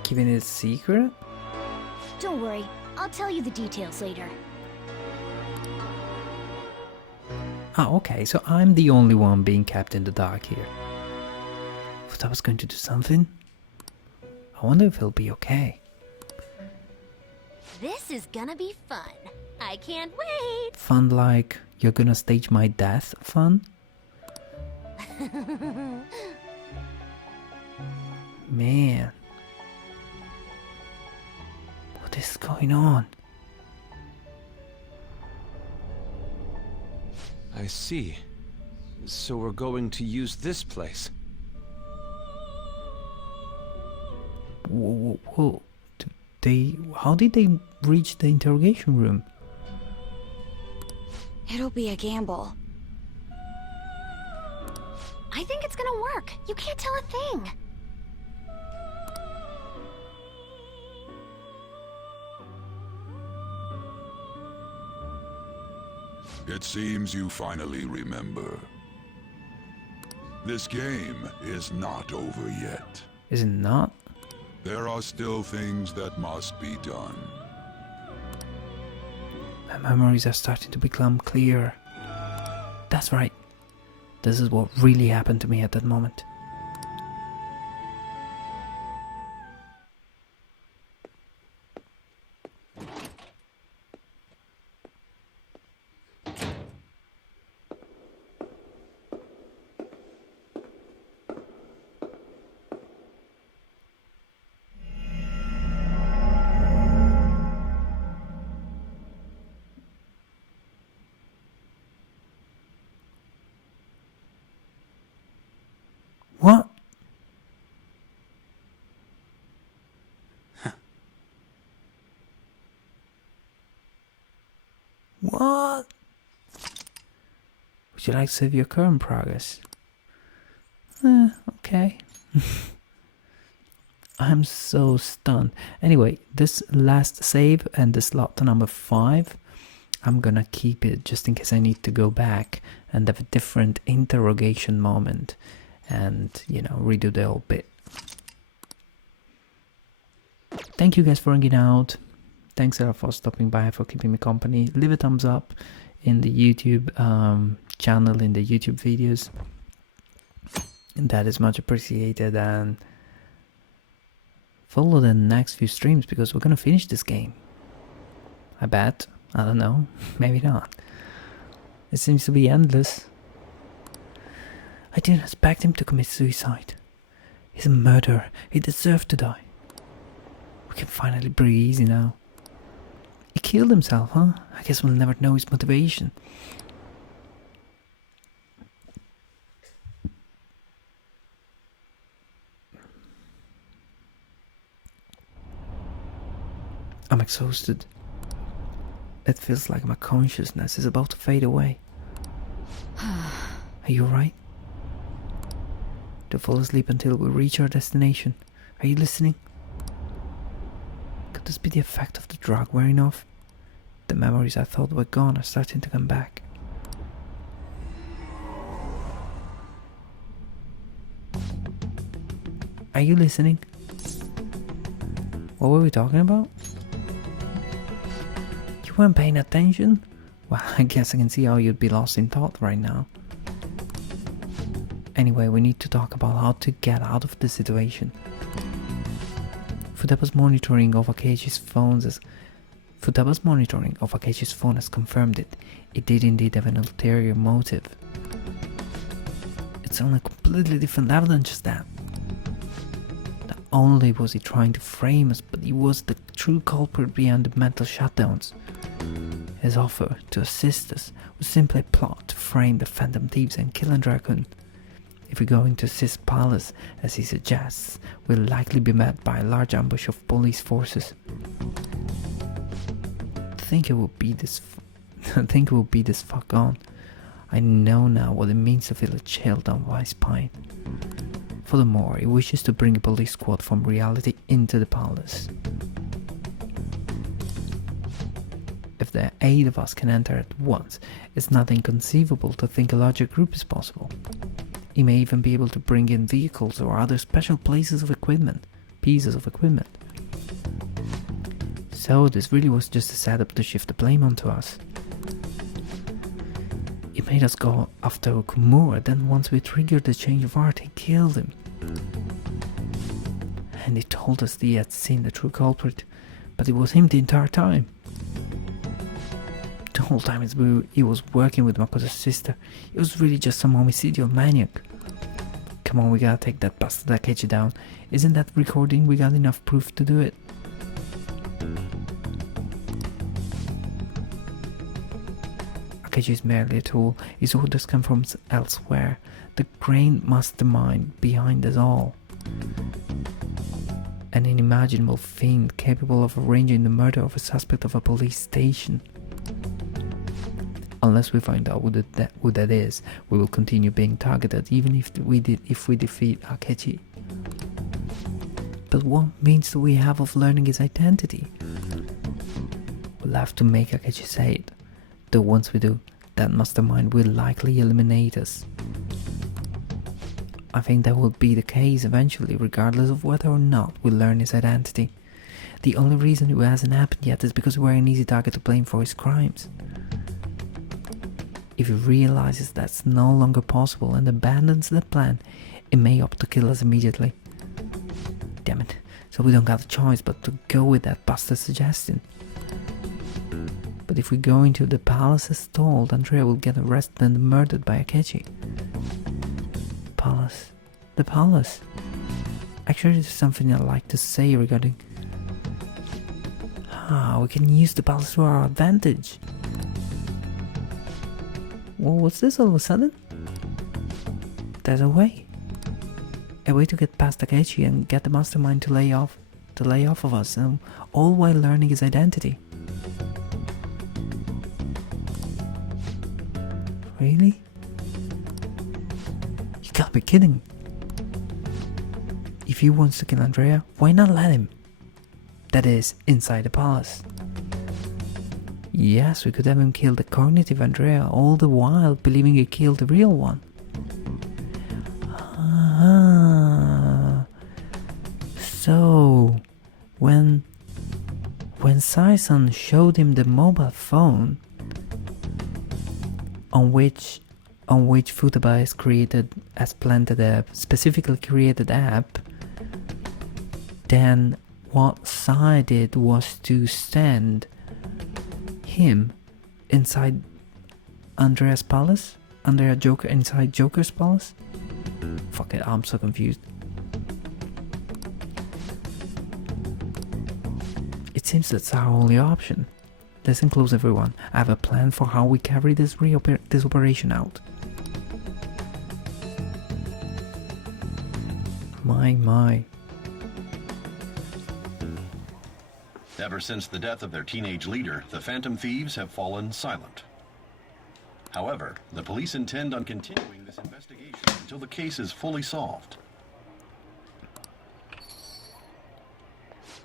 Keeping it a secret? Don't worry, I'll tell you the details later. Ah, okay, so I'm the only one being kept in the dark here. Futaba's going to do something? I wonder if he'll be okay. This is gonna be fun. I can't wait. Fun like, you're gonna stage my death fun? Man. What is going on? I see. So we're going to use this place. Whoa. How did they reach the interrogation room? It'll be a gamble. I think it's gonna work. You can't tell a thing. It seems you finally remember. This game is not over yet. Is it not? There are still things that must be done. My memories are starting to become clearer. That's right. This is what really happened to me at that moment. What? What? Would you like to save your current progress? Okay. I'm so stunned. Anyway, this last save and the slot number 5, I'm gonna keep it just in case I need to go back and have a different interrogation moment and, you know, redo the whole bit. Thank you guys for hanging out. Thanks a lot for stopping by, for keeping me company. Leave a thumbs up in the YouTube channel, in the YouTube videos. And that is much appreciated. And follow the next few streams because we're gonna finish this game. I bet. I don't know. Maybe not. It seems to be endless. I didn't expect him to commit suicide. He's a murderer. He deserved to die. We can finally breathe easy now. He killed himself, huh? I guess we'll never know his motivation. I'm exhausted. It feels like my consciousness is about to fade away. Are you alright? To fall asleep until we reach our destination. Are you listening? Could this be the effect of the drug wearing off? The memories I thought were gone are starting to come back. Are you listening? What were we talking about? You weren't paying attention? Well, I guess I can see how you'd be lost in thought right now. Anyway, we need to talk about how to get out of this situation. Fudaba's monitoring of Akechi's phone has confirmed it. It did indeed have an ulterior motive. It's on a completely different level than just that. Not only was he trying to frame us, but he was the true culprit behind the mental shutdowns. His offer to assist us was simply a plot to frame the Phantom Thieves and kill Dragon. If we're going to assist Palace, as he suggests, we'll likely be met by a large ambush of police forces. I think it will be this far gone. I know now what it means to feel a chill down my spine. Furthermore, he wishes to bring a police squad from reality into the palace. If the 8 of us can enter at once, it's not inconceivable to think a larger group is possible. He may even be able to bring in vehicles or other special pieces of equipment. So this really was just a setup to shift the blame onto us. He made us go after Okumura, then once we triggered the change of heart, he killed him. And he told us that he had seen the true culprit, but it was him the entire time. The whole time he was working with Makoto's sister, he was really just some homicidal maniac. Come on, we gotta take that bastard Akechi down. Isn't that recording we got enough proof to do it? Akechi is merely a tool. His orders come from elsewhere. The grand mastermind behind us all. An unimaginable fiend capable of arranging the murder of a suspect of a police station. Unless we find out who that is, we will continue being targeted, even if we defeat Akechi. But what means do we have of learning his identity? We'll have to make Akechi say it. Though once we do, that mastermind will likely eliminate us. I think that will be the case eventually, regardless of whether or not we learn his identity. The only reason it hasn't happened yet is because we're an easy target to blame for his crimes. If he realizes that's no longer possible and abandons that plan, it may opt to kill us immediately. Damn it, so we don't got a choice but to go with that bastard suggestion. But if we go into the palace as told, Andrea will get arrested and murdered by Akechi. The palace. Actually, there's something I'd like to say regarding... we can use the palace to our advantage. Well, what's this all of a sudden? There's a way. A way to get past Akechi and get the mastermind to lay off of us, and all while learning his identity. Really? You can't be kidding. If he wants to kill Andrea, why not let him? That is, inside the palace. Yes, we could have him kill the cognitive Andrea, all the while believing he killed the real one. So, when Sai-san showed him the mobile phone on which Futaba has planted a specifically created app, then what Sai did was to send him inside Andrea's palace? Inside Joker's palace? Fuck it, I'm so confused. It seems that's our only option. Listen close everyone, I have a plan for how we carry this operation out. My. Ever since the death of their teenage leader, the Phantom Thieves have fallen silent. However, the police intend on continuing this investigation until the case is fully solved.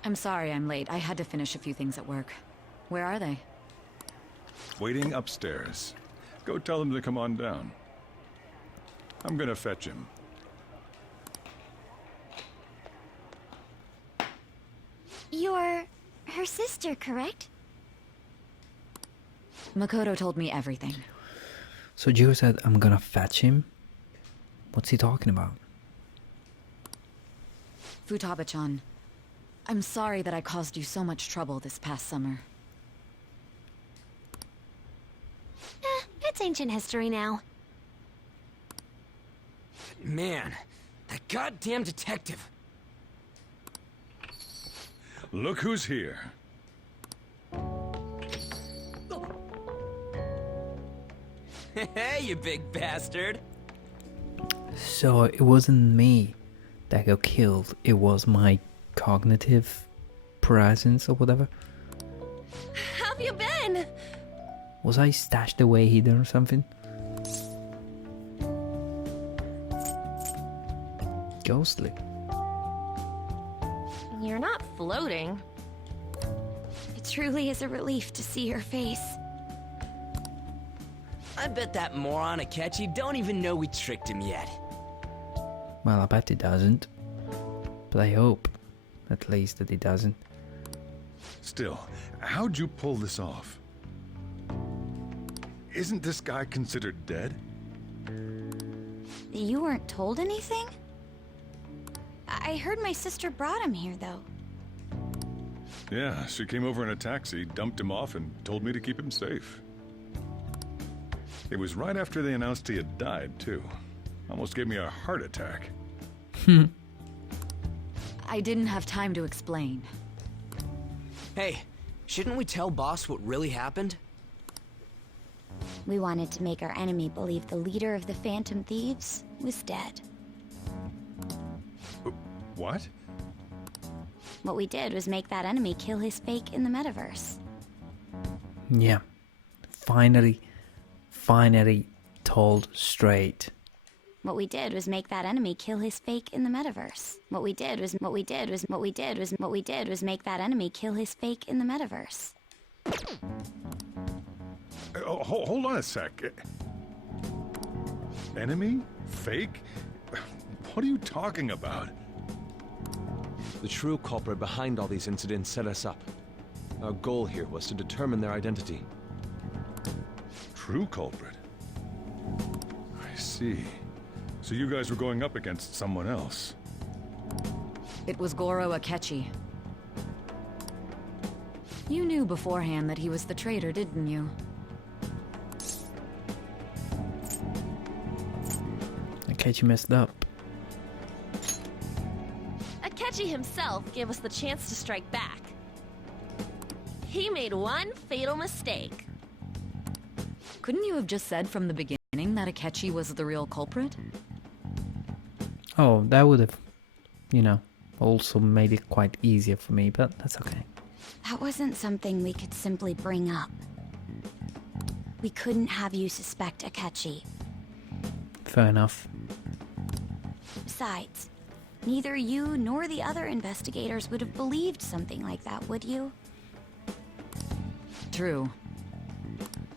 I'm sorry I'm late. I had to finish a few things at work. Where are they? Waiting upstairs. Go tell them to come on down. I'm gonna fetch him. You're her sister, correct? Makoto told me everything. So Jiro said, I'm gonna fetch him? What's he talking about? Futaba-chan, I'm sorry that I caused you so much trouble this past summer. It's ancient history now. Man, that goddamn detective. Look who's here. Hey, you big bastard. So it wasn't me that got killed, it was my cognitive presence or whatever. How have you been? Was I stashed away hidden or something? Ghostly. You're not floating. It truly is a relief to see your face. I bet that moron Akechi don't even know we tricked him yet. Well, I bet he doesn't. But I hope, at least, that he doesn't. Still, how'd you pull this off? Isn't this guy considered dead? You weren't told anything? I heard my sister brought him here, though. Yeah, she came over in a taxi, dumped him off, and told me to keep him safe. It was right after they announced he had died, too. Almost gave me a heart attack. I didn't have time to explain. Hey, shouldn't we tell boss what really happened? We wanted to make our enemy believe the leader of the Phantom Thieves was dead. What? What we did was make that enemy kill his fake in the metaverse. Yeah. Finally told straight. What we did was make that enemy kill his fake in the metaverse. What we did was make that enemy kill his fake in the metaverse. Hold on a sec. Enemy? Fake? What are you talking about? The true culprit behind all these incidents set us up. Our goal here was to determine their identity. True culprit? I see. So you guys were going up against someone else. It was Goro Akechi. You knew beforehand that he was the traitor, didn't you? Akechi messed up. Akechi himself gave us the chance to strike back. He made one fatal mistake. Couldn't you have just said from the beginning that Akechi was the real culprit? Oh, that would have, also made it quite easier for me, but that's okay. That wasn't something we could simply bring up. We couldn't have you suspect Akechi. Fair enough. Besides, neither you nor the other investigators would have believed something like that, would you? True.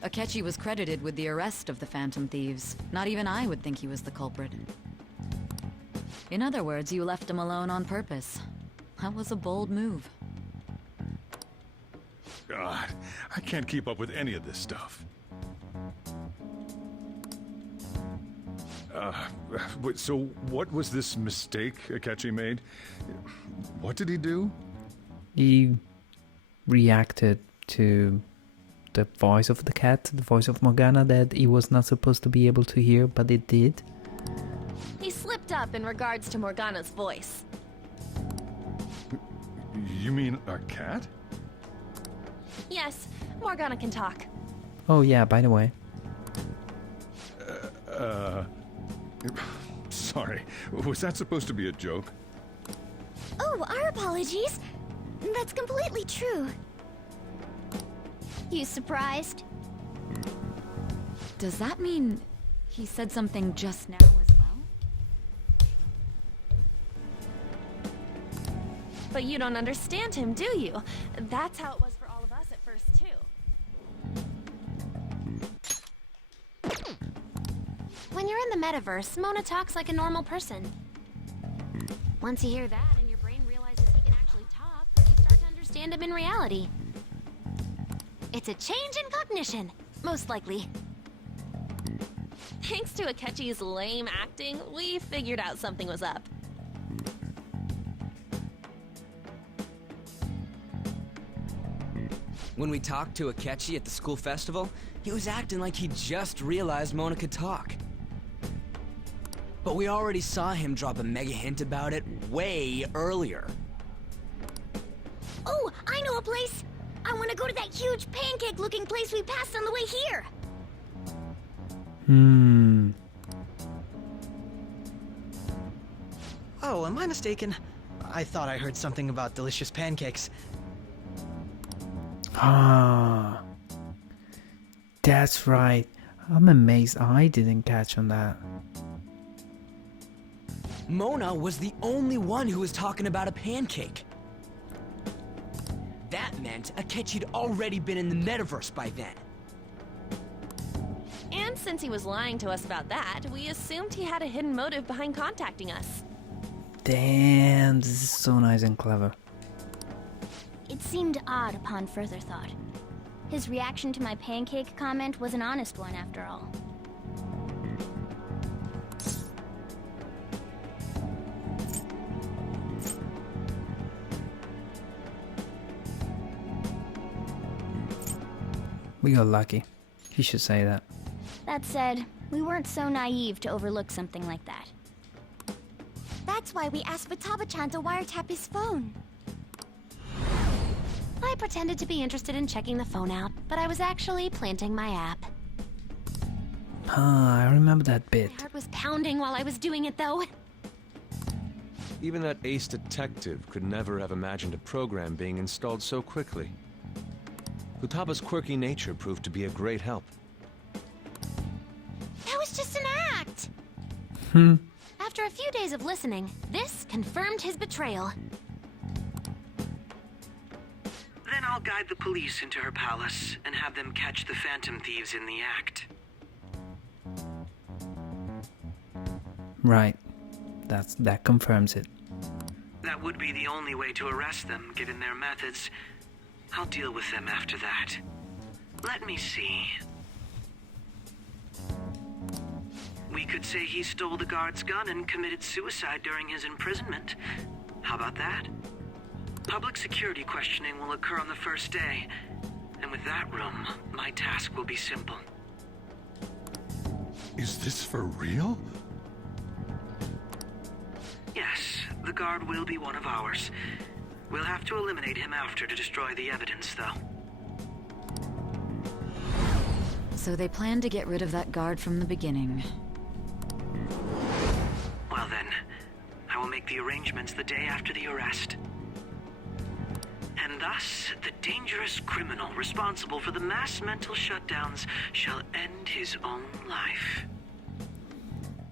Akechi was credited with the arrest of the Phantom Thieves. Not even I would think he was the culprit. In other words, you left him alone on purpose. That was a bold move. God, I can't keep up with any of this stuff. So what was this mistake Akechi made? What did he do? He reacted to the voice of the cat, the voice of Morgana, that he was not supposed to be able to hear, but it did. He slipped up in regards to Morgana's voice. You mean a cat? Yes, Morgana can talk. Oh yeah, by the way. Sorry, was that supposed to be a joke? Oh, our apologies. That's completely true. You surprised? Does that mean he said something just now as well? But you don't understand him, do you? That's how it was for all of us at first, too. When you're in the metaverse, Mona talks like a normal person. Once you hear that and your brain realizes he can actually talk, you start to understand him in reality. It's a change in cognition, most likely. Thanks to Akechi's lame acting, we figured out something was up. When we talked to Akechi at the school festival, he was acting like he just realized Mona could talk. But we already saw him drop a mega hint about it way earlier. Oh, I know a place! I want to go to that huge pancake-looking place we passed on the way here! Oh, am I mistaken? I thought I heard something about delicious pancakes. Ah, that's right. I'm amazed I didn't catch on that. Mona was the only one who was talking about a pancake. That meant Akechi'd already been in the metaverse by then. And since he was lying to us about that, we assumed he had a hidden motive behind contacting us. Damn, this is so nice and clever. It seemed odd upon further thought. His reaction to my pancake comment was an honest one, after all. We got lucky. You should say that. That said, we weren't so naive to overlook something like that. That's why we asked Futaba-chan to wiretap his phone. I pretended to be interested in checking the phone out, but I was actually planting my app. Ah, I remember that bit. My heart was pounding while I was doing it, though. Even that ace detective could never have imagined a program being installed so quickly. Futaba's quirky nature proved to be a great help. That was just an act! After a few days of listening, this confirmed his betrayal. Then I'll guide the police into her palace and have them catch the Phantom Thieves in the act. Right. That confirms it. That would be the only way to arrest them, given their methods. I'll deal with them after that. Let me see. We could say he stole the guard's gun and committed suicide during his imprisonment. How about that? Public security questioning will occur on the first day. And with that room, my task will be simple. Is this for real? Yes, the guard will be one of ours. We'll have to eliminate him after to destroy the evidence, though. So they planned to get rid of that guard from the beginning. Well then, I will make the arrangements the day after the arrest. And thus, the dangerous criminal responsible for the mass mental shutdowns shall end his own life.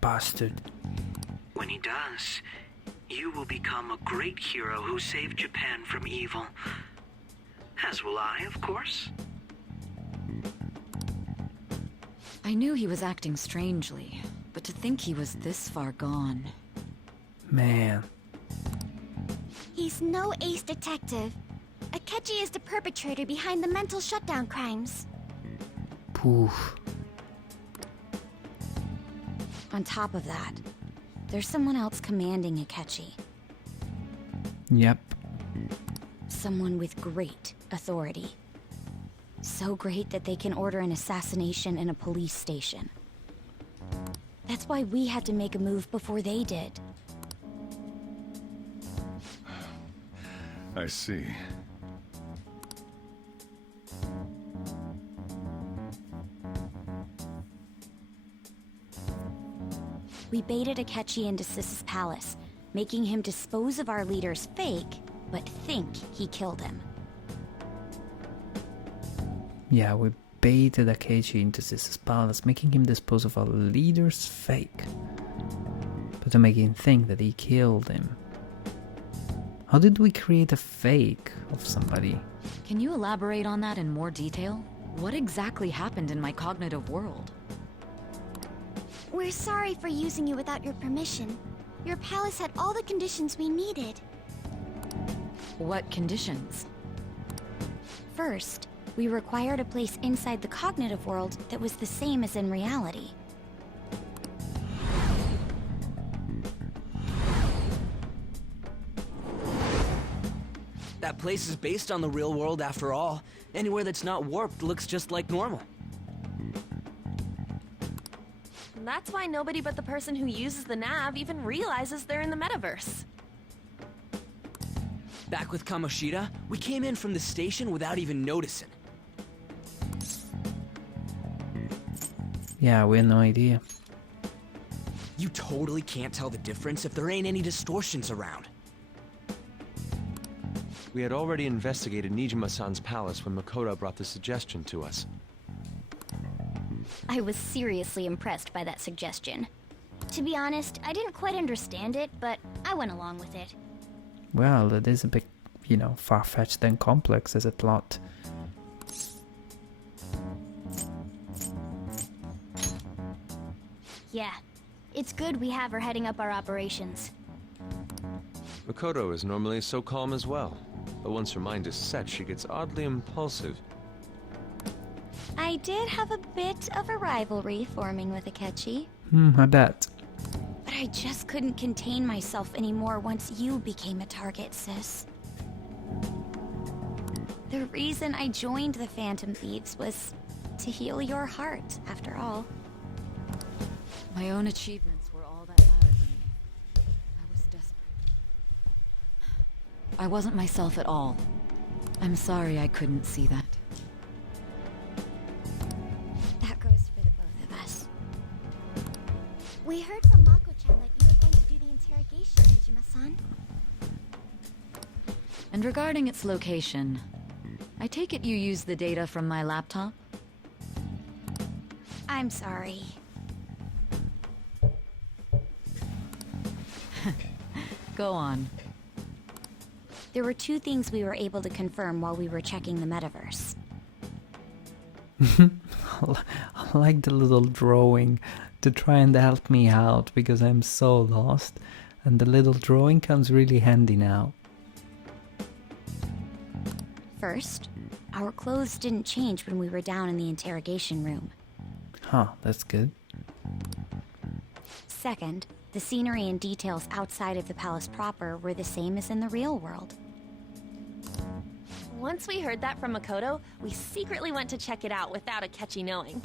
Bastard. When he does, you will become a great hero who saved Japan from evil. As will I, of course. I knew he was acting strangely, but to think he was this far gone. Man. He's no ace detective. Akechi is the perpetrator behind the mental shutdown crimes. Poof. On top of that, there's someone else commanding Akechi. Yep. Someone with great authority. So great that they can order an assassination in a police station. That's why we had to make a move before they did. I see. We baited Akechi into Sis's palace, making him dispose of our leader's fake, but think he killed him. Yeah, we baited Akechi into Sis's palace, making him dispose of our leader's fake, but to make him think that he killed him. How did we create a fake of somebody? Can you elaborate on that in more detail? What exactly happened in my cognitive world? We're sorry for using you without your permission. Your palace had all the conditions we needed. What conditions? First, we required a place inside the cognitive world that was the same as in reality. That place is based on the real world after all. Anywhere that's not warped looks just like normal. And that's why nobody but the person who uses the nav even realizes they're in the metaverse. Back with Kamoshida, we came in from the station without even noticing. Yeah, we had no idea. You totally can't tell the difference if there ain't any distortions around. We had already investigated Nijima-san's palace when Makoto brought the suggestion to us. I was seriously impressed by that suggestion. To be honest, I didn't quite understand it, but I went along with it. Well, it is a bit, far-fetched and complex as a plot. Yeah, it's good we have her heading up our operations. Makoto is normally so calm as well, but once her mind is set, she gets oddly impulsive. I did have a bit of a rivalry forming with Akechi. I bet. But I just couldn't contain myself anymore once you became a target, sis. The reason I joined the Phantom Thieves was to heal your heart, after all. My own achievements were all that mattered to me. I was desperate. I wasn't myself at all. I'm sorry I couldn't see that. That goes for the both of us. Tama-san? And regarding its location, I take it you use the data from my laptop? I'm sorry. Go on. There were two things we were able to confirm while we were checking the metaverse. I like the little drawing to try and help me out because I'm so lost, and the little drawing comes really handy now. First, our clothes didn't change when we were down in the interrogation room. Huh, that's good. Second, the scenery and details outside of the palace proper were the same as in the real world. Once we heard that from Makoto, we secretly went to check it out without a catchy knowing.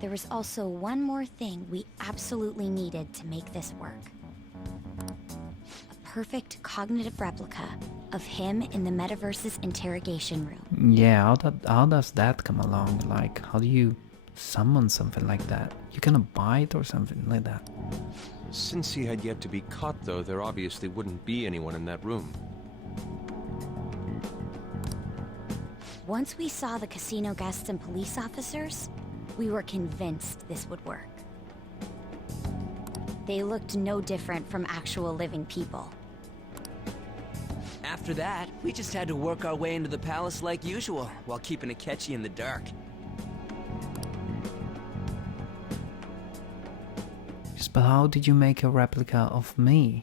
There was also one more thing we absolutely needed to make this work. A perfect cognitive replica of him in the metaverse's interrogation room. Yeah, how does that come along? Like, how do you summon something like that? You cannot buy it or something like that? Since he had yet to be caught, though, there obviously wouldn't be anyone in that room. Once we saw the casino guests and police officers, we were convinced this would work. They looked no different from actual living people. After that, we just had to work our way into the palace like usual, while keeping Akechi in the dark. Yes, but how did you make a replica of me?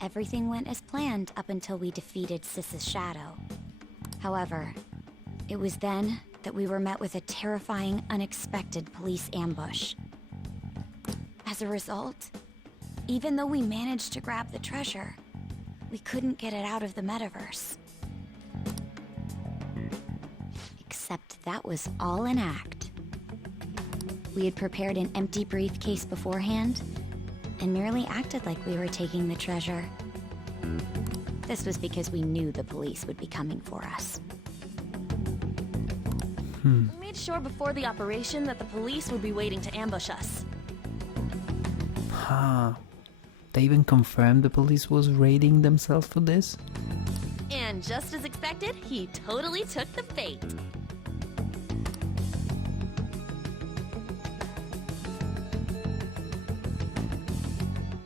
Everything went as planned up until we defeated Sis's shadow. However, it was then that we were met with a terrifying, unexpected police ambush. As a result, even though we managed to grab the treasure, we couldn't get it out of the metaverse. Except that was all an act. We had prepared an empty briefcase beforehand, and merely acted like we were taking the treasure. This was because we knew the police would be coming for us. We made sure before the operation that the police would be waiting to ambush us. Huh. They even confirmed the police was raiding themselves for this? And just as expected, he totally took the bait.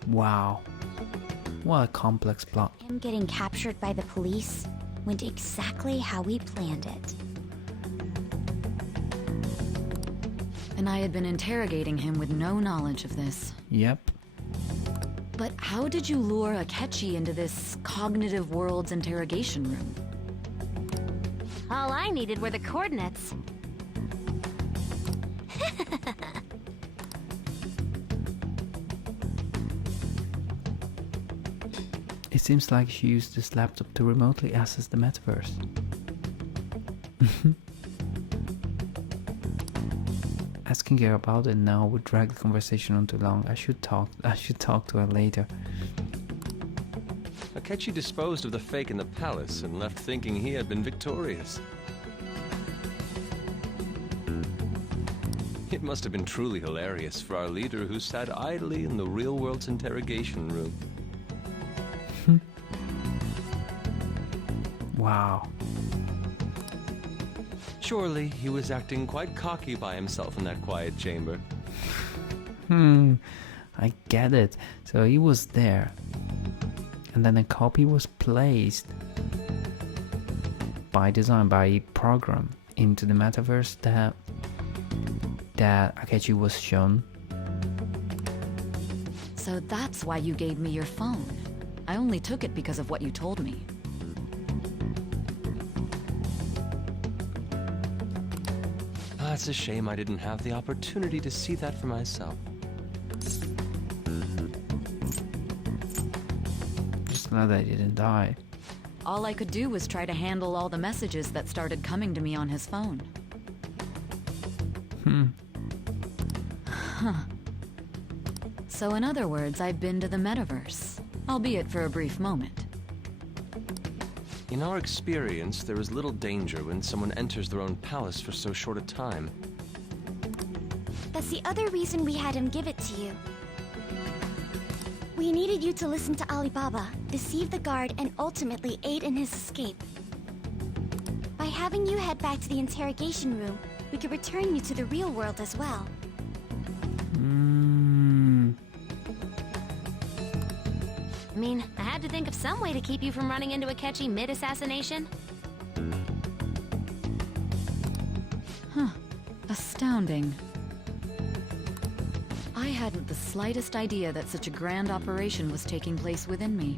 Wow. What a complex plot. Him getting captured by the police went exactly how we planned it. And I had been interrogating him with no knowledge of this. Yep. But how did you lure Akechi into this cognitive world's interrogation room? All I needed were the coordinates. It seems like she used this laptop to remotely access the metaverse. Asking her about it now would drag the conversation on too long. I should talk to her later. Akechi disposed of the fake in the palace and left thinking he had been victorious. It must have been truly hilarious for our leader who sat idly in the real world's interrogation room. Wow. Surely he was acting quite cocky by himself in that quiet chamber. I get it. So he was there. And then a copy was placed by design, by program, into the metaverse that Akechi was shown. So that's why you gave me your phone. I only took it because of what you told me. It's a shame I didn't have the opportunity to see that for myself. Just glad I didn't die. All I could do was try to handle all the messages that started coming to me on his phone. Huh. So in other words, I've been to the metaverse, albeit for a brief moment. In our experience, there is little danger when someone enters their own palace for so short a time. That's the other reason we had him give it to you. We needed you to listen to Alibaba, deceive the guard, and ultimately aid in his escape. By having you head back to the interrogation room, we could return you to the real world as well. I mean, I had to think of some way to keep you from running into Akechi mid-assassination. Huh. Astounding. I hadn't the slightest idea that such a grand operation was taking place within me.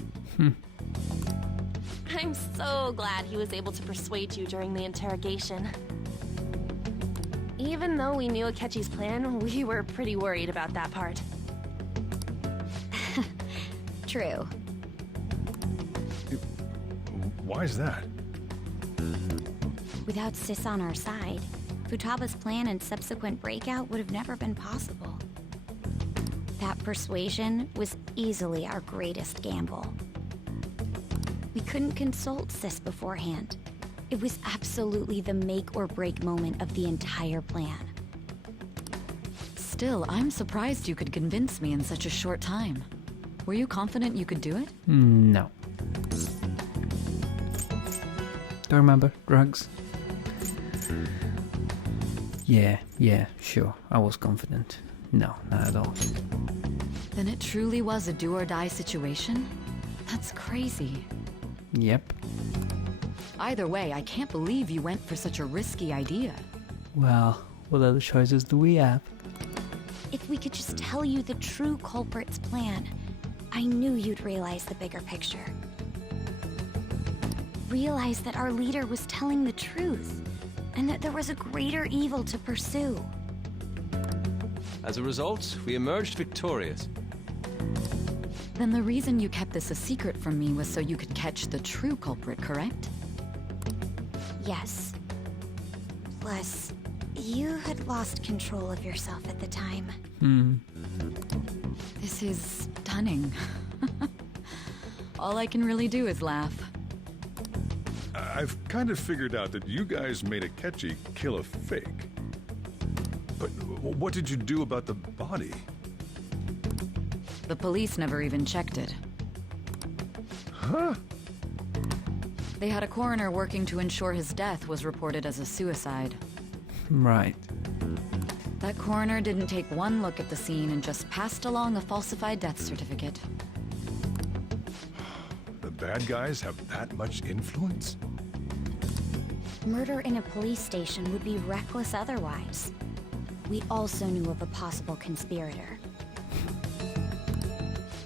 I'm so glad he was able to persuade you during the interrogation. Even though we knew Akechi's plan, we were pretty worried about that part. True. Why is that? Without Sis on our side, Futaba's plan and subsequent breakout would have never been possible. That persuasion was easily our greatest gamble. We couldn't consult Sis beforehand. It was absolutely the make or break moment of the entire plan. Still, I'm surprised you could convince me in such a short time. Were you confident you could do it? No. Don't remember. Drugs? Yeah, sure. I was confident. No, not at all. Then it truly was a do-or-die situation? That's crazy. Yep. Either way, I can't believe you went for such a risky idea. Well, what other choices do we have? If we could just tell you the true culprit's plan, I knew you'd realize the bigger picture. Realize that our leader was telling the truth, and that there was a greater evil to pursue. As a result, we emerged victorious. Then the reason you kept this a secret from me was so you could catch the true culprit, correct? Yes. Plus, you had lost control of yourself at the time. This is stunning. All I can really do is laugh. I've kind of figured out that you guys made Akechi kill a fake. But what did you do about the body? The police never even checked it. Huh? They had a coroner working to ensure his death was reported as a suicide. Right. That coroner didn't take one look at the scene and just passed along a falsified death certificate. The bad guys have that much influence? Murder in a police station would be reckless otherwise. We also knew of a possible conspirator.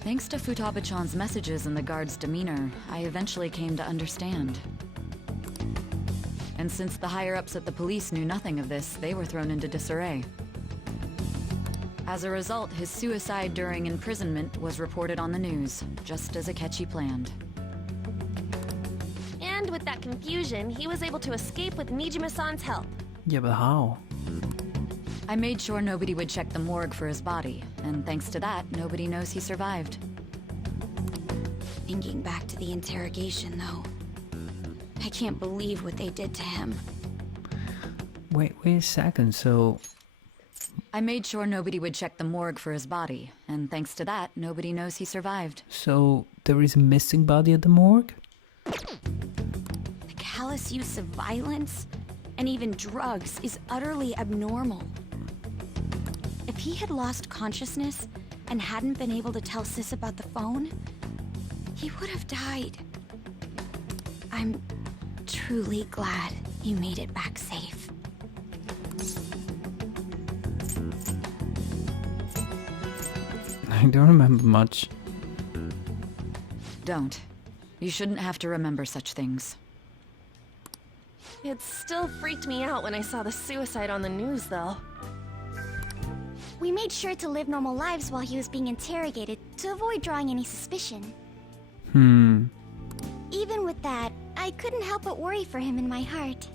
Thanks to Futaba-chan's messages and the guard's demeanor, I eventually came to understand. And since the higher-ups at the police knew nothing of this, they were thrown into disarray. As a result, his suicide during imprisonment was reported on the news, just as Akechi planned. And with that confusion, he was able to escape with Mijima-san's help. Yeah, but how? I made sure nobody would check the morgue for his body, and thanks to that, nobody knows he survived. Thinking back to the interrogation, though, I can't believe what they did to him. Wait a second, so... I made sure nobody would check the morgue for his body, and thanks to that, nobody knows he survived. So, there is a missing body at the morgue? The callous use of violence, and even drugs, is utterly abnormal. If he had lost consciousness, and hadn't been able to tell Sis about the phone, he would have died. I'm truly glad you made it back safe. I don't remember much. Don't. You shouldn't have to remember such things. It still freaked me out when I saw the suicide on the news, though. We made sure to live normal lives while he was being interrogated to avoid drawing any suspicion. Even with that, I couldn't help but worry for him in my heart.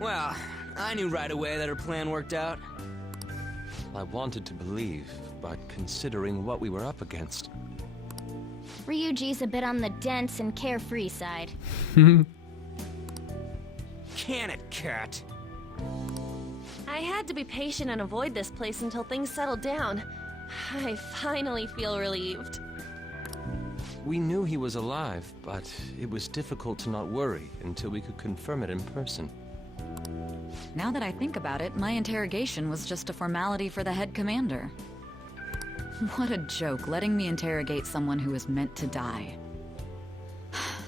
Well, I knew right away that her plan worked out. I wanted to believe, but considering what we were up against... Ryuji's a bit on the dense and carefree side. Can it, cat? I had to be patient and avoid this place until things settled down. I finally feel relieved. We knew he was alive, but it was difficult to not worry until we could confirm it in person. Now that I think about it, my interrogation was just a formality for the head commander. What a joke, letting me interrogate someone who is meant to die.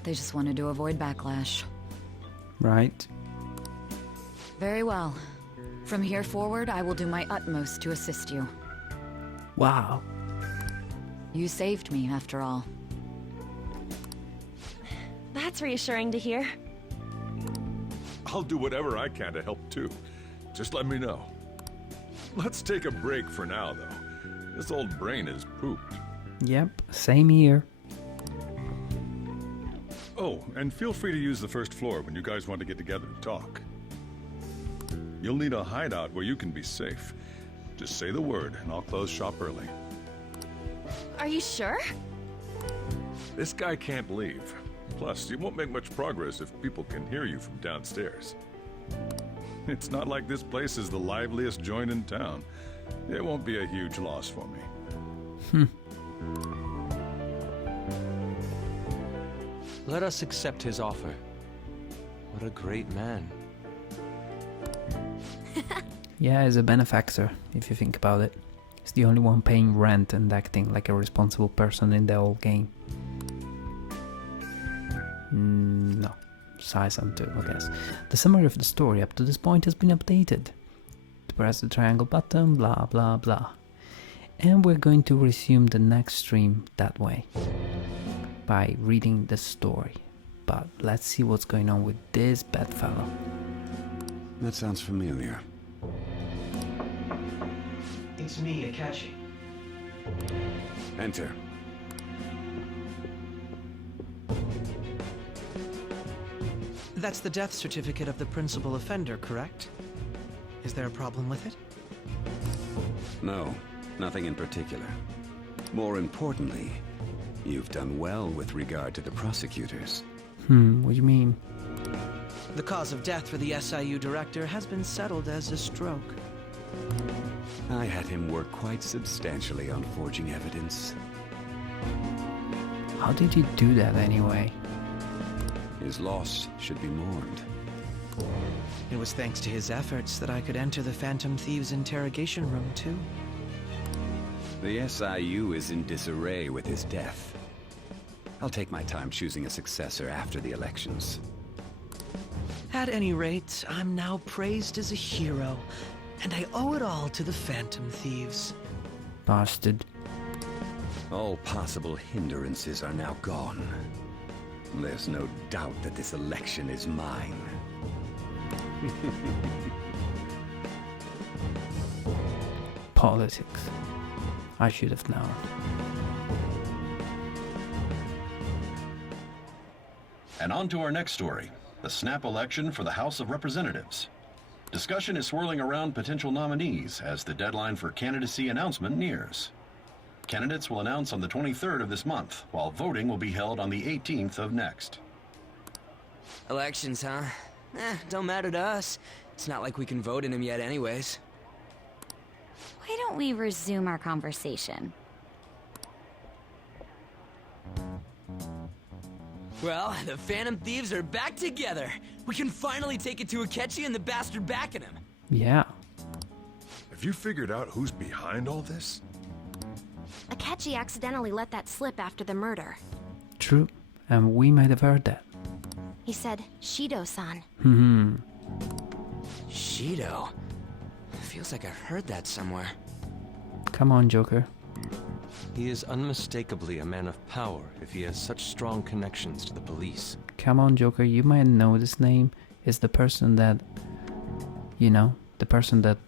They just wanted to avoid backlash. Right. Very well. From here forward, I will do my utmost to assist you. Wow. You saved me, after all. That's reassuring to hear. I'll do whatever I can to help too. Just let me know. Let's take a break for now, though. This old brain is pooped. Yep, same here. Oh, and feel free to use the first floor when you guys want to get together and talk. You'll need a hideout where you can be safe. Just say the word, and I'll close shop early. Are you sure? This guy can't leave. Plus, you won't make much progress if people can hear you from downstairs. It's not like this place is the liveliest joint in town. It won't be a huge loss for me. Let us accept his offer. What a great man. Yeah, he's a benefactor, if you think about it. He's the only one paying rent and acting like a responsible person in the whole game. No. Size on 2, I guess. The summary of the story up to this point has been updated. Press the triangle button, blah blah blah. And we're going to resume the next stream that way. By reading the story. But let's see what's going on with this bedfellow. That sounds familiar. It's me, Akechi. Enter. That's the death certificate of the principal offender, correct? Is there a problem with it? No, nothing in particular. More importantly, you've done well with regard to the prosecutors. What do you mean? The cause of death for the SIU director has been settled as a stroke. I had him work quite substantially on forging evidence. How did you do that anyway? His loss should be mourned. It was thanks to his efforts that I could enter the Phantom Thieves interrogation room, too. The SIU is in disarray with his death. I'll take my time choosing a successor after the elections. At any rate, I'm now praised as a hero, and I owe it all to the Phantom Thieves. Bastard. All possible hindrances are now gone. There's no doubt that this election is mine. Politics. I should have known. And on to our next story, the snap election for the House of Representatives. Discussion is swirling around potential nominees as the deadline for candidacy announcement nears. Candidates will announce on the 23rd of this month, while voting will be held on the 18th of next. Elections, huh? Don't matter to us. It's not like we can vote in them yet anyways. Why don't we resume our conversation? Well, the Phantom Thieves are back together. We can finally take it to Akechi and the bastard backing him. Yeah. Have you figured out who's behind all this? Akechi accidentally let that slip after the murder. True, and we might have heard that. He said, Shido-san. Shido? Feels like I've heard that somewhere. Come on, Joker. He is unmistakably a man of power if he has such strong connections to the police. Come on, Joker, you might know this name. It's the person that, you know, the person that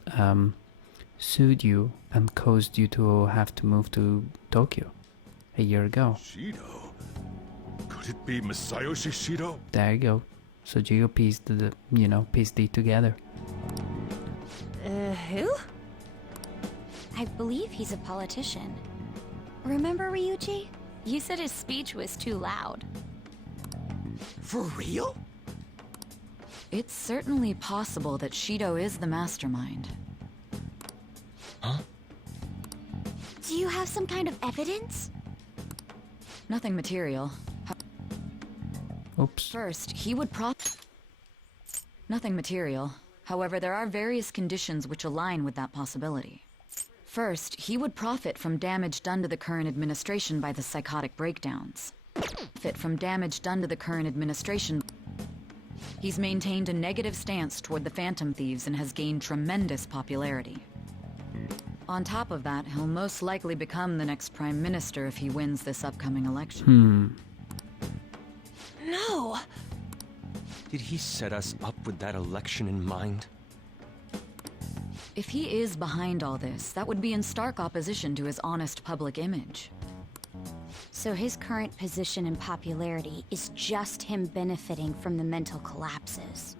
sued you and caused you to have to move to Tokyo a year ago. Shido? Could it be Masayoshi Shido? There you go. So you pieced the, pieced it together. Who? I believe he's a politician. Remember, Ryuji? You said his speech was too loud. For real? It's certainly possible that Shido is the mastermind. Huh? Do you have some kind of evidence? Nothing material. Oops. First, he would Nothing material. However, there are various conditions which align with that possibility. First, he would profit from damage done to the current administration by the psychotic breakdowns. Profit from damage done to the current administration. He's maintained a negative stance toward the Phantom Thieves and has gained tremendous popularity. On top of that, he'll most likely become the next Prime Minister if he wins this upcoming election. No! Did he set us up with that election in mind? If he is behind all this, that would be in stark opposition to his honest public image. So his current position and popularity is just him benefiting from the mental collapses.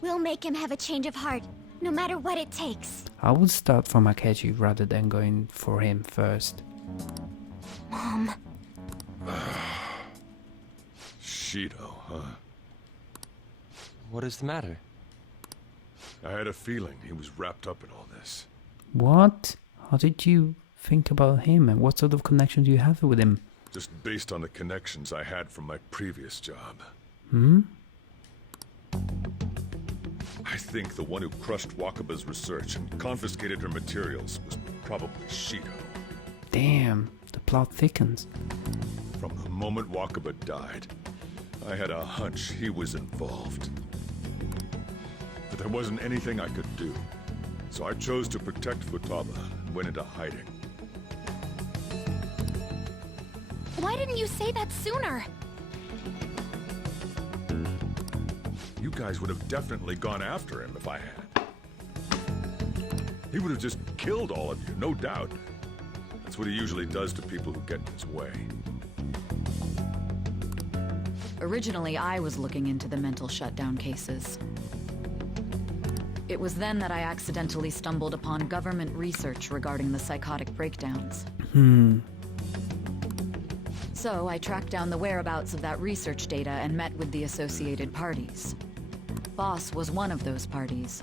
We'll make him have a change of heart, no matter what it takes. I would start from Akechi rather than going for him first. Mom. Shido, huh? What is the matter? I had a feeling he was wrapped up in all this. What? How did you think about him, and what sort of connection do you have with him? Just based on the connections I had from my previous job. I think the one who crushed Wakaba's research and confiscated her materials was probably Shido. Damn, the plot thickens. From the moment Wakaba died, I had a hunch he was involved. But there wasn't anything I could do, so I chose to protect Futaba and went into hiding. Why didn't you say that sooner? You guys would have definitely gone after him if I had. He would have just killed all of you, no doubt. That's what he usually does to people who get in his way. Originally, I was looking into the mental shutdown cases. It was then that I accidentally stumbled upon government research regarding the psychotic breakdowns. So I tracked down the whereabouts of that research data and met with the associated parties. Boss was one of those parties.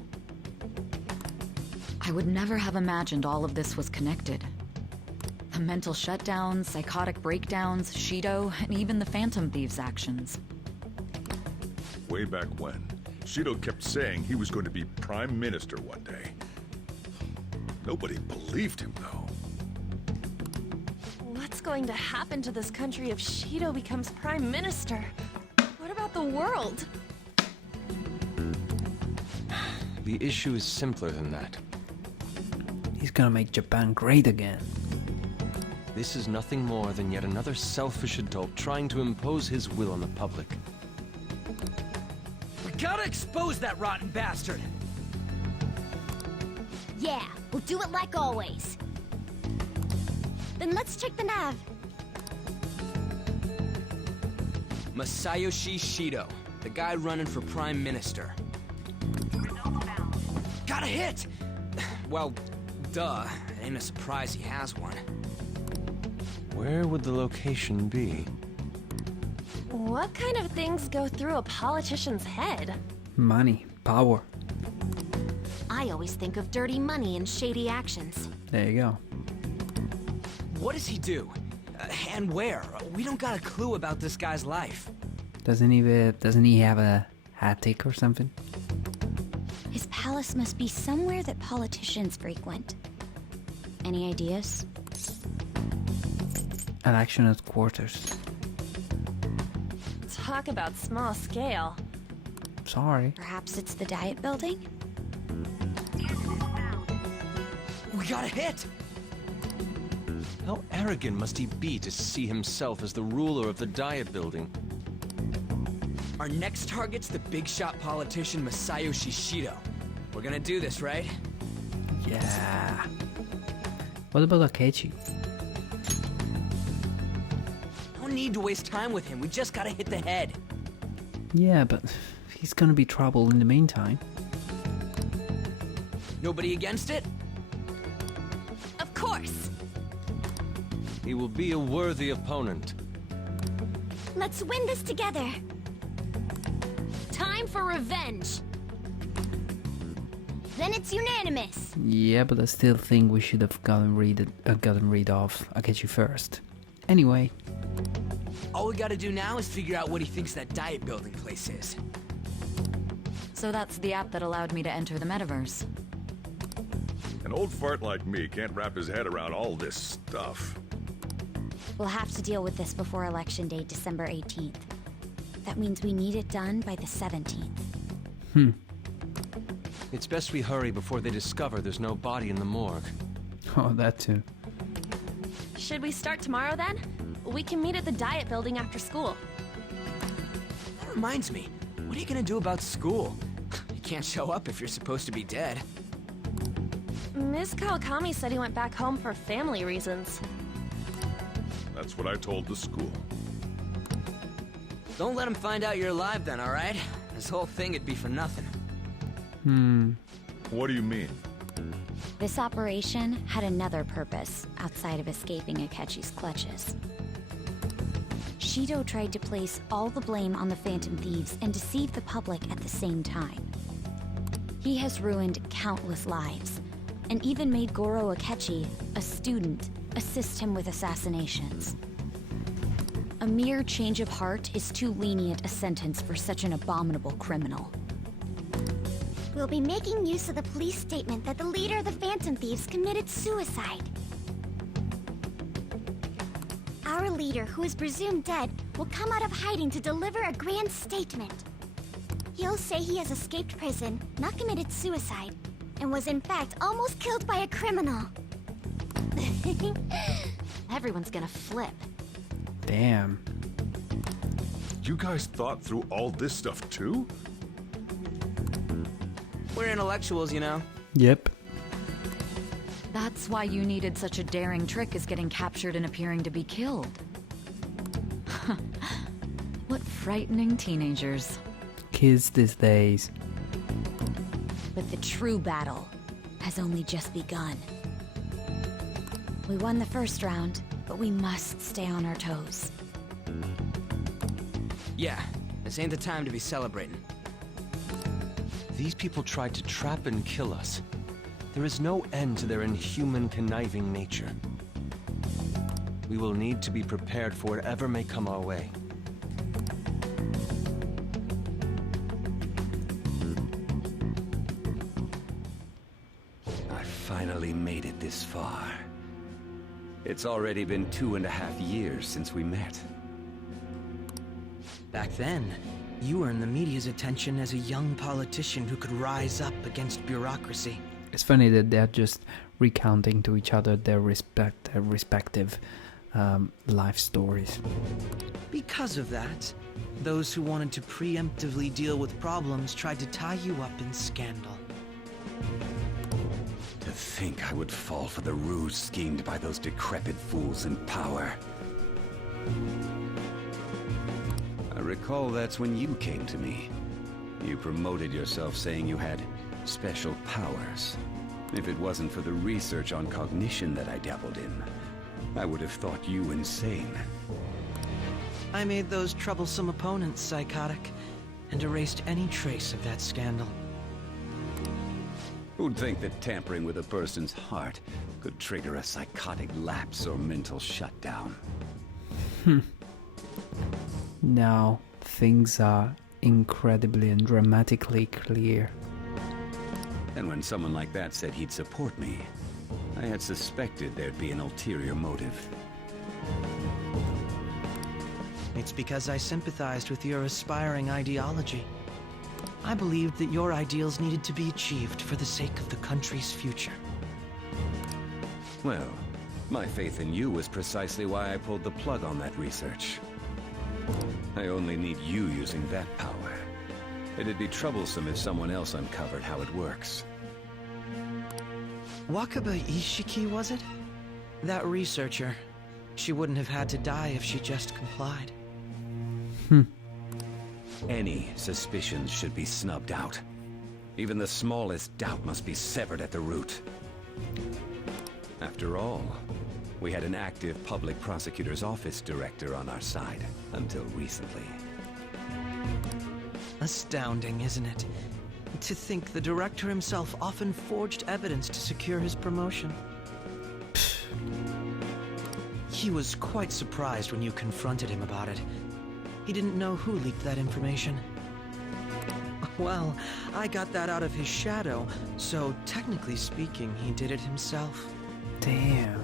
I would never have imagined all of this was connected. The mental shutdowns, psychotic breakdowns, Shido, and even the Phantom Thieves' actions. Way back when, Shido kept saying he was going to be Prime Minister one day. Nobody believed him, though. What's going to happen to this country if Shido becomes Prime Minister? What about the world? The issue is simpler than that. He's gonna make Japan great again. This is nothing more than yet another selfish adult trying to impose his will on the public. We gotta expose that rotten bastard! Yeah, we'll do it like always. Then let's check the nav. Masayoshi Shido, the guy running for Prime Minister. Got a hit! Well, duh. It ain't a surprise he has one. Where would the location be? What kind of things go through a politician's head? Money, power. I always think of dirty money and shady actions. There you go. What does he do? And where? We don't got a clue about this guy's life. Doesn't he have a attic or something? His palace must be somewhere that politicians frequent. Any ideas? Election headquarters. Talk about small scale. Sorry. Perhaps it's the Diet Building? We got a hit! How arrogant must he be to see himself as the ruler of the Diet Building? Our next target's the big shot politician Masayoshi Shido. We're gonna do this, right? Yeah. What about Akechi? No need to waste time with him. We just gotta hit the head. Yeah, but he's gonna be trouble in the meantime. Nobody against it? Of course! He will be a worthy opponent. Let's win this together. time for revenge. Then it's unanimous. Yeah, but I still think we should have gotten rid of Akechi first. Anyway. All we gotta do now is figure out what he thinks that diet building place is. So that's the app that allowed me to enter the metaverse. An old fart like me can't wrap his head around all this stuff. We'll have to deal with this before Election Day, December 18th. That means we need it done by the 17th. It's best we hurry before they discover there's no body in the morgue. Oh, that too. Should we start tomorrow then? We can meet at the diet building after school. That reminds me, what are you gonna do about school? You can't show up if you're supposed to be dead. Ms. Kawakami said he went back home for family reasons. That's what I told the school. Don't let him find out you're alive then, alright? This whole thing would be for nothing. What do you mean? This operation had another purpose outside of escaping Akechi's clutches. Shido tried to place all the blame on the Phantom Thieves and deceive the public at the same time. He has ruined countless lives, and even made Goro Akechi, a student, assist him with assassinations. A mere change of heart is too lenient a sentence for such an abominable criminal. We'll be making use of the police statement that the leader of the Phantom Thieves committed suicide. Our leader, who is presumed dead, will come out of hiding to deliver a grand statement. He'll say he has escaped prison, not committed suicide, and was in fact almost killed by a criminal. Everyone's gonna flip. Damn. You guys thought through all this stuff too? We're intellectuals, you know. Yep. That's why you needed such a daring trick as getting captured and appearing to be killed. What frightening teenagers. Kids these days. But the true battle has only just begun. We won the first round, but we must stay on our toes. Yeah, this ain't the time to be celebrating. These people tried to trap and kill us. There is no end to their inhuman, conniving nature. We will need to be prepared for whatever may come our way. I finally made it this far. It's already been 2.5 years since we met. Back then, you earned the media's attention as a young politician who could rise up against bureaucracy. It's funny that they're just recounting to each other their respective life stories. Because of that, those who wanted to preemptively deal with problems tried to tie you up in scandal. To think I would fall for the ruse schemed by those decrepit fools in power. I recall that's when you came to me. You promoted yourself saying you had special powers. If it wasn't for the research on cognition that I dabbled in, I would have thought you insane. I made those troublesome opponents psychotic, and erased any trace of that scandal. Who'd think that tampering with a person's heart could trigger a psychotic lapse or mental shutdown? Now things are incredibly and dramatically clear. And when someone like that said he'd support me, I had suspected there'd be an ulterior motive. It's because I sympathized with your aspiring ideology. I believed that your ideals needed to be achieved for the sake of the country's future. Well, my faith in you was precisely why I pulled the plug on that research. I only need you using that power. It'd be troublesome if someone else uncovered how it works. Wakaba Ishiki, was it? That researcher. She wouldn't have had to die if she just complied. Any suspicions should be snubbed out. Even the smallest doubt must be severed at the root. After all, we had an active public prosecutor's office director on our side, until recently. Astounding, isn't it? To think the director himself often forged evidence to secure his promotion. He was quite surprised when you confronted him about it. He didn't know who leaked that information. Well, I got that out of his shadow, so technically speaking, he did it himself. Damn.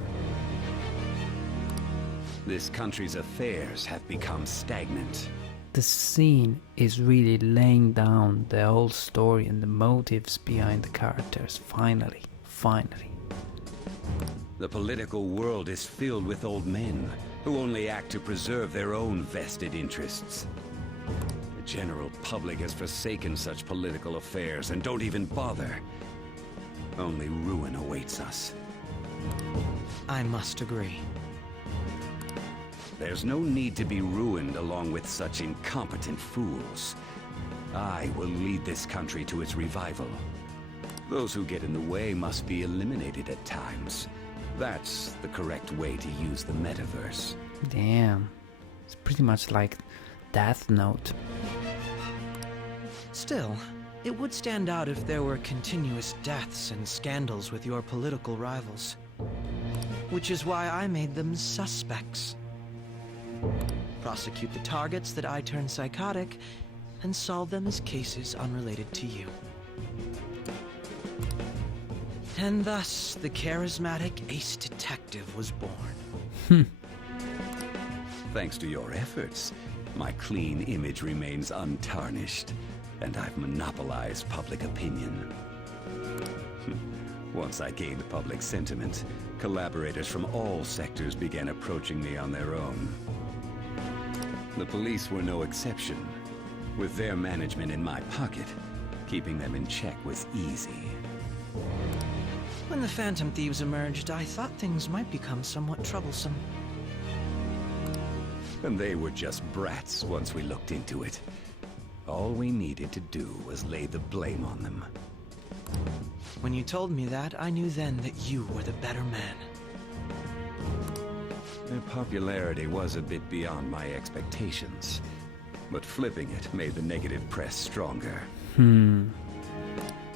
This country's affairs have become stagnant. The scene is really laying down the whole story and the motives behind the characters. Finally. The political world is filled with old men who only act to preserve their own vested interests. The general public has forsaken such political affairs and don't even bother. Only ruin awaits us. I must agree. There's no need to be ruined along with such incompetent fools. I will lead this country to its revival. Those who get in the way must be eliminated at times. That's the correct way to use the metaverse. Damn. It's pretty much like Death Note. Still, it would stand out if there were continuous deaths and scandals with your political rivals. Which is why I made them suspects. Prosecute the targets that I turn psychotic, and solve them as cases unrelated to you. And thus, the charismatic ace detective was born. Thanks to your efforts, my clean image remains untarnished, and I've monopolized public opinion. Once I gained public sentiment, collaborators from all sectors began approaching me on their own. The police were no exception. With their management in my pocket, keeping them in check was easy. When the Phantom Thieves emerged, I thought things might become somewhat troublesome. And they were just brats once we looked into it. All we needed to do was lay the blame on them. When you told me that, I knew then that you were the better man. Their popularity was a bit beyond my expectations, but flipping it made the negative press stronger.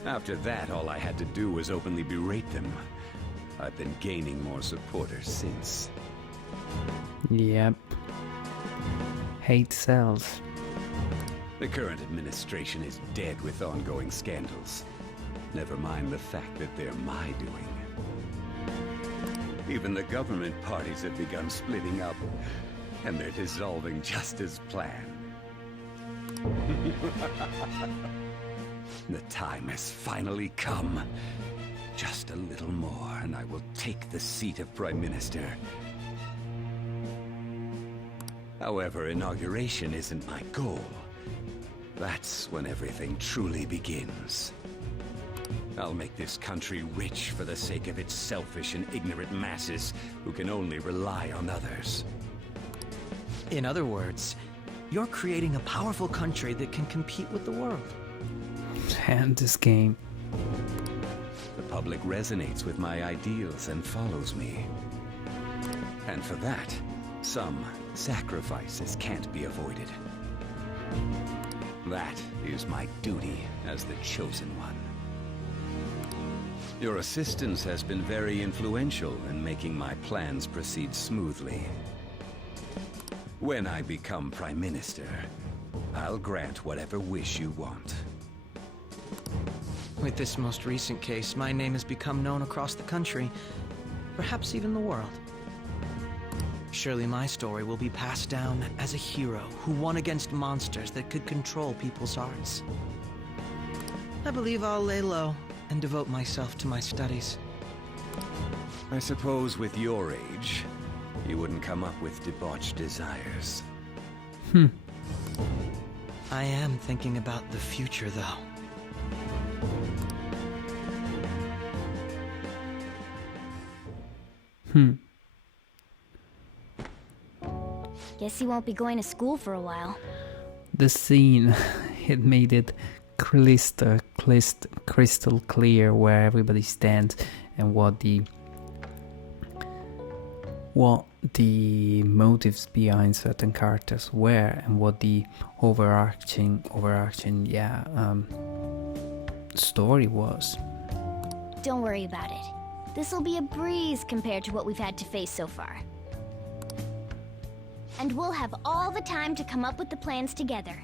After that, all I had to do was openly berate them. I've been gaining more supporters since. Yep. Hate sells. The current administration is dead with ongoing scandals. Never mind the fact that they're my doing. Even the government parties have begun splitting up, and they're dissolving just as planned. The time has finally come. Just a little more, and I will take the seat of Prime Minister. However, inauguration isn't my goal. That's when everything truly begins. I'll make this country rich for the sake of its selfish and ignorant masses who can only rely on others. In other words, you're creating a powerful country that can compete with the world. And this game. The public resonates with my ideals and follows me. And for that, some sacrifices can't be avoided. That is my duty as the chosen one. Your assistance has been very influential in making my plans proceed smoothly. When I become Prime Minister, I'll grant whatever wish you want. With this most recent case, my name has become known across the country, perhaps even the world. Surely my story will be passed down as a hero who won against monsters that could control people's hearts. I believe I'll lay low and devote myself to my studies. I suppose with your age, you wouldn't come up with debauched desires. I am thinking about the future, though. Guess he won't be going to school for a while. The scene, it made it crystal clear where everybody stands and what the what the motives behind certain characters were and what the overarching story was. Don't worry about it. This'll be a breeze compared to what we've had to face so far. And we'll have all the time to come up with the plans together.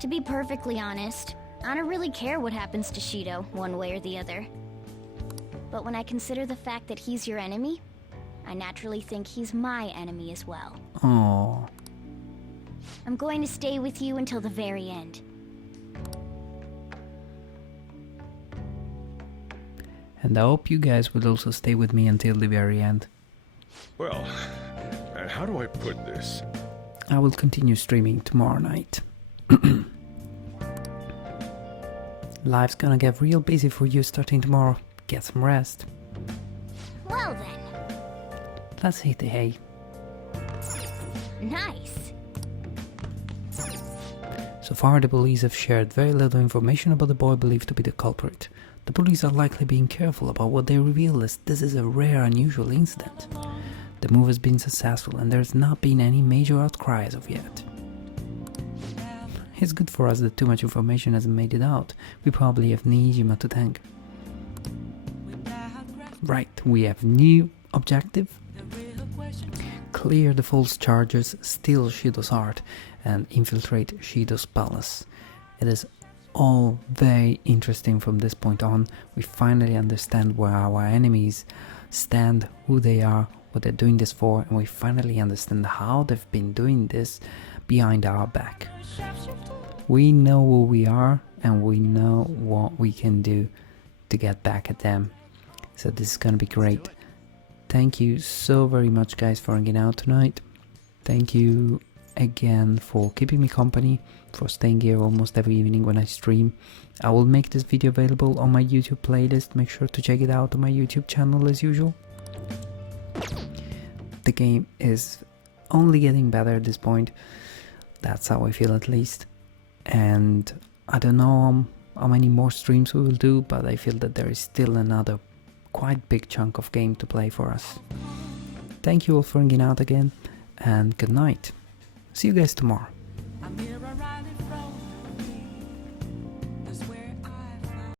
To be perfectly honest, I don't really care what happens to Shido, one way or the other. But when I consider the fact that he's your enemy, I naturally think he's my enemy as well. Aww. I'm going to stay with you until the very end. And I hope you guys will also stay with me until the very end. Well, how do I put this? I will continue streaming tomorrow night. Life's gonna get real busy for you starting tomorrow. Get some rest. Well then. Let's hit the hay. Nice. So far, the police have shared very little information about the boy believed to be the culprit. The police are likely being careful about what they reveal, as this is a rare, unusual incident. The move has been successful and there's not been any major outcry as of yet. It's good for us that too much information hasn't made it out. We probably have Nijima to thank. Right, we have new objective. Clear the false charges, steal Shido's heart, and infiltrate Shido's palace. It is all very interesting from this point on. We finally understand where our enemies stand, who they are, what they're doing this for, and we finally understand how they've been doing this behind our back. We know who we are and we know what we can do to get back at them. So this is gonna be great. Thank you so very much, guys, for hanging out tonight. Thank you again for keeping me company, for staying here almost every evening when I stream. I will make this video available on my YouTube playlist. Make sure to check it out on my YouTube channel as usual. The game is only getting better at this point. That's how I feel, at least. And I don't know how many more streams we will do, but I feel that there is still another quite big chunk of game to play for us. Thank you all for hanging out again, and good night. See you guys tomorrow.